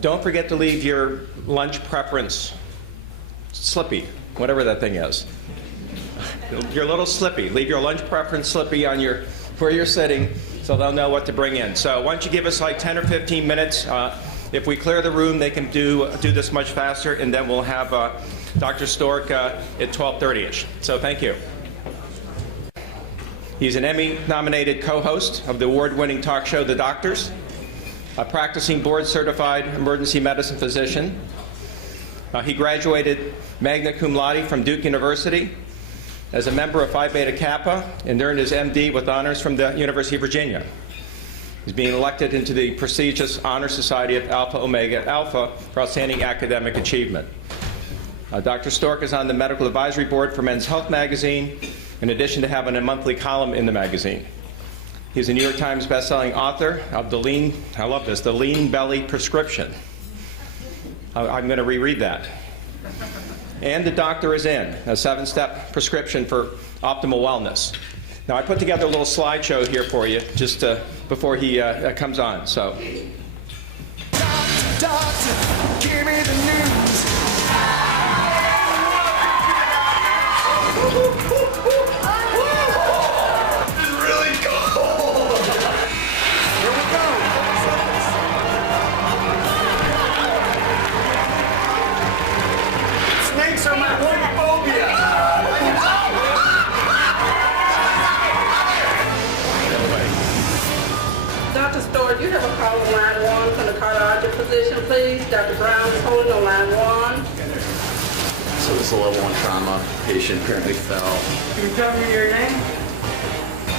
Don't forget to leave your lunch preference slippy, whatever that thing is. Your little slippy. Leave your lunch preference slippy on where you're sitting so they'll know what to bring in. So why don't you give us like 10 or 15 minutes. If we clear the room, they can do this much faster, and then we'll have Dr. Stork at 12:30ish. So thank you. He's an Emmy-nominated co-host of the award-winning talk show The Doctors, a practicing board-certified emergency medicine physician. He graduated magna cum laude from Duke University as a member of Phi Beta Kappa and earned his MD with honors from the University of Virginia. He's being elected into the prestigious Honor Society of Alpha Omega Alpha for outstanding academic achievement. Dr. Stork is on the medical advisory board for Men's Health magazine, in addition to having a monthly column in the magazine. He's a New York Times bestselling author of the Lean Belly Prescription. I'm going to reread that. And The Doctor is In, a 7-step prescription for optimal wellness. Now, I put together a little slideshow here for you just before he comes on. So, Doctor, give me the news. It's really cold. Here we go. Snakes are my phobia. Dr. Stork, you have a call on line 1 from the cardiologist physician, please. Dr. Brown is holding on line 1. So this is a level 1 trauma patient apparently fell. Can you tell me your name?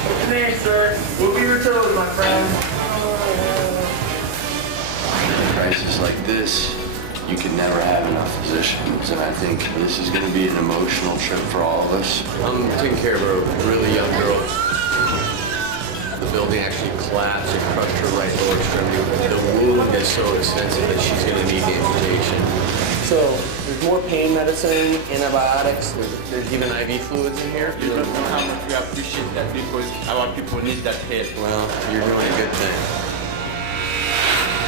What's your name, sir? We'll be your toes, my friend. In a crisis like this, you can never have enough physicians, and I think this is going to be an emotional trip for all of us. I'm taking care of a really young girl. The building actually collapsed and crushed her right lower extremity. The wound is so extensive that she's going to need amputation. So there's more pain medicine, antibiotics. There's even IV fluids in here. You don't know how much we appreciate that because a lot of people need that help. Well, you're doing a good thing.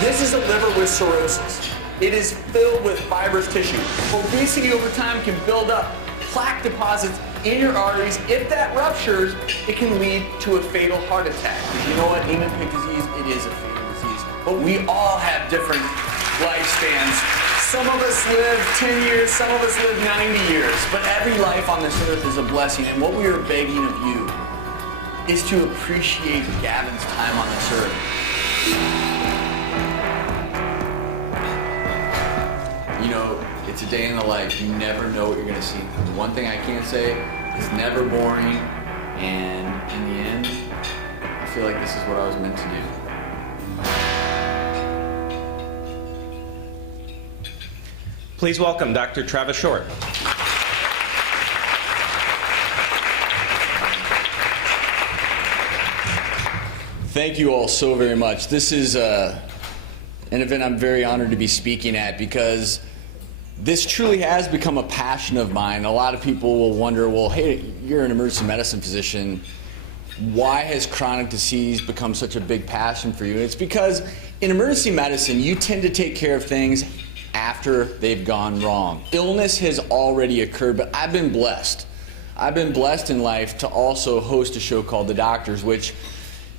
This is a liver with cirrhosis. It is filled with fibrous tissue. Obesity over time can build up plaque deposits in your arteries. If that ruptures, it can lead to a fatal heart attack. You know what? Niemann-Pick disease, it is a fatal disease. But we all have different lifespans. Some of us live 10 years, some of us live 90 years. But every life on this earth is a blessing. And what we are begging of you is to appreciate Gavin's time on this earth. You know, it's a day in the life. You never know what you're going to see. The one thing I can say, it's never boring, and in the end, I feel like this is what I was meant to do. please welcome Dr. Travis Short. Thank you all so very much. This is an event I'm very honored to be speaking at because this truly has become a passion of mine. A lot of people will wonder, well, hey, you're an emergency medicine physician. Why has chronic disease become such a big passion for you? And it's because in emergency medicine, you tend to take care of things after they've gone wrong. Illness has already occurred, but I've been blessed. I've been blessed in life to also host a show called The Doctors, which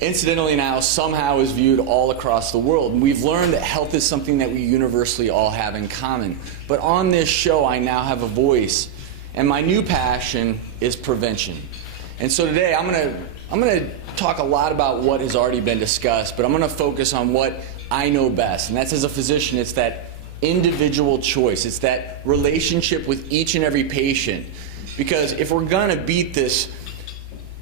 incidentally now somehow is viewed all across the world. And we've learned that health is something that we universally all have in common. But on this show, I now have a voice, and my new passion is prevention. And so today, I'm gonna talk a lot about what has already been discussed, but I'm gonna focus on what I know best. And that's, as a physician, it's that individual choice. It's that relationship with each and every patient. Because if we're gonna beat this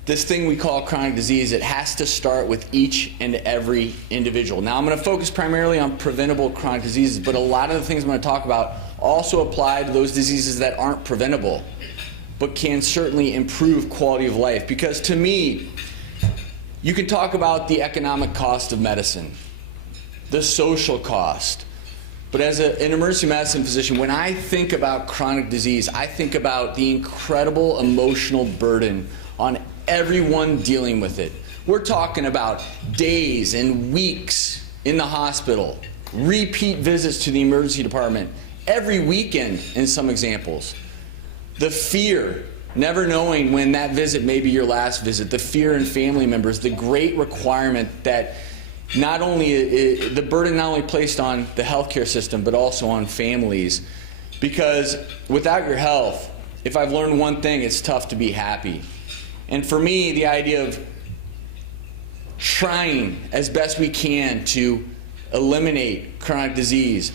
thing we call chronic disease, it has to start with each and every individual. Now, I'm going to focus primarily on preventable chronic diseases, but a lot of the things I'm going to talk about also apply to those diseases that aren't preventable, but can certainly improve quality of life. Because to me, You can talk about the economic cost of medicine, the social cost. But as an emergency medicine physician, when I think about chronic disease, I think about the incredible emotional burden on everyone dealing with it. We're talking about days and weeks in the hospital, repeat visits to the emergency department every weekend in some examples. The fear, never knowing when that visit may be your last visit, the fear in family members, the great requirement that not only the burden not only placed on the healthcare system but also on families, because without your health, if I've learned one thing, it's tough to be happy. And for me, the idea of trying as best we can to eliminate chronic disease,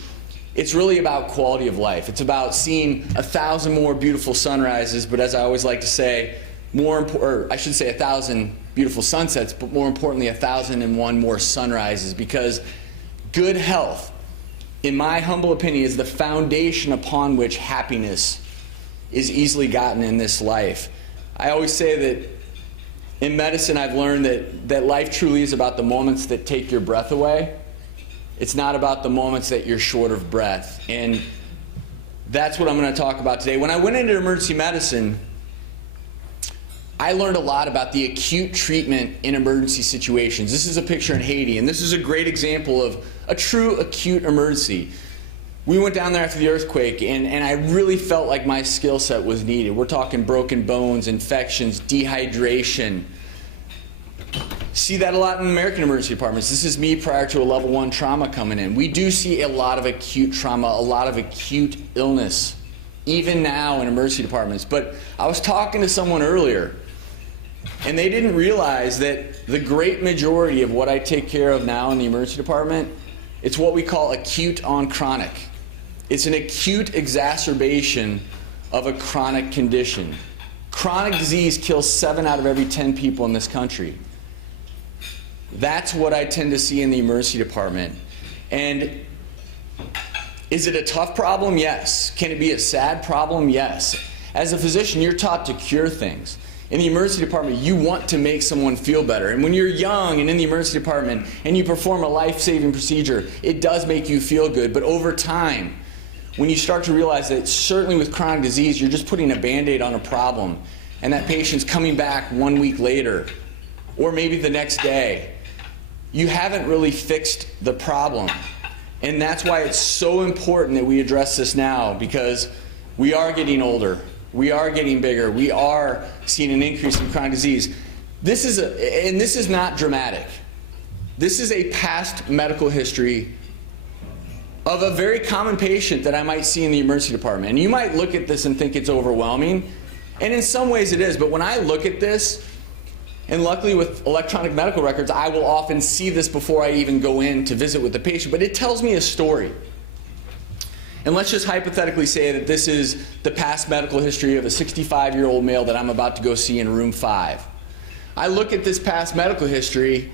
it's really about quality of life. It's about seeing 1,000 more beautiful sunrises, but as I always like to say, I should say 1,000 beautiful sunsets, but more importantly, 1,001 more sunrises, because good health, in my humble opinion, is the foundation upon which happiness is easily gotten in this life. I always say that in medicine I've learned that life truly is about the moments that take your breath away. It's not about the moments that you're short of breath. And that's what I'm going to talk about today. When I went into emergency medicine, I learned a lot about the acute treatment in emergency situations. This is a picture in Haiti, and this is a great example of a true acute emergency. We went down there after the earthquake, and I really felt like my skill set was needed. We're talking broken bones, infections, dehydration. See that a lot in American emergency departments. This is me prior to a level 1 trauma coming in. We do see a lot of acute trauma, a lot of acute illness, even now in emergency departments. But I was talking to someone earlier, and they didn't realize that the great majority of what I take care of now in the emergency department, it's what we call acute on chronic. It's an acute exacerbation of a chronic condition. Chronic disease kills 7 out of every 10 people in this country. That's what I tend to see in the emergency department. And is it a tough problem? Yes. Can it be a sad problem? Yes. As a physician, you're taught to cure things. In the emergency department, you want to make someone feel better. And when you're young and in the emergency department and you perform a life-saving procedure, it does make you feel good. But over time, when you start to realize that certainly with chronic disease, you're just putting a Band-Aid on a problem, and that patient's coming back 1 week later, or maybe the next day, you haven't really fixed the problem. And that's why it's so important that we address this now, because we are getting older. We are getting bigger. We are seeing an increase in chronic disease. This is not dramatic. This is a past medical history of a very common patient that I might see in the emergency department. And you might look at this and think it's overwhelming, and in some ways it is. But when I look at this, and luckily with electronic medical records, I will often see this before I even go in to visit with the patient, but it tells me a story. And let's just hypothetically say that this is the past medical history of a 65-year-old male that I'm about to go see in room 5. I look at this past medical history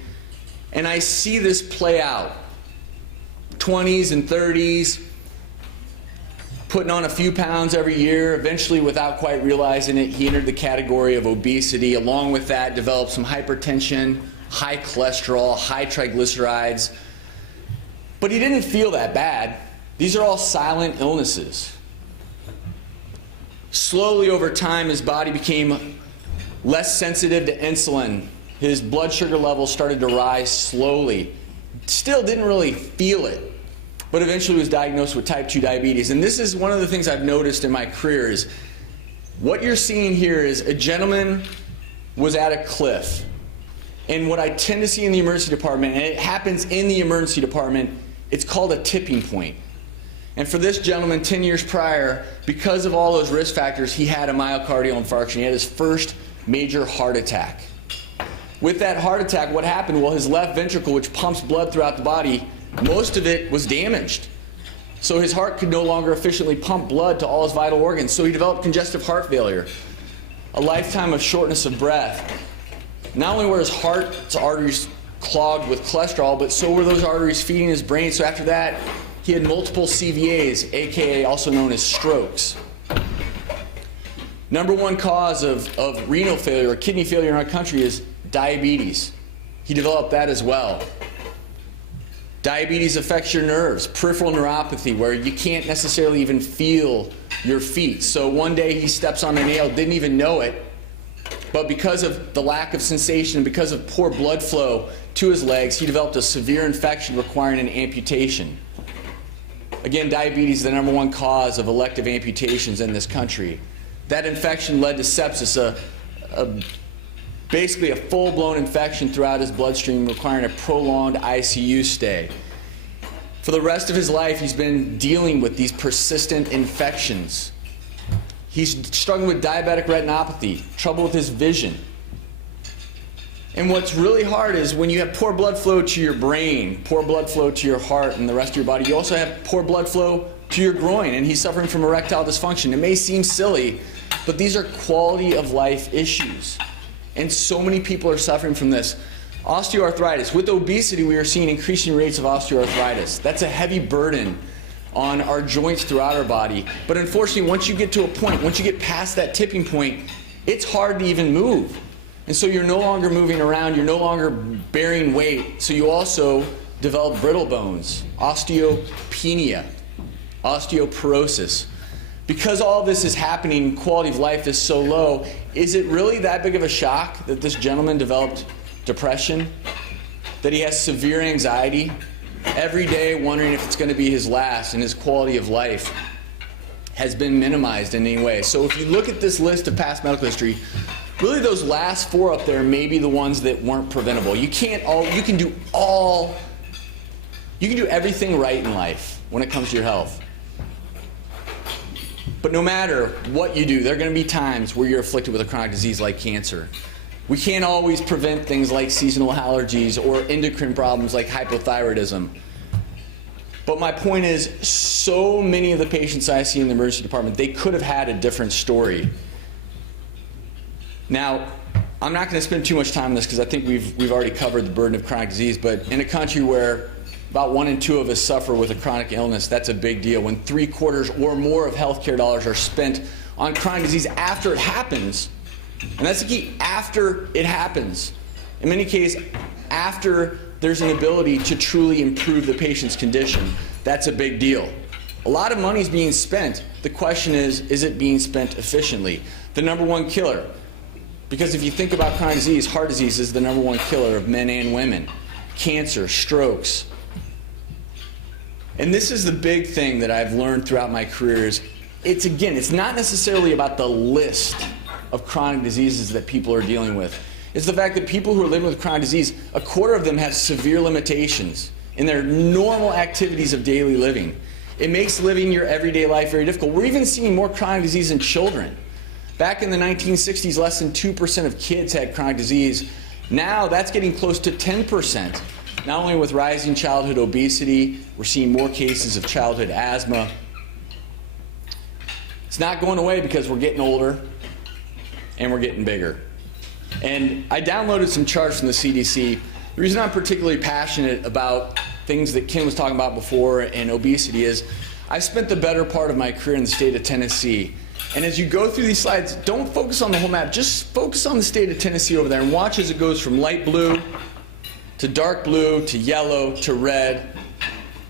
and I see this play out. 20s and 30s, putting on a few pounds every year. Eventually, without quite realizing it, he entered the category of obesity. Along with that, developed some hypertension, high cholesterol, high triglycerides. But he didn't feel that bad. These are all silent illnesses. Slowly over time, his body became less sensitive to insulin. His blood sugar levels started to rise slowly. Still didn't really feel it, but eventually was diagnosed with type 2 diabetes. And this is one of the things I've noticed in my career is what you're seeing here is a gentleman was at a cliff. And what I tend to see in the emergency department, and it happens in the emergency department, it's called a tipping point. And for this gentleman, 10 years prior, because of all those risk factors, he had a myocardial infarction. He had his first major heart attack. With that heart attack, what happened? Well, his left ventricle, which pumps blood throughout the body, most of it was damaged. So his heart could no longer efficiently pump blood to all his vital organs. So he developed congestive heart failure, a lifetime of shortness of breath. Not only were his heart's arteries clogged with cholesterol, but so were those arteries feeding his brain. So after that, he had multiple CVAs, aka also known as strokes. Number one cause of renal failure or kidney failure in our country is diabetes. He developed that as well. Diabetes affects your nerves, peripheral neuropathy, where you can't necessarily even feel your feet. So one day he steps on a nail, didn't even know it, but because of the lack of sensation, because of poor blood flow to his legs, he developed a severe infection requiring an amputation. Again, diabetes is the #1 cause of elective amputations in this country. That infection led to sepsis, basically a full-blown infection throughout his bloodstream requiring a prolonged ICU stay. For the rest of his life, he's been dealing with these persistent infections. He's struggling with diabetic retinopathy, trouble with his vision. And what's really hard is when you have poor blood flow to your brain, poor blood flow to your heart and the rest of your body, you also have poor blood flow to your groin, and he's suffering from erectile dysfunction. It may seem silly, but these are quality of life issues. And so many people are suffering from this. Osteoarthritis. With obesity, we are seeing increasing rates of osteoarthritis. That's a heavy burden on our joints throughout our body. But unfortunately, once you get to a point, once you get past that tipping point, it's hard to even move. And so you're no longer moving around, you're no longer bearing weight, so you also develop brittle bones, osteopenia, osteoporosis. Because all this is happening, quality of life is so low, is it really that big of a shock that this gentleman developed depression? That he has severe anxiety? Every day wondering if it's going to be his last, and his quality of life has been minimized in any way. So if you look at this list of past medical history, really those last 4 up there may be the ones that weren't preventable. You can do everything right in life when it comes to your health. But no matter what you do, there are going to be times where you're afflicted with a chronic disease like cancer. We can't always prevent things like seasonal allergies or endocrine problems like hypothyroidism. But my point is, so many of the patients I see in the emergency department, they could have had a different story. Now, I'm not going to spend too much time on this because I think we've already covered the burden of chronic disease, but in a country where about 1 in 2 of us suffer with a chronic illness, that's a big deal. When 3/4 or more of healthcare dollars are spent on chronic disease after it happens, and that's the key, after it happens. In many cases, after there's an ability to truly improve the patient's condition, that's a big deal. A lot of money is being spent. The question is it being spent efficiently? The #1 killer. Because if you think about chronic disease, heart disease is the #1 killer of men and women. Cancer, strokes. And this is the big thing that I've learned throughout my career is, it's not necessarily about the list of chronic diseases that people are dealing with. It's the fact that people who are living with chronic disease, 1/4 of them have severe limitations in their normal activities of daily living. It makes living your everyday life very difficult. We're even seeing more chronic disease in children. Back in the 1960s, less than 2% of kids had chronic disease. Now that's getting close to 10%. Not only with rising childhood obesity, we're seeing more cases of childhood asthma. It's not going away because we're getting older and we're getting bigger. And I downloaded some charts from the CDC. The reason I'm particularly passionate about things that Ken was talking about before and obesity is I've spent the better part of my career in the state of Tennessee. And as you go through these slides, don't focus on the whole map. Just focus on the state of Tennessee over there and watch as it goes from light blue to dark blue to yellow to red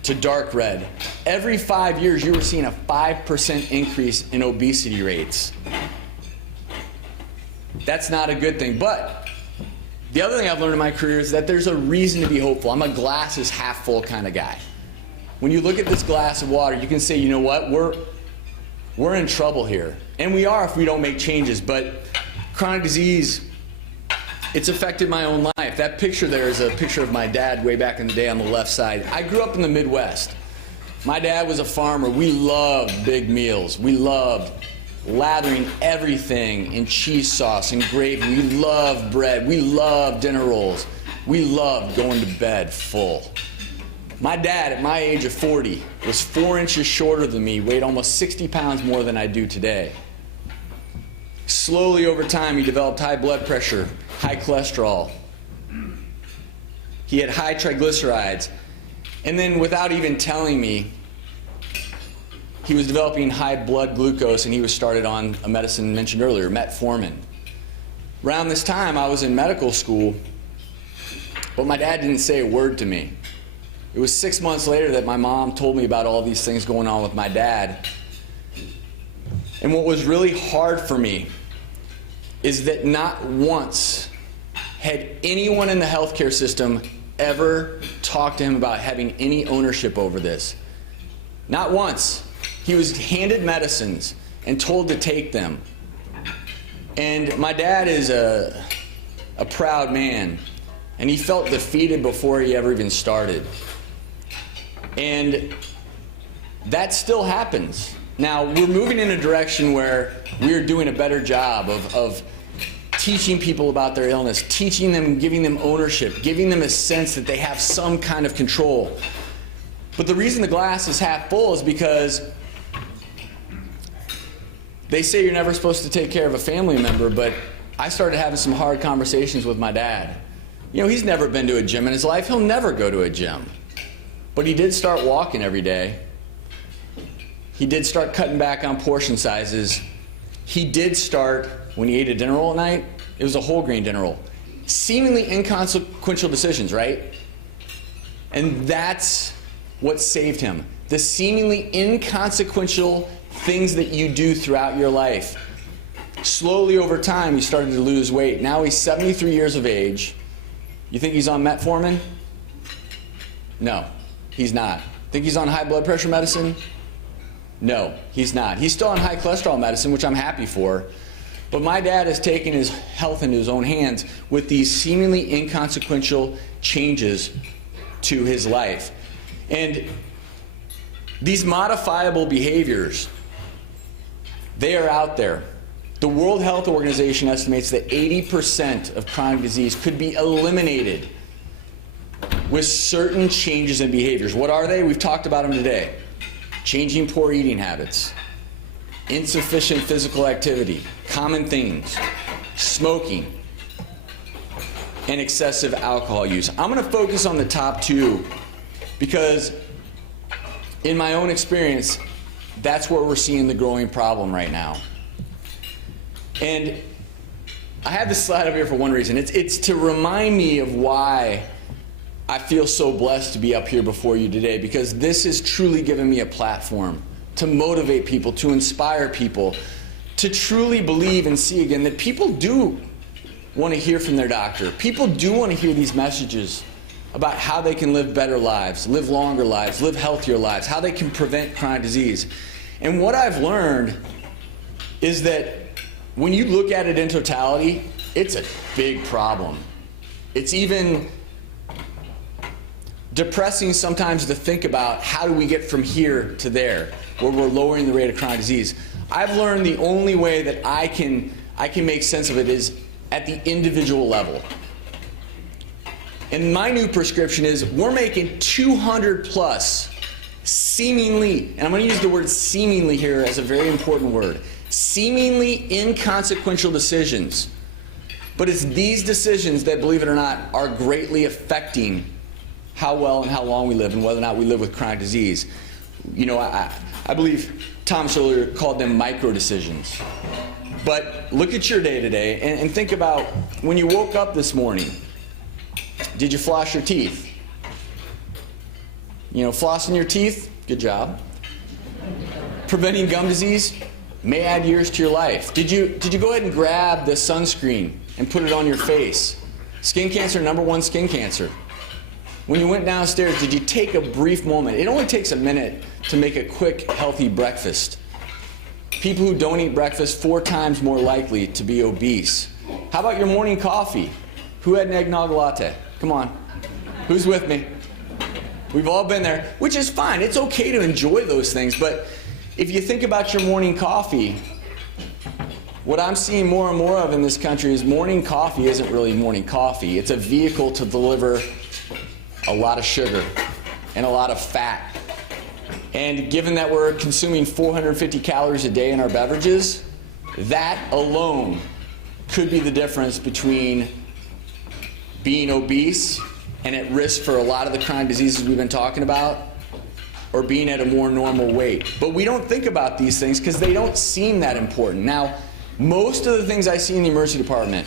to dark red. Every 5 years, you were seeing a 5% increase in obesity rates. That's not a good thing. But the other thing I've learned in my career is that there's a reason to be hopeful. I'm a glass is half full kind of guy. When you look at this glass of water, you can say, you know what, we're in trouble here. And we are if we don't make changes. But chronic disease, it's affected my own life. That picture there is a picture of my dad way back in the day on the left side. I grew up in the Midwest. My dad was a farmer. We loved big meals. We loved lathering everything in cheese sauce and gravy. We loved bread. We loved dinner rolls. We loved going to bed full. My dad, at my age of 40, was 4 inches shorter than me, weighed almost 60 pounds more than I do today. Slowly over time, he developed high blood pressure, high cholesterol. He had high triglycerides. And then without even telling me, he was developing high blood glucose, and he was started on a medicine mentioned earlier, metformin. Around this time, I was in medical school, But my dad didn't say a word to me. It was 6 months later that my mom told me about all these things going on with my dad. And what was really hard for me is that not once had anyone in the healthcare system ever talked to him about having any ownership over this. Not once. He was handed medicines and told to take them. And my dad is a proud man, and he felt defeated before he ever even started. And that still happens. Now, we're moving in a direction where we're doing a better job of teaching people about their illness, teaching them, giving them ownership, giving them a sense that they have some kind of control. But the reason the glass is half full is because they say you're never supposed to take care of a family member, but I started having some hard conversations with my dad. You know, he's never been to a gym in his life. He'll never go to a gym. But he did start walking every day. He did start cutting back on portion sizes. He did start, when he ate a dinner roll at night, it was a whole grain dinner roll. Seemingly inconsequential decisions, right? And that's what saved him. The seemingly inconsequential things that you do throughout your life. Slowly over time, he started to lose weight. Now he's 73 years of age. You think he's on metformin? No, he's not. Think he's on high blood pressure medicine? No, he's not. He's still on high cholesterol medicine, which I'm happy for. But my dad has taken his health into his own hands with these seemingly inconsequential changes to his life. And these modifiable behaviors, they are out there. The World Health Organization estimates that 80% of chronic disease could be eliminated with certain changes in behaviors. What are they? We've talked about them today. Changing poor eating habits, insufficient physical activity, common things, smoking, and excessive alcohol use. I'm going to focus on the top two because in my own experience, that's where we're seeing the growing problem right now. And I have this slide up here for one reason. It's to remind me of why I feel so blessed to be up here before you today, because this has truly given me a platform to motivate people, to inspire people, to truly believe and see again that people do want to hear from their doctor. People do want to hear these messages about how they can live better lives, live longer lives, live healthier lives, how they can prevent chronic disease. And what I've learned is that when you look at it in totality, it's a big problem. It's even depressing sometimes to think about how do we get from here to there, where we're lowering the rate of chronic disease. I've learned the only way that I can make sense of it is at the individual level. And my new prescription is we're making 200 plus seemingly, and I'm going to use the word seemingly here as a very important word, seemingly inconsequential decisions. But it's these decisions that, believe it or not, are greatly affecting how well and how long we live and whether or not we live with chronic disease. You know, I believe Thomas earlier called them micro decisions. But look at your day today and think about when you woke up this morning, did you floss your teeth? You know, flossing your teeth, good job. Preventing gum disease may add years to your life. Did you go ahead and grab the sunscreen and put it on your face? Skin cancer, #1 skin cancer. When you went downstairs, did you take a brief moment? It only takes a minute to make a quick, healthy breakfast. People who don't eat breakfast 4 times more likely to be obese. How about your morning coffee? Who had an eggnog latte? Come on. Who's with me? We've all been there, which is fine. It's okay to enjoy those things, but if you think about your morning coffee, what I'm seeing more and more of in this country is morning coffee isn't really morning coffee. It's a vehicle to deliver a lot of sugar and a lot of fat. And given that we're consuming 450 calories a day in our beverages, that alone could be the difference between being obese and at risk for a lot of the chronic diseases we've been talking about, or being at a more normal weight. But we don't think about these things because they don't seem that important. Now, most of the things I see in the emergency department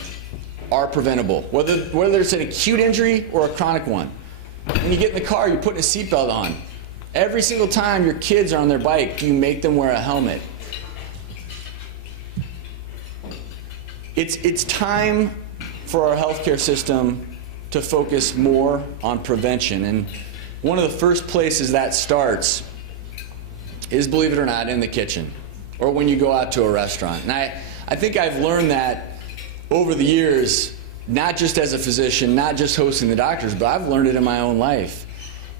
are preventable, whether it's an acute injury or a chronic one. When you get in the car, you're putting a seatbelt on. Every single time your kids are on their bike, you make them wear a helmet. It's time for our healthcare system to focus more on prevention. And one of the first places that starts is, believe it or not, in the kitchen or when you go out to a restaurant. And I think I've learned that over the years, not just as a physician, not just hosting the doctors, but I've learned it in my own life.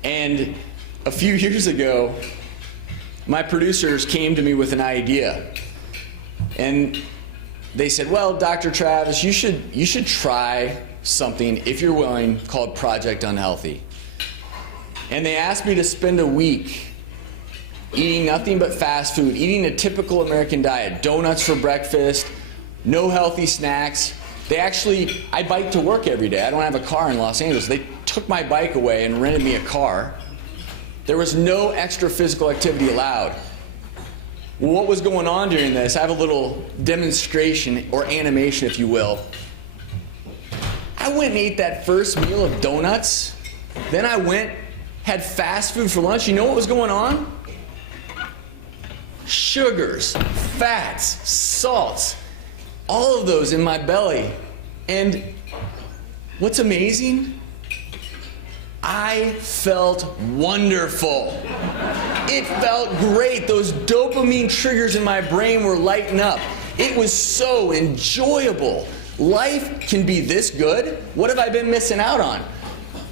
And a few years ago, my producers came to me with an idea. And they said, well, Dr. Travis, you should try something, if you're willing, called Project Unhealthy. And they asked me to spend a week eating nothing but fast food, eating a typical American diet, donuts for breakfast, no healthy snacks. I bike to work every day. I don't have a car in Los Angeles. They took my bike away and rented me a car. There was no extra physical activity allowed. Well, what was going on during this? I have a little demonstration or animation, if you will. I went and ate that first meal of donuts. Then I went, had fast food for lunch. You know what was going on? Sugars, fats, salts, all of those in my belly. And what's amazing? I felt wonderful. It felt great. Those dopamine triggers in my brain were lighting up. It was so enjoyable. Life can be this good. What have I been missing out on?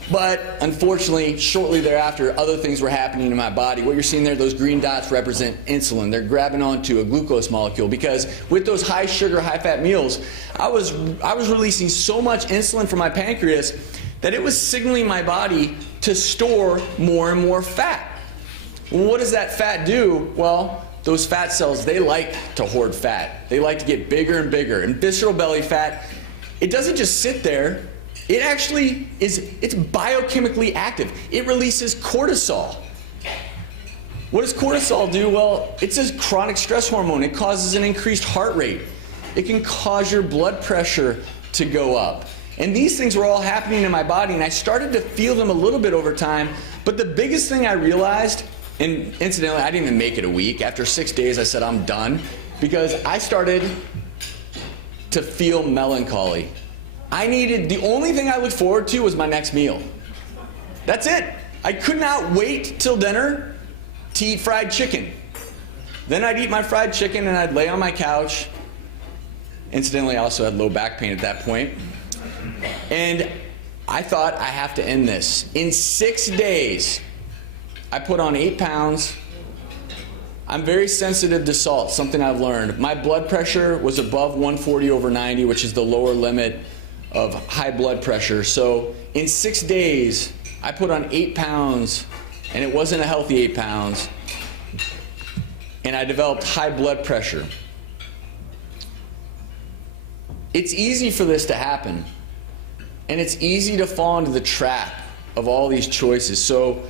But unfortunately, shortly thereafter, other things were happening in my body. What you're seeing there, those green dots represent insulin. They're grabbing onto a glucose molecule because with those high sugar, high fat meals, I was releasing so much insulin from my pancreas that it was signaling my body to store more and more fat. Well, what does that fat do? Well, those fat cells, they like to hoard fat. They like to get bigger and bigger. And visceral belly fat, it doesn't just sit there. It actually it's biochemically active. It releases cortisol. What does cortisol do? Well, it's a chronic stress hormone. It causes an increased heart rate. It can cause your blood pressure to go up. And these things were all happening in my body, and I started to feel them a little bit over time. But the biggest thing I realized, and incidentally, I didn't even make it a week. After 6 days, I said, I'm done, because I started to feel melancholy. The only thing I looked forward to was my next meal. That's it. I could not wait till dinner to eat fried chicken. Then I'd eat my fried chicken and I'd lay on my couch. Incidentally, I also had low back pain at that point. And I thought, I have to end this. In 6 days, I put on 8 pounds. I'm very sensitive to salt, something I've learned. My blood pressure was above 140/90, which is the lower limit of high blood pressure. So in 6 days, I put on 8 pounds, and it wasn't a healthy 8 pounds, and I developed high blood pressure. It's easy for this to happen, and it's easy to fall into the trap of all these choices. So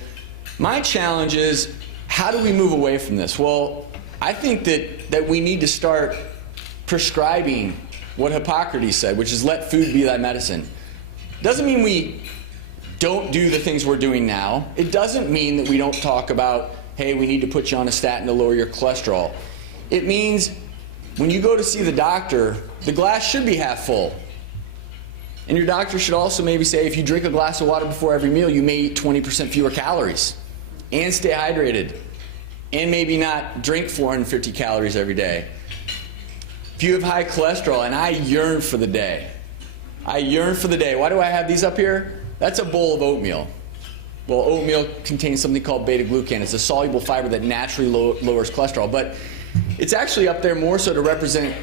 my challenge is, how do we move away from this? Well, I think that we need to start prescribing what Hippocrates said, which is let food be thy medicine. Doesn't mean we don't do the things we're doing now. It doesn't mean that we don't talk about, hey, we need to put you on a statin to lower your cholesterol. It means when you go to see the doctor, the glass should be half full. And your doctor should also maybe say, if you drink a glass of water before every meal, you may eat 20% fewer calories and stay hydrated and maybe not drink 450 calories every day. If you have high cholesterol, and I yearn for the day. I yearn for the day. Why do I have these up here? That's a bowl of oatmeal. Well, oatmeal contains something called beta-glucan. It's a soluble fiber that naturally lowers cholesterol. But it's actually up there more so to represent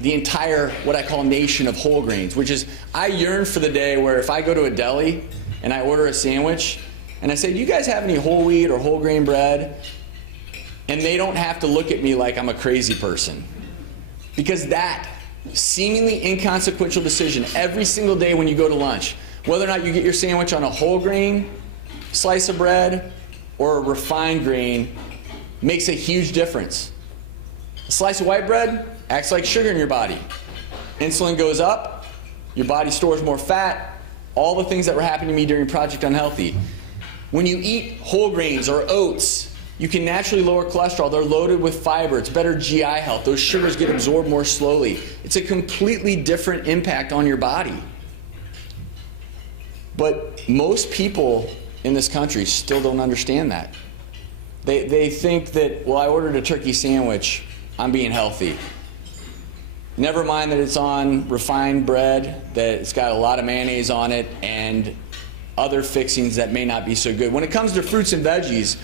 the entire, what I call, nation of whole grains, which is, I yearn for the day where if I go to a deli and I order a sandwich, and I say, do you guys have any whole wheat or whole grain bread? And they don't have to look at me like I'm a crazy person. Because that seemingly inconsequential decision every single day when you go to lunch, whether or not you get your sandwich on a whole grain slice of bread or a refined grain, makes a huge difference. A slice of white bread acts like sugar in your body. Insulin goes up, Your body stores more fat, all the things that were happening to me during Project Unhealthy. When you eat whole grains or oats, you can naturally lower cholesterol. They're loaded with fiber. It's better GI health. Those sugars get absorbed more slowly. It's a completely different impact on your body. But most people in this country still don't understand that. They think that, well, I ordered a turkey sandwich, I'm being healthy. Never mind that it's on refined bread, that it's got a lot of mayonnaise on it, and other fixings that may not be so good. When it comes to fruits and veggies,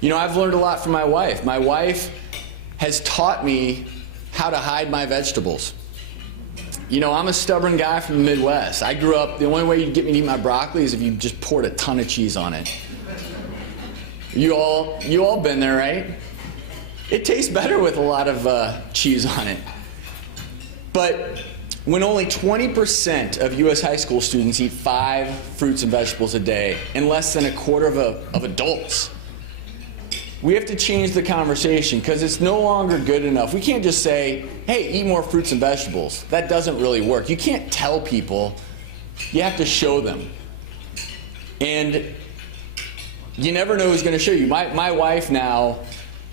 you know, I've learned a lot from my wife. My wife has taught me how to hide my vegetables. You know, I'm a stubborn guy from the Midwest. I grew up, the only way you'd get me to eat my broccoli is if you just poured a ton of cheese on it. You all been there, right? It tastes better with a lot of cheese on it. But when only 20% of U.S. high school students eat 5 fruits and vegetables a day, and less than a quarter of adults, we have to change the conversation because it's no longer good enough. We can't just say, hey, eat more fruits and vegetables. That doesn't really work. You can't tell people. You have to show them. And you never know who's going to show you. My wife now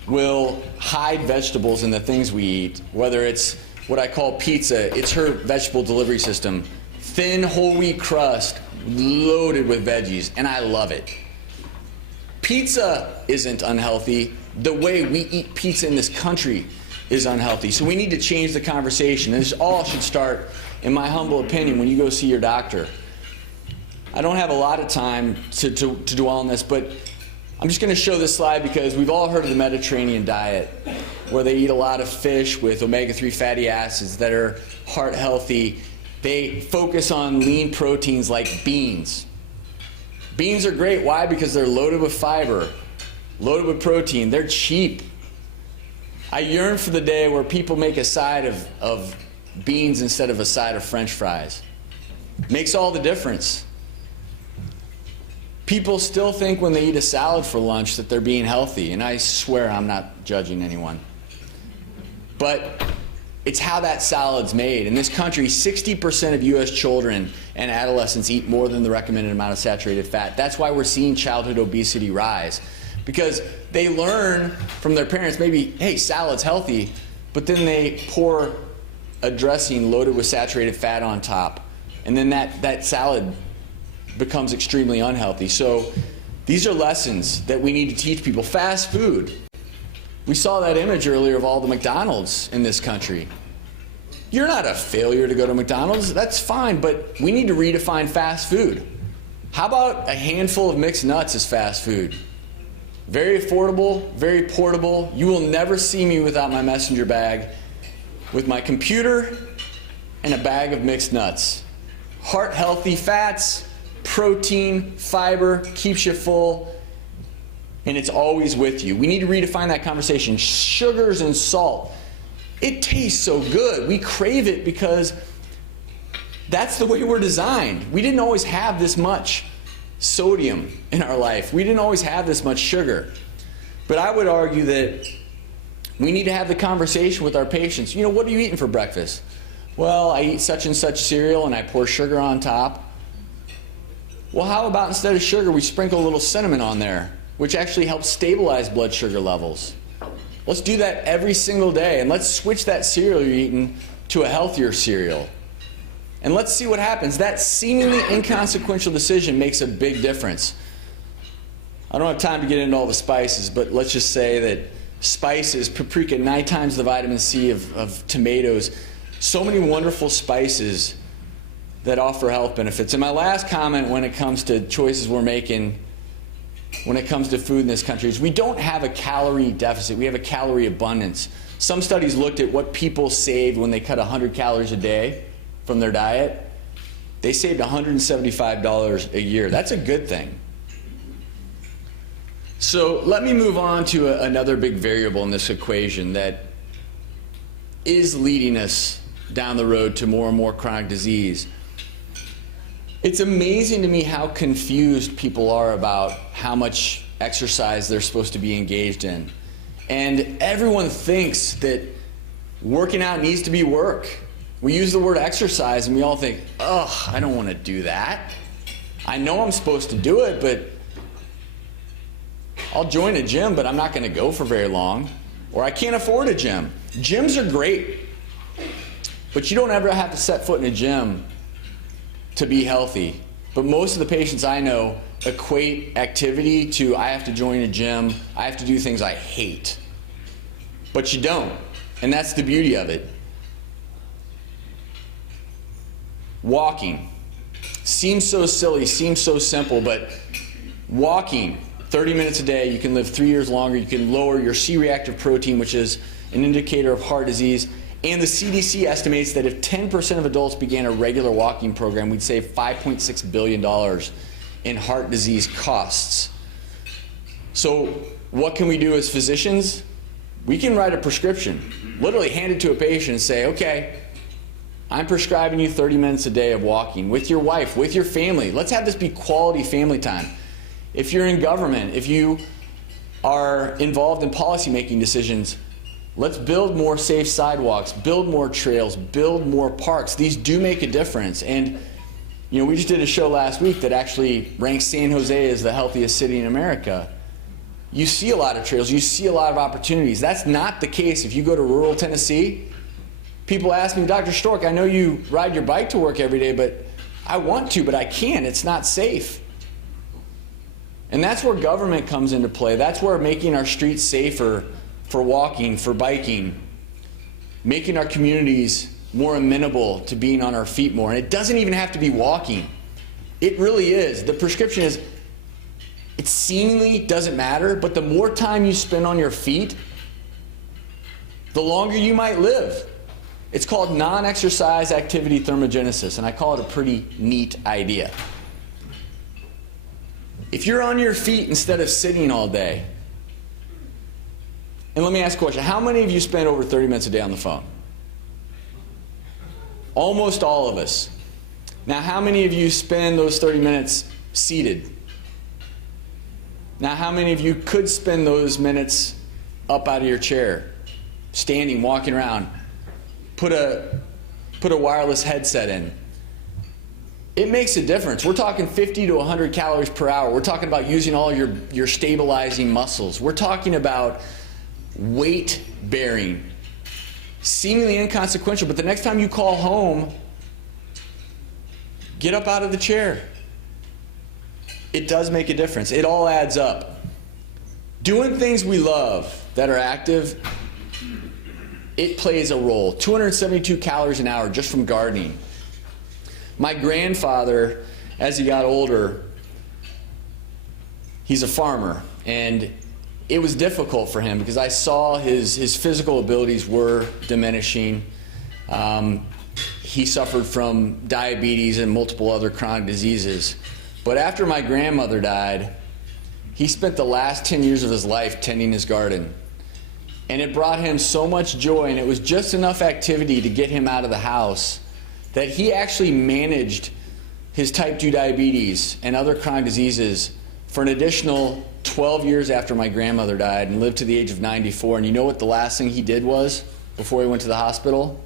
will hide vegetables in the things we eat, whether it's what I call pizza. It's her vegetable delivery system. Thin whole wheat crust loaded with veggies, and I love it. Pizza isn't unhealthy. The way we eat pizza in this country is unhealthy. So we need to change the conversation. And this all should start, in my humble opinion, when you go see your doctor. I don't have a lot of time to dwell on this, but I'm just going to show this slide because we've all heard of the Mediterranean diet, where they eat a lot of fish with omega-3 fatty acids that are heart healthy. They focus on lean proteins like beans. Beans are great. Why? Because they're loaded with fiber, loaded with protein. They're cheap. I yearn for the day where people make a side of beans instead of a side of French fries. Makes all the difference. People still think when they eat a salad for lunch that they're being healthy, and I swear I'm not judging anyone. But it's how that salad's made. In this country, 60% of U.S. children and adolescents eat more than the recommended amount of saturated fat. That's why we're seeing childhood obesity rise. Because they learn from their parents, maybe, hey, salad's healthy, but then they pour a dressing loaded with saturated fat on top. And then that salad becomes extremely unhealthy. So these are lessons that we need to teach people. Fast food. We saw that image earlier of all the McDonald's in this country. You're not a failure to go to McDonald's. That's fine, but we need to redefine fast food. How about a handful of mixed nuts as fast food? Very affordable, very portable. You will never see me without my messenger bag with my computer and a bag of mixed nuts. Heart healthy fats, protein, fiber, keeps you full, and it's always with you. We need to redefine that conversation. Sugars and salt. It tastes so good. We crave it because that's the way we're designed. We didn't always have this much sodium in our life. We didn't always have this much sugar. But I would argue that we need to have the conversation with our patients. You know, what are you eating for breakfast? Well, I eat such and such cereal and I pour sugar on top. Well, how about instead of sugar, we sprinkle a little cinnamon on there, which actually helps stabilize blood sugar levels. Let's do that every single day, and let's switch that cereal you're eating to a healthier cereal. And let's see what happens. That seemingly inconsequential decision makes a big difference. I don't have time to get into all the spices, but let's just say that spices, paprika, 9 times the vitamin C of tomatoes, so many wonderful spices that offer health benefits. And my last comment when it comes to choices we're making when it comes to food in this country is we don't have a calorie deficit, we have a calorie abundance. Some studies looked at what people saved when they cut 100 calories a day from their diet. They saved $175 a year. That's a good thing. So let me move on to another big variable in this equation that is leading us down the road to more and more chronic disease. It's amazing to me how confused people are about how much exercise they're supposed to be engaged in. And everyone thinks that working out needs to be work. We use the word exercise and we all think, ugh, I don't want to do that. I know I'm supposed to do it, but I'll join a gym, but I'm not going to go for very long. Or I can't afford a gym. Gyms are great, but you don't ever have to set foot in a gym to be healthy. But most of the patients I know equate activity to I have to join a gym, I have to do things I hate. But you don't, and that's the beauty of it. Walking. Seems so silly, seems so simple, but walking 30 minutes a day, you can live 3 years longer, you can lower your C-reactive protein, which is an indicator of heart disease, and the CDC estimates that if 10% of adults began a regular walking program, we'd save $5.6 billion in heart disease costs. So what can we do as physicians? We can write a prescription, literally hand it to a patient and say, okay, I'm prescribing you 30 minutes a day of walking with your wife, with your family. Let's have this be quality family time. If you're in government, if you are involved in policy-making decisions, let's build more safe sidewalks, build more trails, build more parks. These do make a difference. And we just did a show last week that actually ranks San Jose as the healthiest city in America. You see a lot of trails, you see a lot of opportunities. That's not the case if you go to rural Tennessee. People ask me, Dr. Stork, I know you ride your bike to work every day, but I want to, but I can't. It's not safe. And that's where government comes into play. That's where making our streets safer for walking, for biking, making our communities more amenable to being on our feet more. And it doesn't even have to be walking. It really is. The prescription is, it seemingly doesn't matter, but the more time you spend on your feet, the longer you might live. It's called non-exercise activity thermogenesis, and I call it a pretty neat idea. If you're on your feet instead of sitting all day, and let me ask a question, how many of you spend over 30 minutes a day on the phone? Almost all of us. Now, how many of you spend those 30 minutes seated? Now, how many of you could spend those minutes up out of your chair, standing, walking around? Put a wireless headset in. It makes a difference. We're talking 50 to 100 calories per hour. We're talking about using all your stabilizing muscles. We're talking about weight bearing. Seemingly inconsequential, but the next time you call home, get up out of the chair. It does make a difference. It all adds up. Doing things we love that are active, it plays a role. 272 calories an hour just from gardening. My grandfather, as he got older, he's a farmer, and it was difficult for him because I saw his physical abilities were diminishing. He suffered from diabetes and multiple other chronic diseases. But after my grandmother died, he spent the last 10 years of his life tending his garden. And it brought him so much joy, and it was just enough activity to get him out of the house that he actually managed his type 2 diabetes and other chronic diseases for an additional 12 years after my grandmother died and lived to the age of 94. And you know what the last thing he did was before he went to the hospital?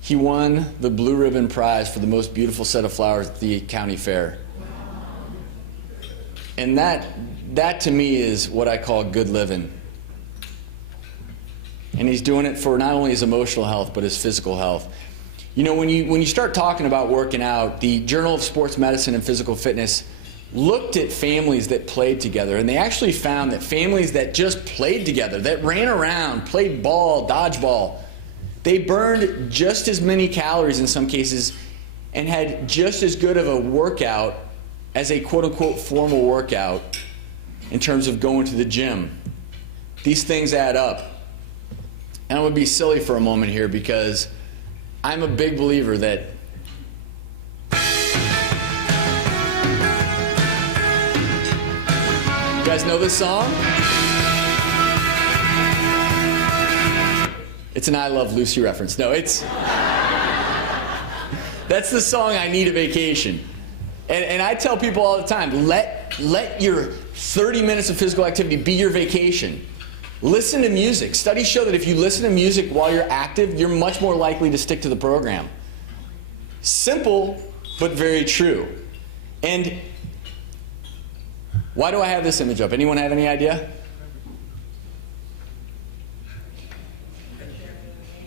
He won the Blue Ribbon Prize for the most beautiful set of flowers at the county fair. And that to me is what I call good living. And he's doing it for not only his emotional health, but his physical health. You know, when you start talking about working out, the Journal of Sports Medicine and Physical Fitness looked at families that played together, and they actually found that families that just played together, that ran around, played ball, dodgeball, they burned just as many calories in some cases and had just as good of a workout as a quote-unquote formal workout in terms of going to the gym. These things add up. And I'm going to be silly for a moment here because I'm a big believer that you guys know this song? It's an I Love Lucy reference. No, that's the song I Need a Vacation. And I tell people all the time, let your 30 minutes of physical activity be your vacation. Listen to music. Studies show that if you listen to music while you're active, you're much more likely to stick to the program. Simple, but very true. And why do I have this image up? Anyone have any idea?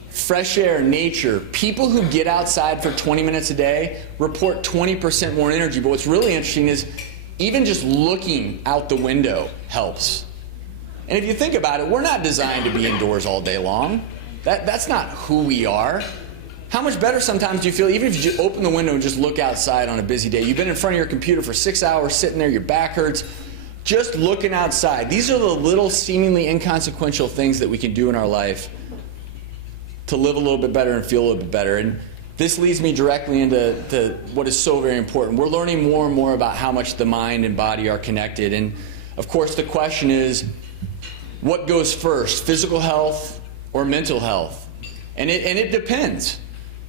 Fresh air, nature. People who get outside for 20 minutes a day report 20% more energy. But what's really interesting is even just looking out the window helps. And if you think about it, we're not designed to be indoors all day long. That's not who we are. How much better sometimes do you feel even if you open the window and just look outside on a busy day? You've been in front of your computer for 6 hours, sitting there, your back hurts. Just looking outside. These are the little seemingly inconsequential things that we can do in our life to live a little bit better and feel a little bit better. And this leads me directly into what is so very important. We're learning more and more about how much the mind and body are connected. And of course the question is, what goes first, physical health or mental health? And it depends.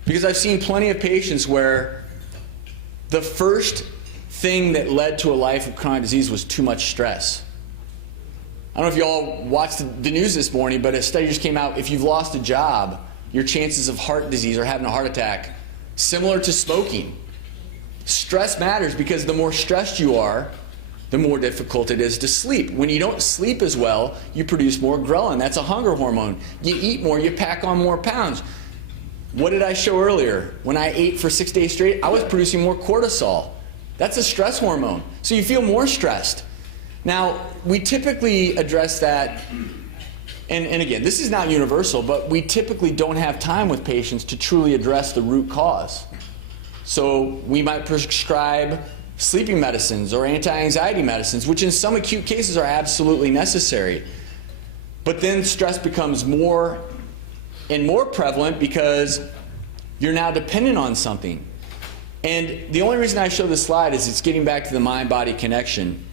Because I've seen plenty of patients where the first thing that led to a life of chronic disease was too much stress. I don't know if you all watched the news this morning, but a study just came out. If you've lost a job, your chances of heart disease or having a heart attack, similar to smoking. Stress matters because the more stressed you are, the more difficult it is to sleep. When you don't sleep as well, you produce more ghrelin. That's a hunger hormone. You eat more, you pack on more pounds. What did I show earlier? When I ate for 6 days straight, I was producing more cortisol. That's a stress hormone. So you feel more stressed. Now, we typically address that, and again, this is not universal, but we typically don't have time with patients to truly address the root cause. So we might prescribe sleeping medicines or anti-anxiety medicines, which in some acute cases are absolutely necessary. But then stress becomes more and more prevalent because you're now dependent on something. And the only reason I show this slide is it's getting back to the mind-body connection.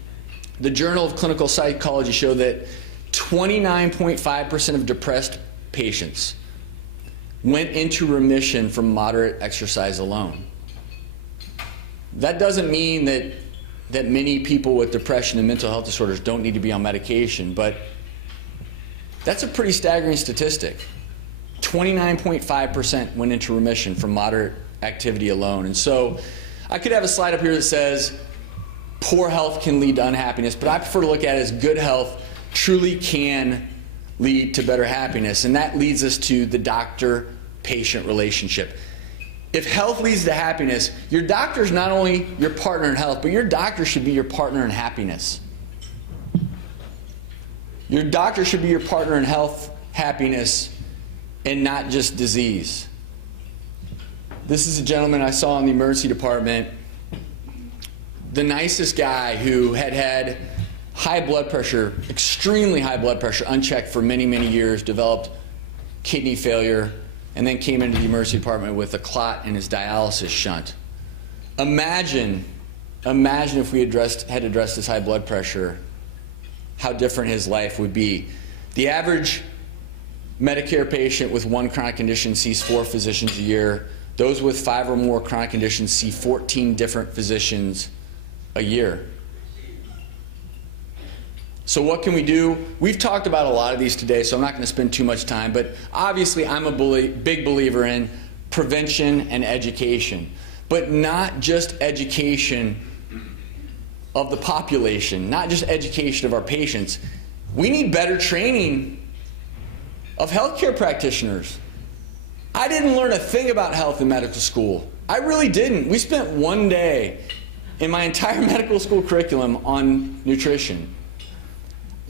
The Journal of Clinical Psychology showed that 29.5% of depressed patients went into remission from moderate exercise alone. That doesn't mean that many people with depression and mental health disorders don't need to be on medication, but that's a pretty staggering statistic. 29.5% went into remission from moderate activity alone. And so I could have a slide up here that says poor health can lead to unhappiness, but I prefer to look at it as good health truly can lead to better happiness. And that leads us to the doctor-patient relationship. If health leads to happiness, your doctor is not only your partner in health, but your doctor should be your partner in happiness. Your doctor should be your partner in health, happiness, and not just disease. This is a gentleman I saw in the emergency department, the nicest guy who had high blood pressure, extremely high blood pressure, unchecked for many, many years, developed kidney failure, and then came into the emergency department with a clot in his dialysis shunt. Imagine if we had addressed his high blood pressure, how different his life would be. The average Medicare patient with one chronic condition sees 4 physicians a year. Those with 5 or more chronic conditions see 14 different physicians a year. So what can we do? We've talked about a lot of these today, so I'm not going to spend too much time, but obviously I'm a big believer in prevention and education, but not just education of the population, not just education of our patients. We need better training of healthcare practitioners. I didn't learn a thing about health in medical school. I really didn't. We spent one day in my entire medical school curriculum on nutrition.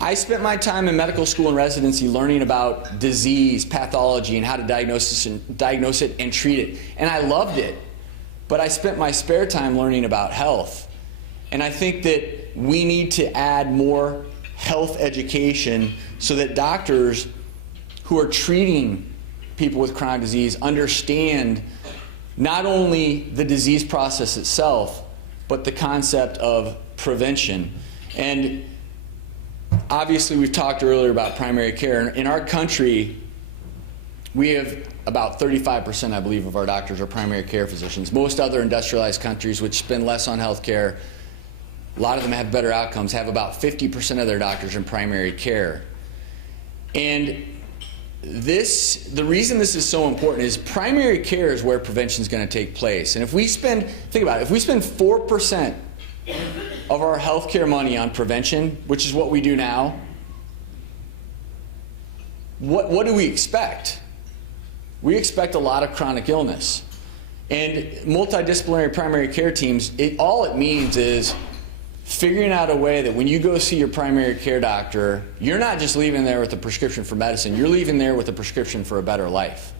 I spent my time in medical school and residency learning about disease, pathology, and how to diagnose it and treat it. And I loved it. But I spent my spare time learning about health. And I think that we need to add more health education so that doctors who are treating people with chronic disease understand not only the disease process itself, but the concept of prevention. And obviously, we've talked earlier about primary care. In our country, we have about 35%, I believe, of our doctors are primary care physicians. Most other industrialized countries, which spend less on health care, a lot of them have better outcomes, have about 50% of their doctors in primary care. And the reason this is so important is primary care is where prevention is going to take place. And if we spend, think about it, if we spend 4% of our healthcare money on prevention, which is what we do now, what do we expect? We expect a lot of chronic illness. And multidisciplinary primary care teams, all it means is figuring out a way that when you go see your primary care doctor, you're not just leaving there with a prescription for medicine, you're leaving there with a prescription for a better life.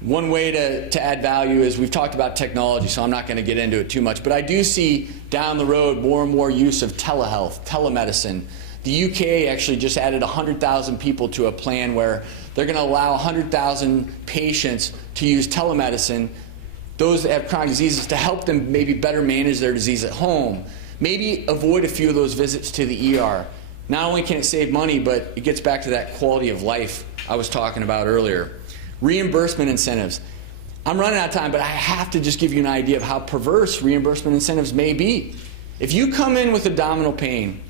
One way to add value is, we've talked about technology, so I'm not going to get into it too much, but I do see down the road more and more use of telehealth, telemedicine. The UK actually just added 100,000 people to a plan where they're going to allow 100,000 patients to use telemedicine, those that have chronic diseases, to help them maybe better manage their disease at home, maybe avoid a few of those visits to the ER. Not only can it save money, but it gets back to that quality of life I was talking about earlier. Reimbursement incentives. I'm running out of time, but I have to just give you an idea of how perverse reimbursement incentives may be. If you come in with abdominal pain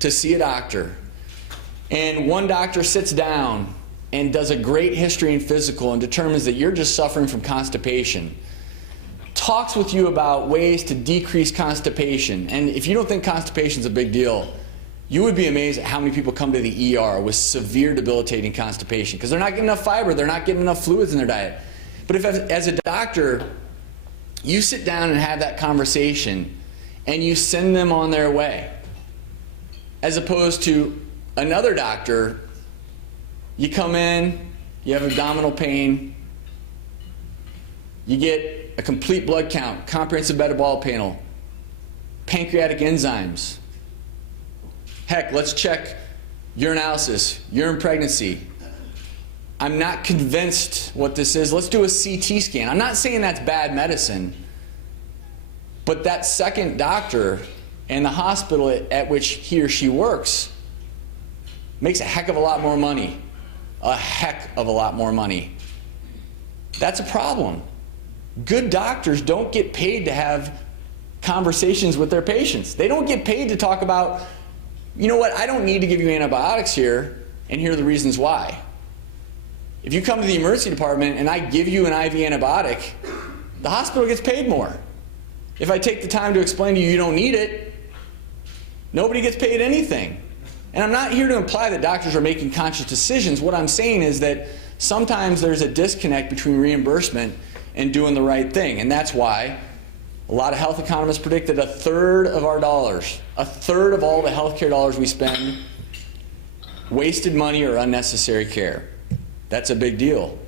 to see a doctor, and one doctor sits down and does a great history and physical and determines that you're just suffering from constipation, talks with you about ways to decrease constipation, and if you don't think constipation is a big deal, you would be amazed at how many people come to the ER with severe debilitating constipation because they're not getting enough fiber, they're not getting enough fluids in their diet. But if as a doctor, you sit down and have that conversation and you send them on their way, as opposed to another doctor, you come in, you have abdominal pain, you get a complete blood count, comprehensive metabolic panel, pancreatic enzymes. Heck, let's check urinalysis, urine pregnancy. I'm not convinced what this is. Let's do a CT scan. I'm not saying that's bad medicine, but that second doctor and the hospital at which he or she works makes a heck of a lot more money. A heck of a lot more money. That's a problem. Good doctors don't get paid to have conversations with their patients. They don't get paid to talk about, you know what, I don't need to give you antibiotics here, and here are the reasons why. If you come to the emergency department and I give you an IV antibiotic, the hospital gets paid more. If I take the time to explain to you you don't need it, nobody gets paid anything. And I'm not here to imply that doctors are making conscious decisions. What I'm saying is that sometimes there's a disconnect between reimbursement and doing the right thing. And that's why a lot of health economists predict that a third of our dollars, a third of all the healthcare dollars we spend, wasted money or unnecessary care. That's a big deal.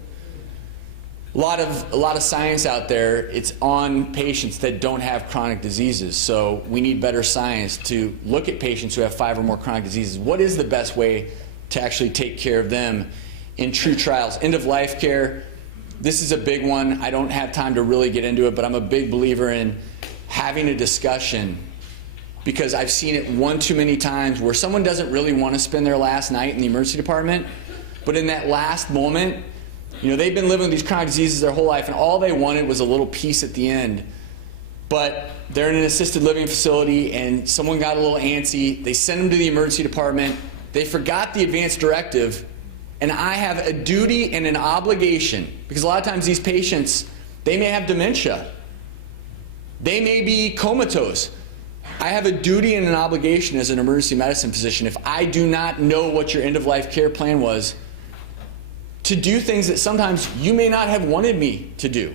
A lot of science out there, it's on patients that don't have chronic diseases. So we need better science to look at patients who have 5 or more chronic diseases. What is the best way to actually take care of them in true trials? End-of-life care, this is a big one. I don't have time to really get into it, but I'm a big believer in having a discussion, because I've seen it one too many times where someone doesn't really want to spend their last night in the emergency department, but in that last moment, you know, they've been living with these chronic diseases their whole life, and all they wanted was a little peace at the end. But they're in an assisted living facility, and someone got a little antsy. They send them to the emergency department. They forgot the advance directive, and I have a duty and an obligation, because a lot of times these patients, they may have dementia. They may be comatose. I have a duty and an obligation as an emergency medicine physician, if I do not know what your end-of-life care plan was, to do things that sometimes you may not have wanted me to do.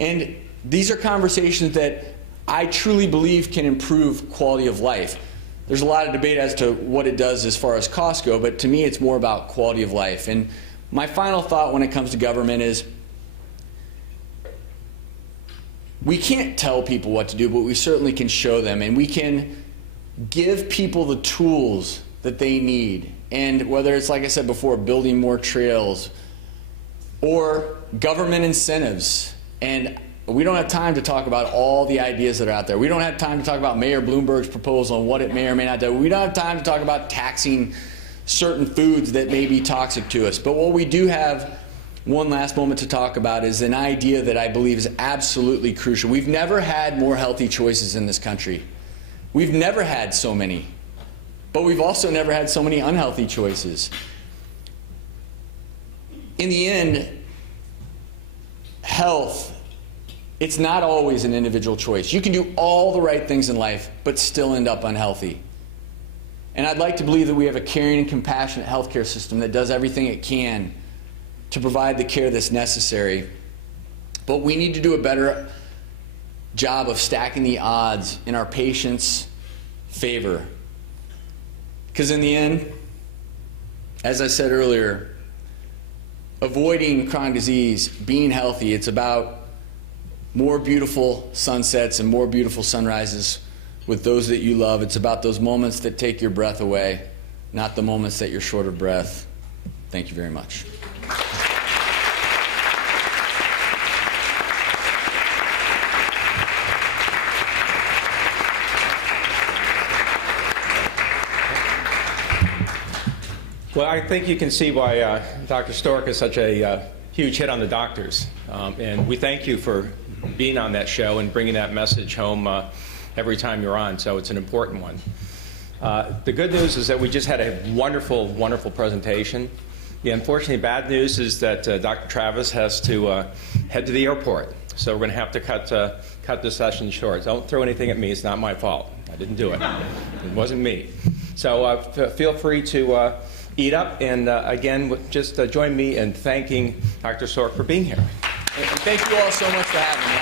And these are conversations that I truly believe can improve quality of life. There's a lot of debate as to what it does as far as costs go, but to me it's more about quality of life. And my final thought when it comes to government is, we can't tell people what to do, but we certainly can show them, and we can give people the tools that they need. And whether it's, like I said before, building more trails or government incentives. And we don't have time to talk about all the ideas that are out there. We don't have time to talk about Mayor Bloomberg's proposal and what it may or may not do. We don't have time to talk about taxing certain foods that may be toxic to us. But what we do have one last moment to talk about is an idea that I believe is absolutely crucial. We've never had more healthy choices in this country. We've never had so many. but we've also never had so many unhealthy choices. In the end, health, it's not always an individual choice. You can do all the right things in life, but still end up unhealthy. And I'd like to believe that we have a caring and compassionate healthcare system that does everything it can to provide the care that's necessary. But we need to do a better job of stacking the odds in our patients' favor. Because in the end, as I said earlier, avoiding chronic disease, being healthy, it's about more beautiful sunsets and more beautiful sunrises with those that you love. It's about those moments that take your breath away, not the moments that you're short of breath. Thank you very much. Well, I think you can see why Dr. Stork is such a huge hit on the doctors. And we thank you for being on that show and bringing that message home every time you're on. So it's an important one. The good news is that we just had a wonderful, wonderful presentation. The unfortunately bad news is that Dr. Travis has to head to the airport. So we're going to have to cut this session short. Don't throw anything at me. It's not my fault. I didn't do it. It wasn't me. So feel free to eat up, and again, just join me in thanking Dr. Stork for being here. And thank you all so much for having me.